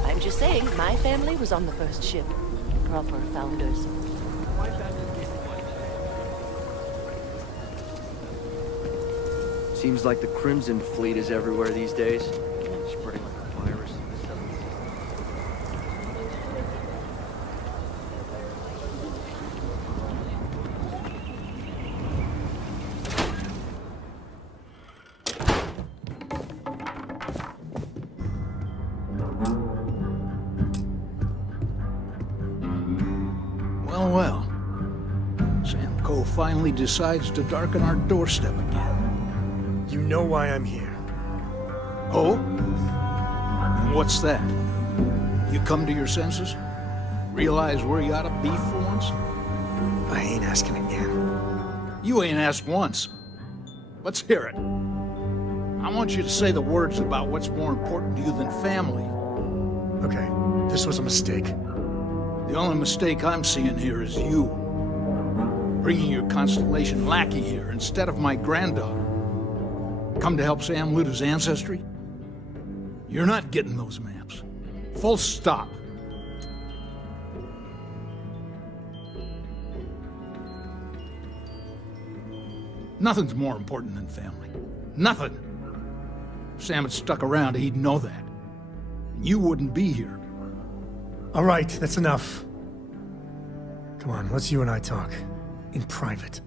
I'm just saying, my family was on the first ship. Proper founders. Seems like the Crimson Fleet is everywhere these days. Spreading like a virus. Well, well. Sam Coe finally decides to darken our doorstep again. You know why I'm here. Oh? And what's that? You come to your senses? Realize where you ought to be for once? I ain't asking again. You ain't asked once. Let's hear it. I want you to say the words about what's more important to you than family. Okay, this was a mistake. The only mistake I'm seeing here is you. Bringing your Constellation lackey here instead of my granddaughter. Come to help Sam loot his ancestry? You're not getting those maps. Full stop. Nothing's more important than family. Nothing. If Sam had stuck around, he'd know that. You wouldn't be here. All right, that's enough. Come on, let's you and I talk. In private.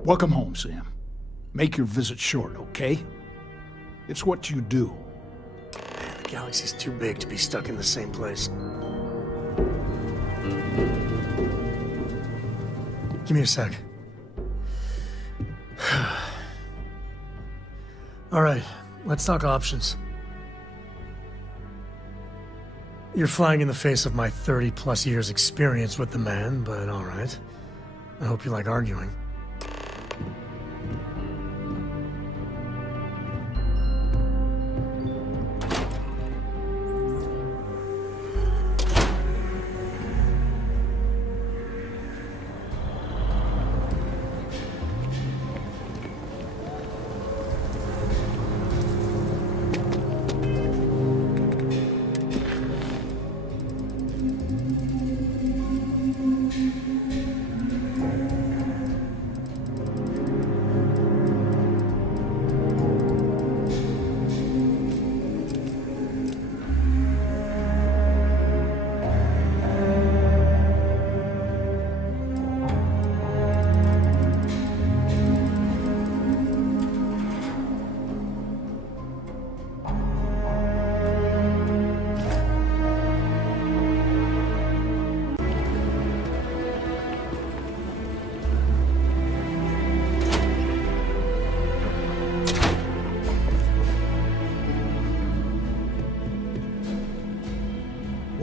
Welcome home, Sam. Make your visit short, okay? It's what you do. Man, the galaxy's too big to be stuck in the same place. Give me a sec. All right, let's talk options. You're flying in the face of my 30-plus years experience with the man, but all right. I hope you like arguing.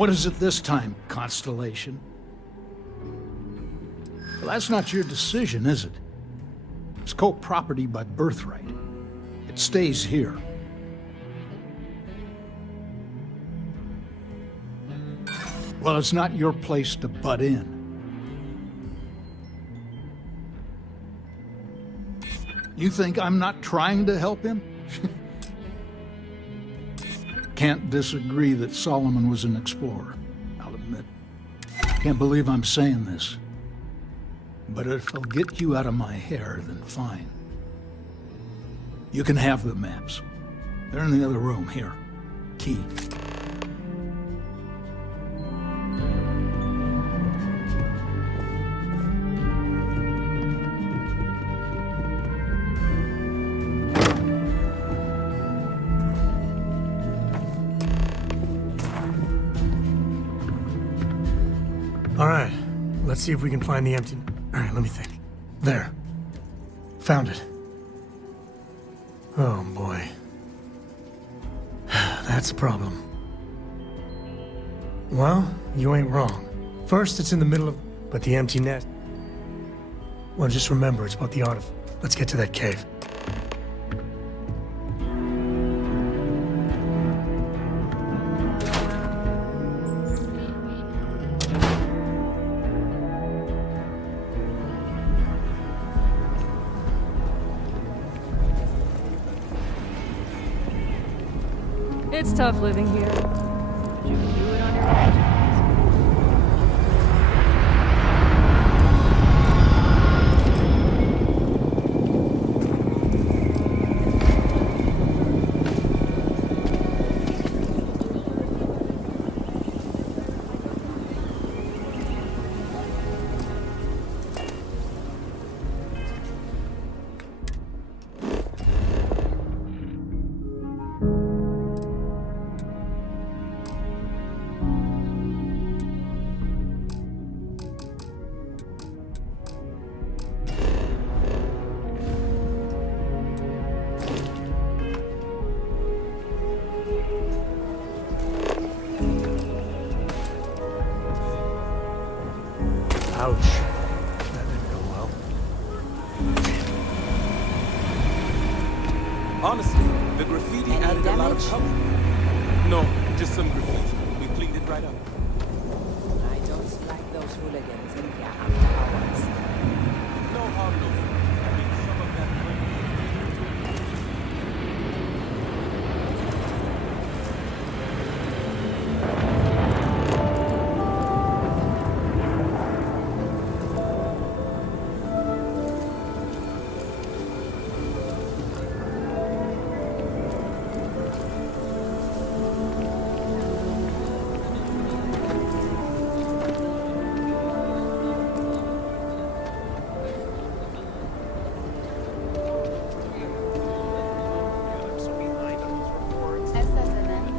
What is it this time, Constellation? Well, that's not your decision, is it? It's co-property by birthright. It stays here. Well, it's not your place to butt in. You think I'm not trying to help him? Can't disagree that Solomon was an explorer, I'll admit. Can't believe I'm saying this. But if it'll get you out of my hair, then fine. You can have the maps. They're in the other room, here. Key. All right, let's see if we can find the empty... All right, let me think. There. Found it. Oh, boy. That's a problem. Well, you ain't wrong. First, it's in the middle of... But the empty nest... Well, just remember, it's about the art of... Let's get to that cave. It's tough living here. You can do it on your own. Ouch. That didn't go well. Honestly, the graffiti added a lot of color. No, just some graffiti. We cleaned it right up. I don't like those hooligans in here after hours. No harm, no foul. I mean, some of that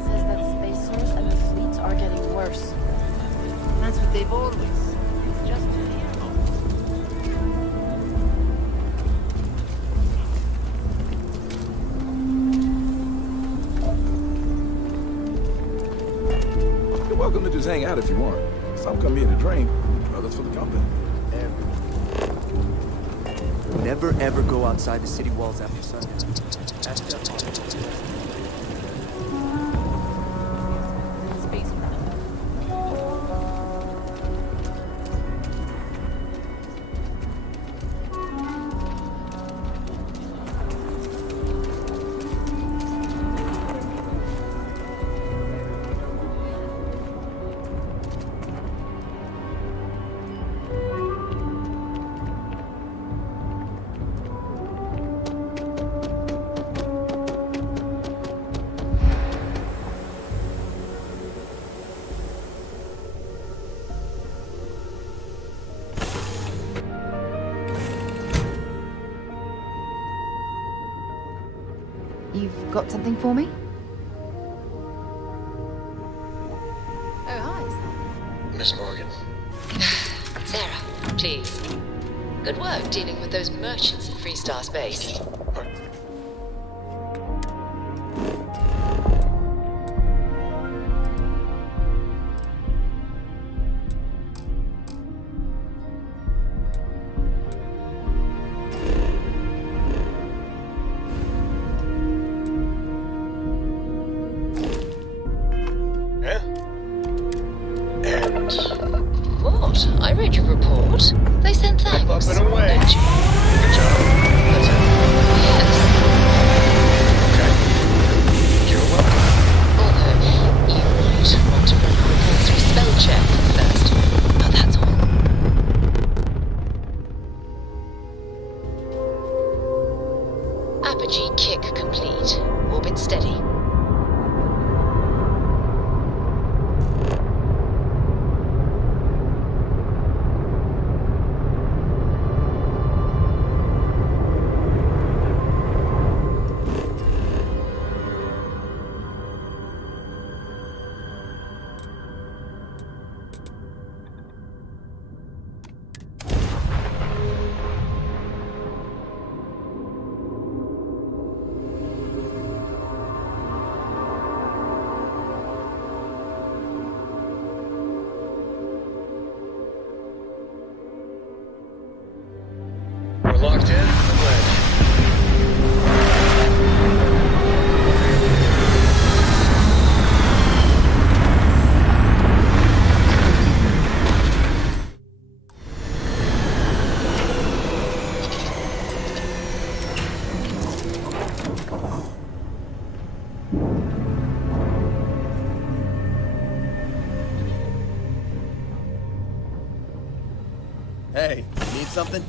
says that spacers and the fleet are getting worse. That's what they've always. It's just You're welcome to just hang out if you want. Some come here to drink, others for the company. Never ever go outside the city walls after sundown. That's just You've got something for me? Oh, hi. Miss Morgan. Sarah, please. Good work dealing with those merchants in Freestar Space. What? I read your report. They sent thanks. Up and away. Didn't you? Good job. That's it. Yes. Okay. You're welcome. Although, you might want to run your report through spell check first. But that's all. Apogee kick complete. Orbit steady. We're locked in. I'm ready. Hey, need something?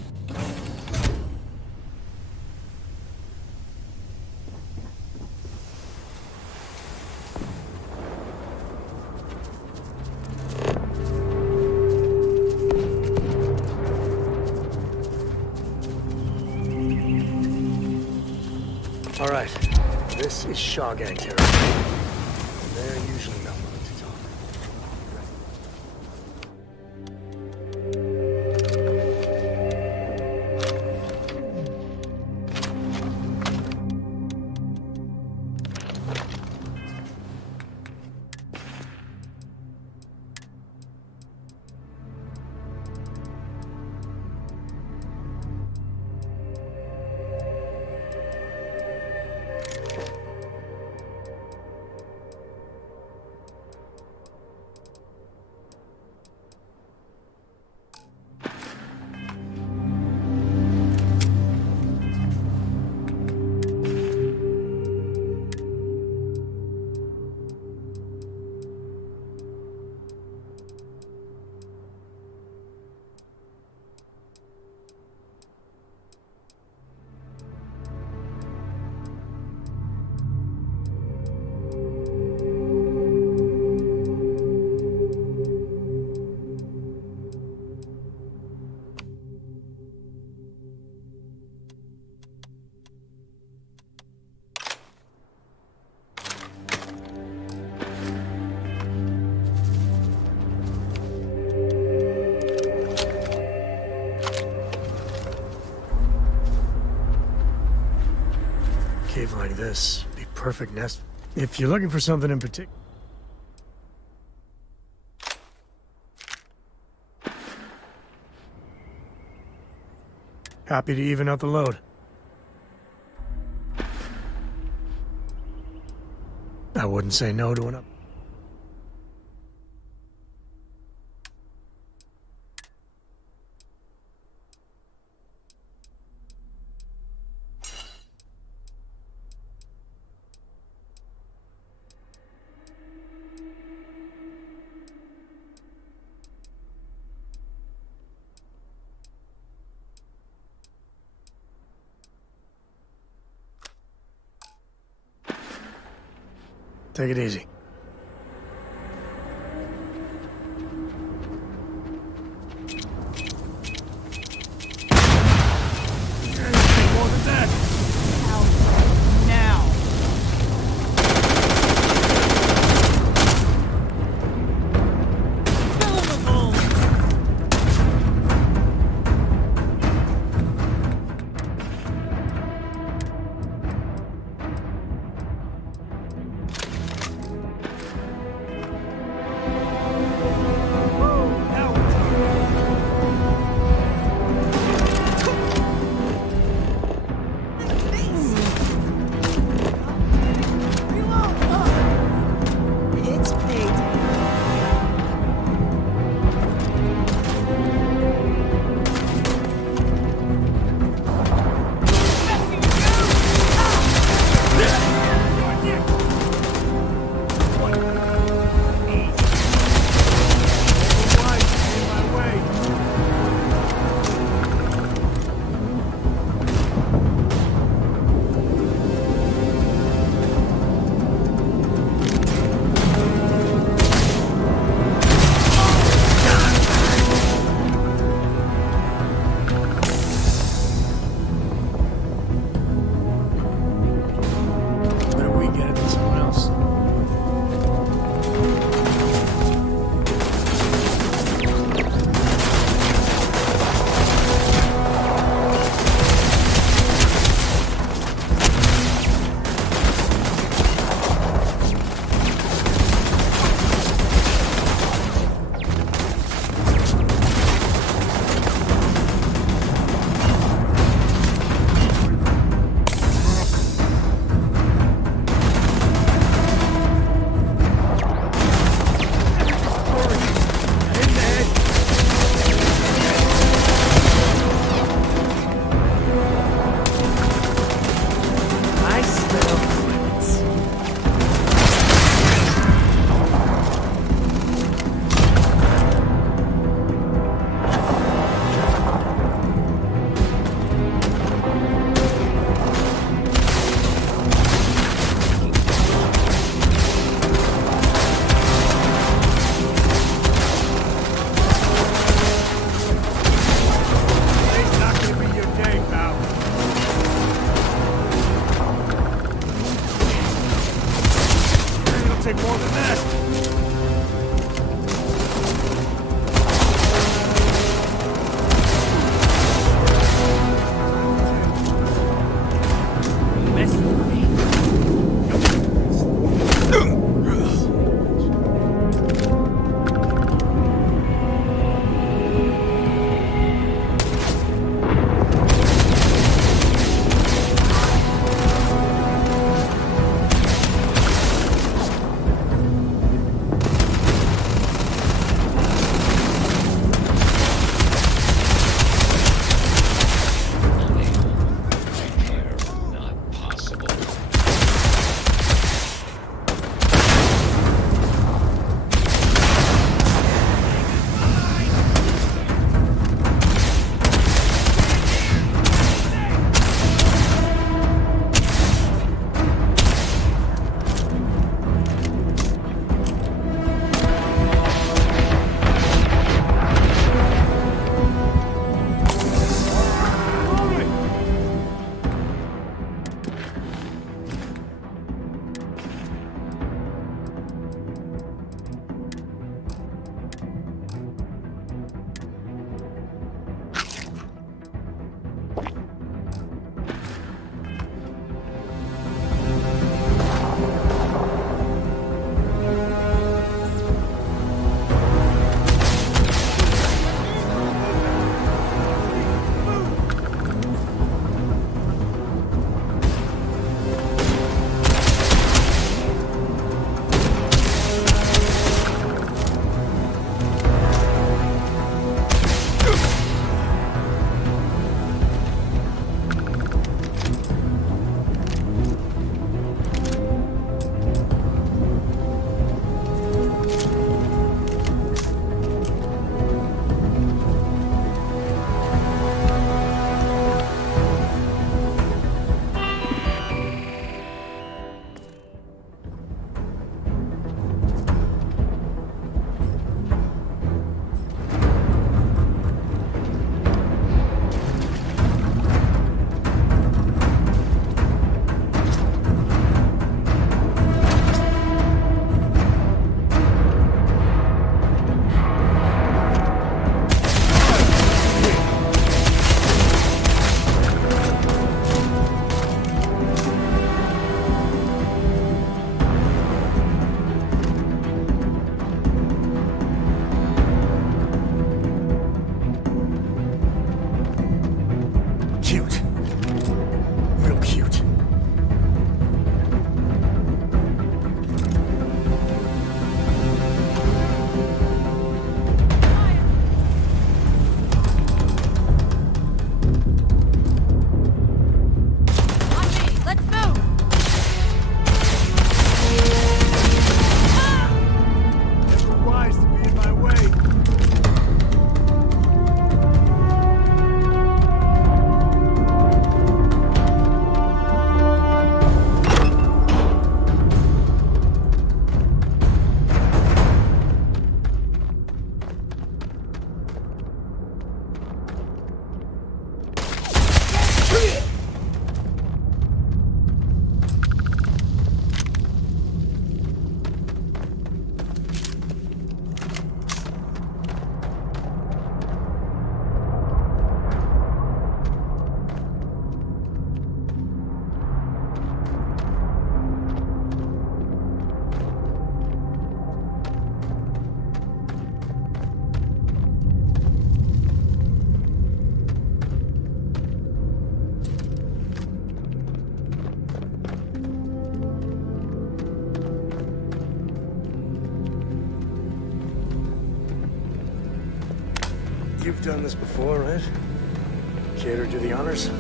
All right. This is Shaw Gang territory. They're usually not willing to talk. like this, be perfect nest. If you're looking for something in particular. Happy to even out the load. I wouldn't say no to an up. Take it easy. More than that. Now. You've done this before, right? Care to do the honors?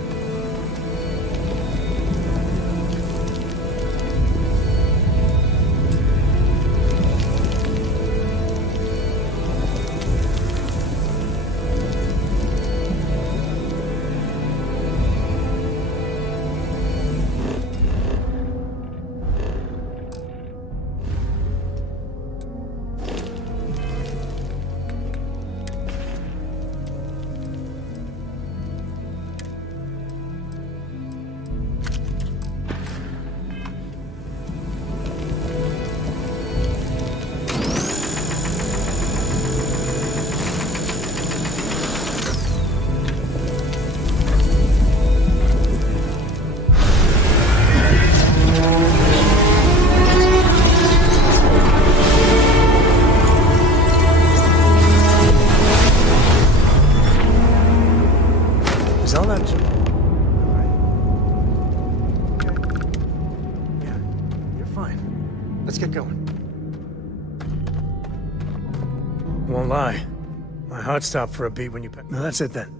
Let's get going. Won't lie. My heart stopped for a beat when you... No, that's it then.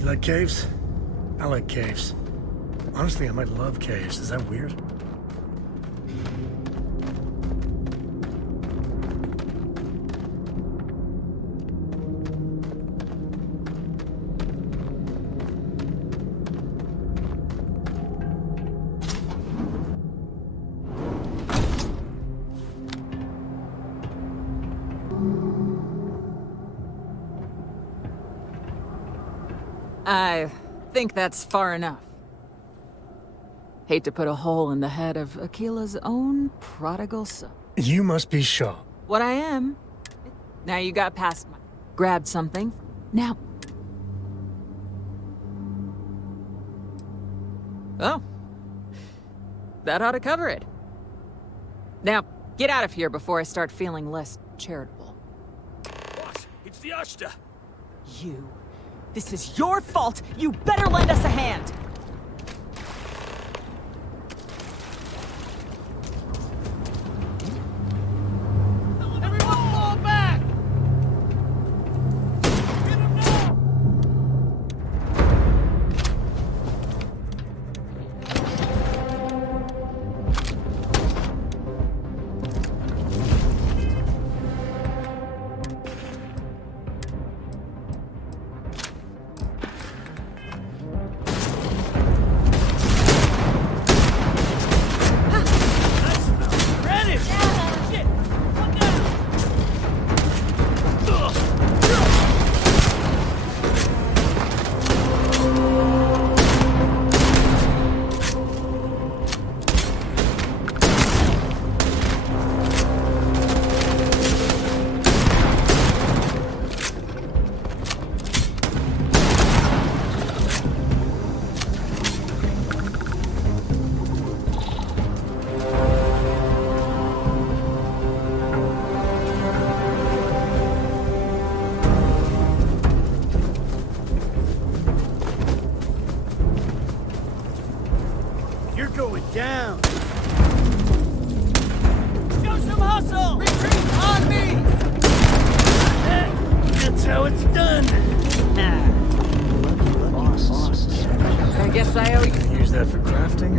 You like caves? I like caves. Honestly, I might love caves. Is that weird? I think that's far enough. Hate to put a hole in the head of Akila's own prodigal son. You must be Shaw. What I am. Now you got past my... Grabbed something. Now... Oh. That ought to cover it. Now, get out of here before I start feeling less charitable. Boss, it's the Ashta. You. This is your fault! You better lend us a hand! Everyone fall back! Get him now!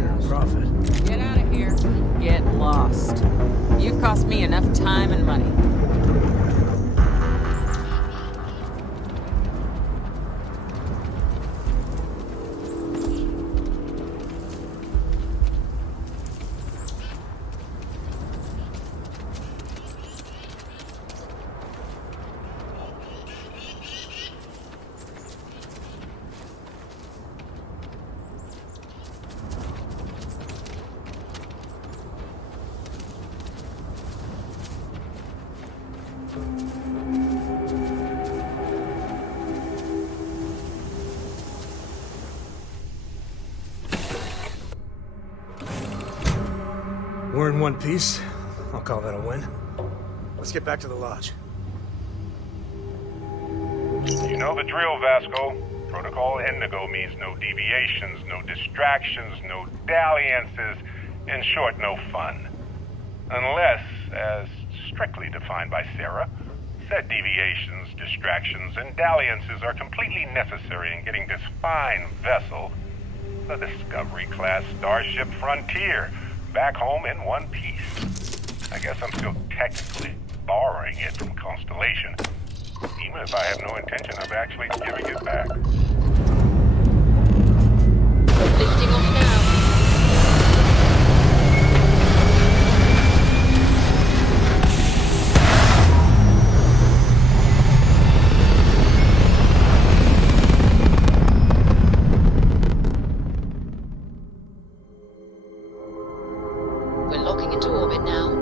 your profit. Get out of here. Get lost. You've cost me enough time and money. We're in one piece. I'll call that a win. Let's get back to the lodge. You know the drill, Vasco. Protocol Indigo means no deviations, no distractions, no dalliances. In short, no fun. Unless, as strictly defined by Sarah, said deviations, distractions, and dalliances are completely necessary in getting this fine vessel, the Discovery-class Starship Frontier, back home in one piece. I guess I'm still technically borrowing it from Constellation, even if I have no intention of actually giving it back. Lifting off now. We're locking into orbit now.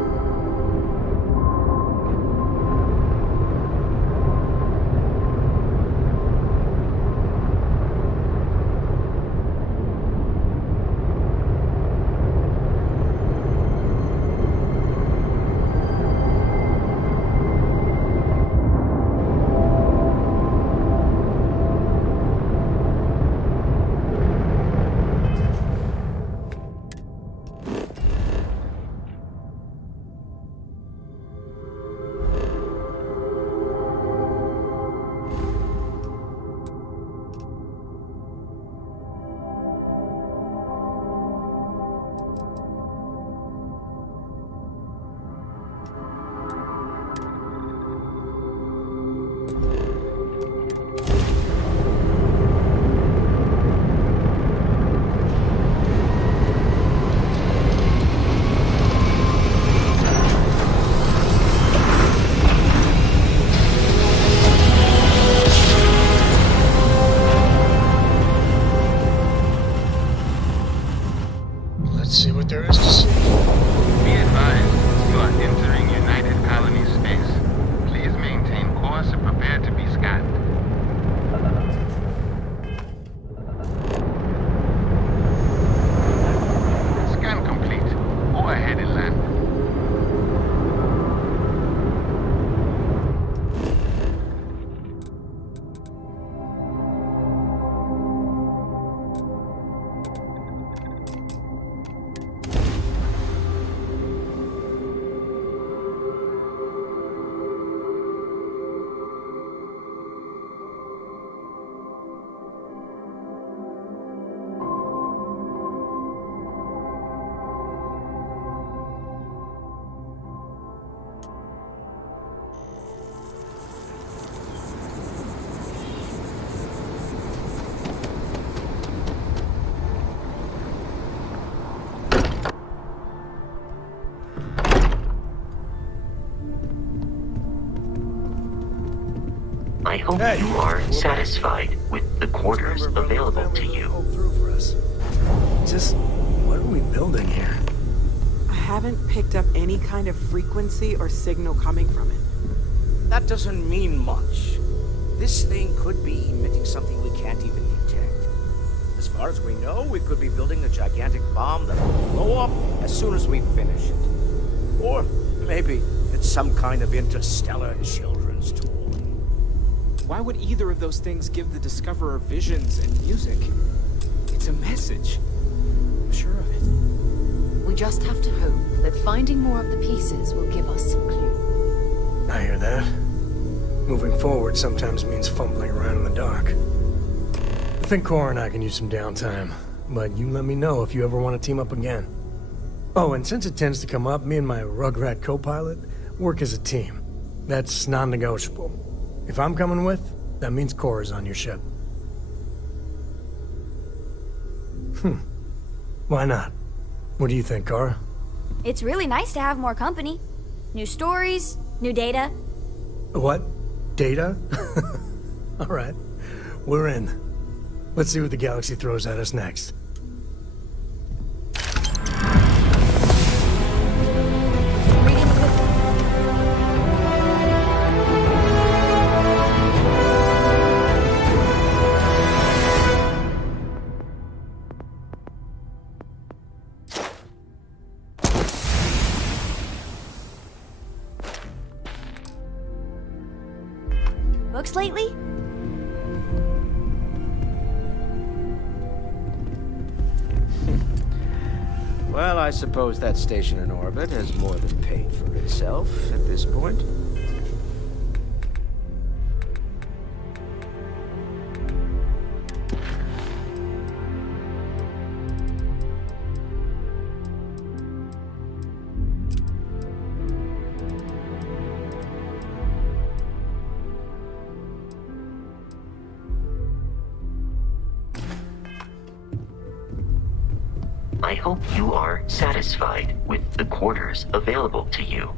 Let's see what there is to see. Be advised, you are entering United Colony space. Please maintain course and prepare to be scanned. Scan complete. Go ahead and land. I hope you are satisfied with the quarters available to you. Just, what are we building here? I haven't picked up any kind of frequency or signal coming from it. That doesn't mean much. This thing could be emitting something we can't even detect. As far as we know, we could be building a gigantic bomb that will blow up as soon as we finish it. Or maybe it's some kind of interstellar children's toy. Why would either of those things give the Discoverer visions and music? It's a message. I'm sure of it. We just have to hope that finding more of the pieces will give us some clue. I hear that. Moving forward sometimes means fumbling around in the dark. I think Cora and I can use some downtime. but you let me know if you ever want to team up again. Oh, and since it tends to come up, me and my Rugrat co-pilot work as a team. That's non-negotiable. If I'm coming with, that means Cora's on your ship. Why not? What do you think, Cora? It's really nice to have more company. New stories, new data. What? Data? All right. We're in. Let's see what the galaxy throws at us next. Books lately? Well, I suppose that station in orbit has more than paid for itself at this point. I hope you are satisfied with the quarters available to you.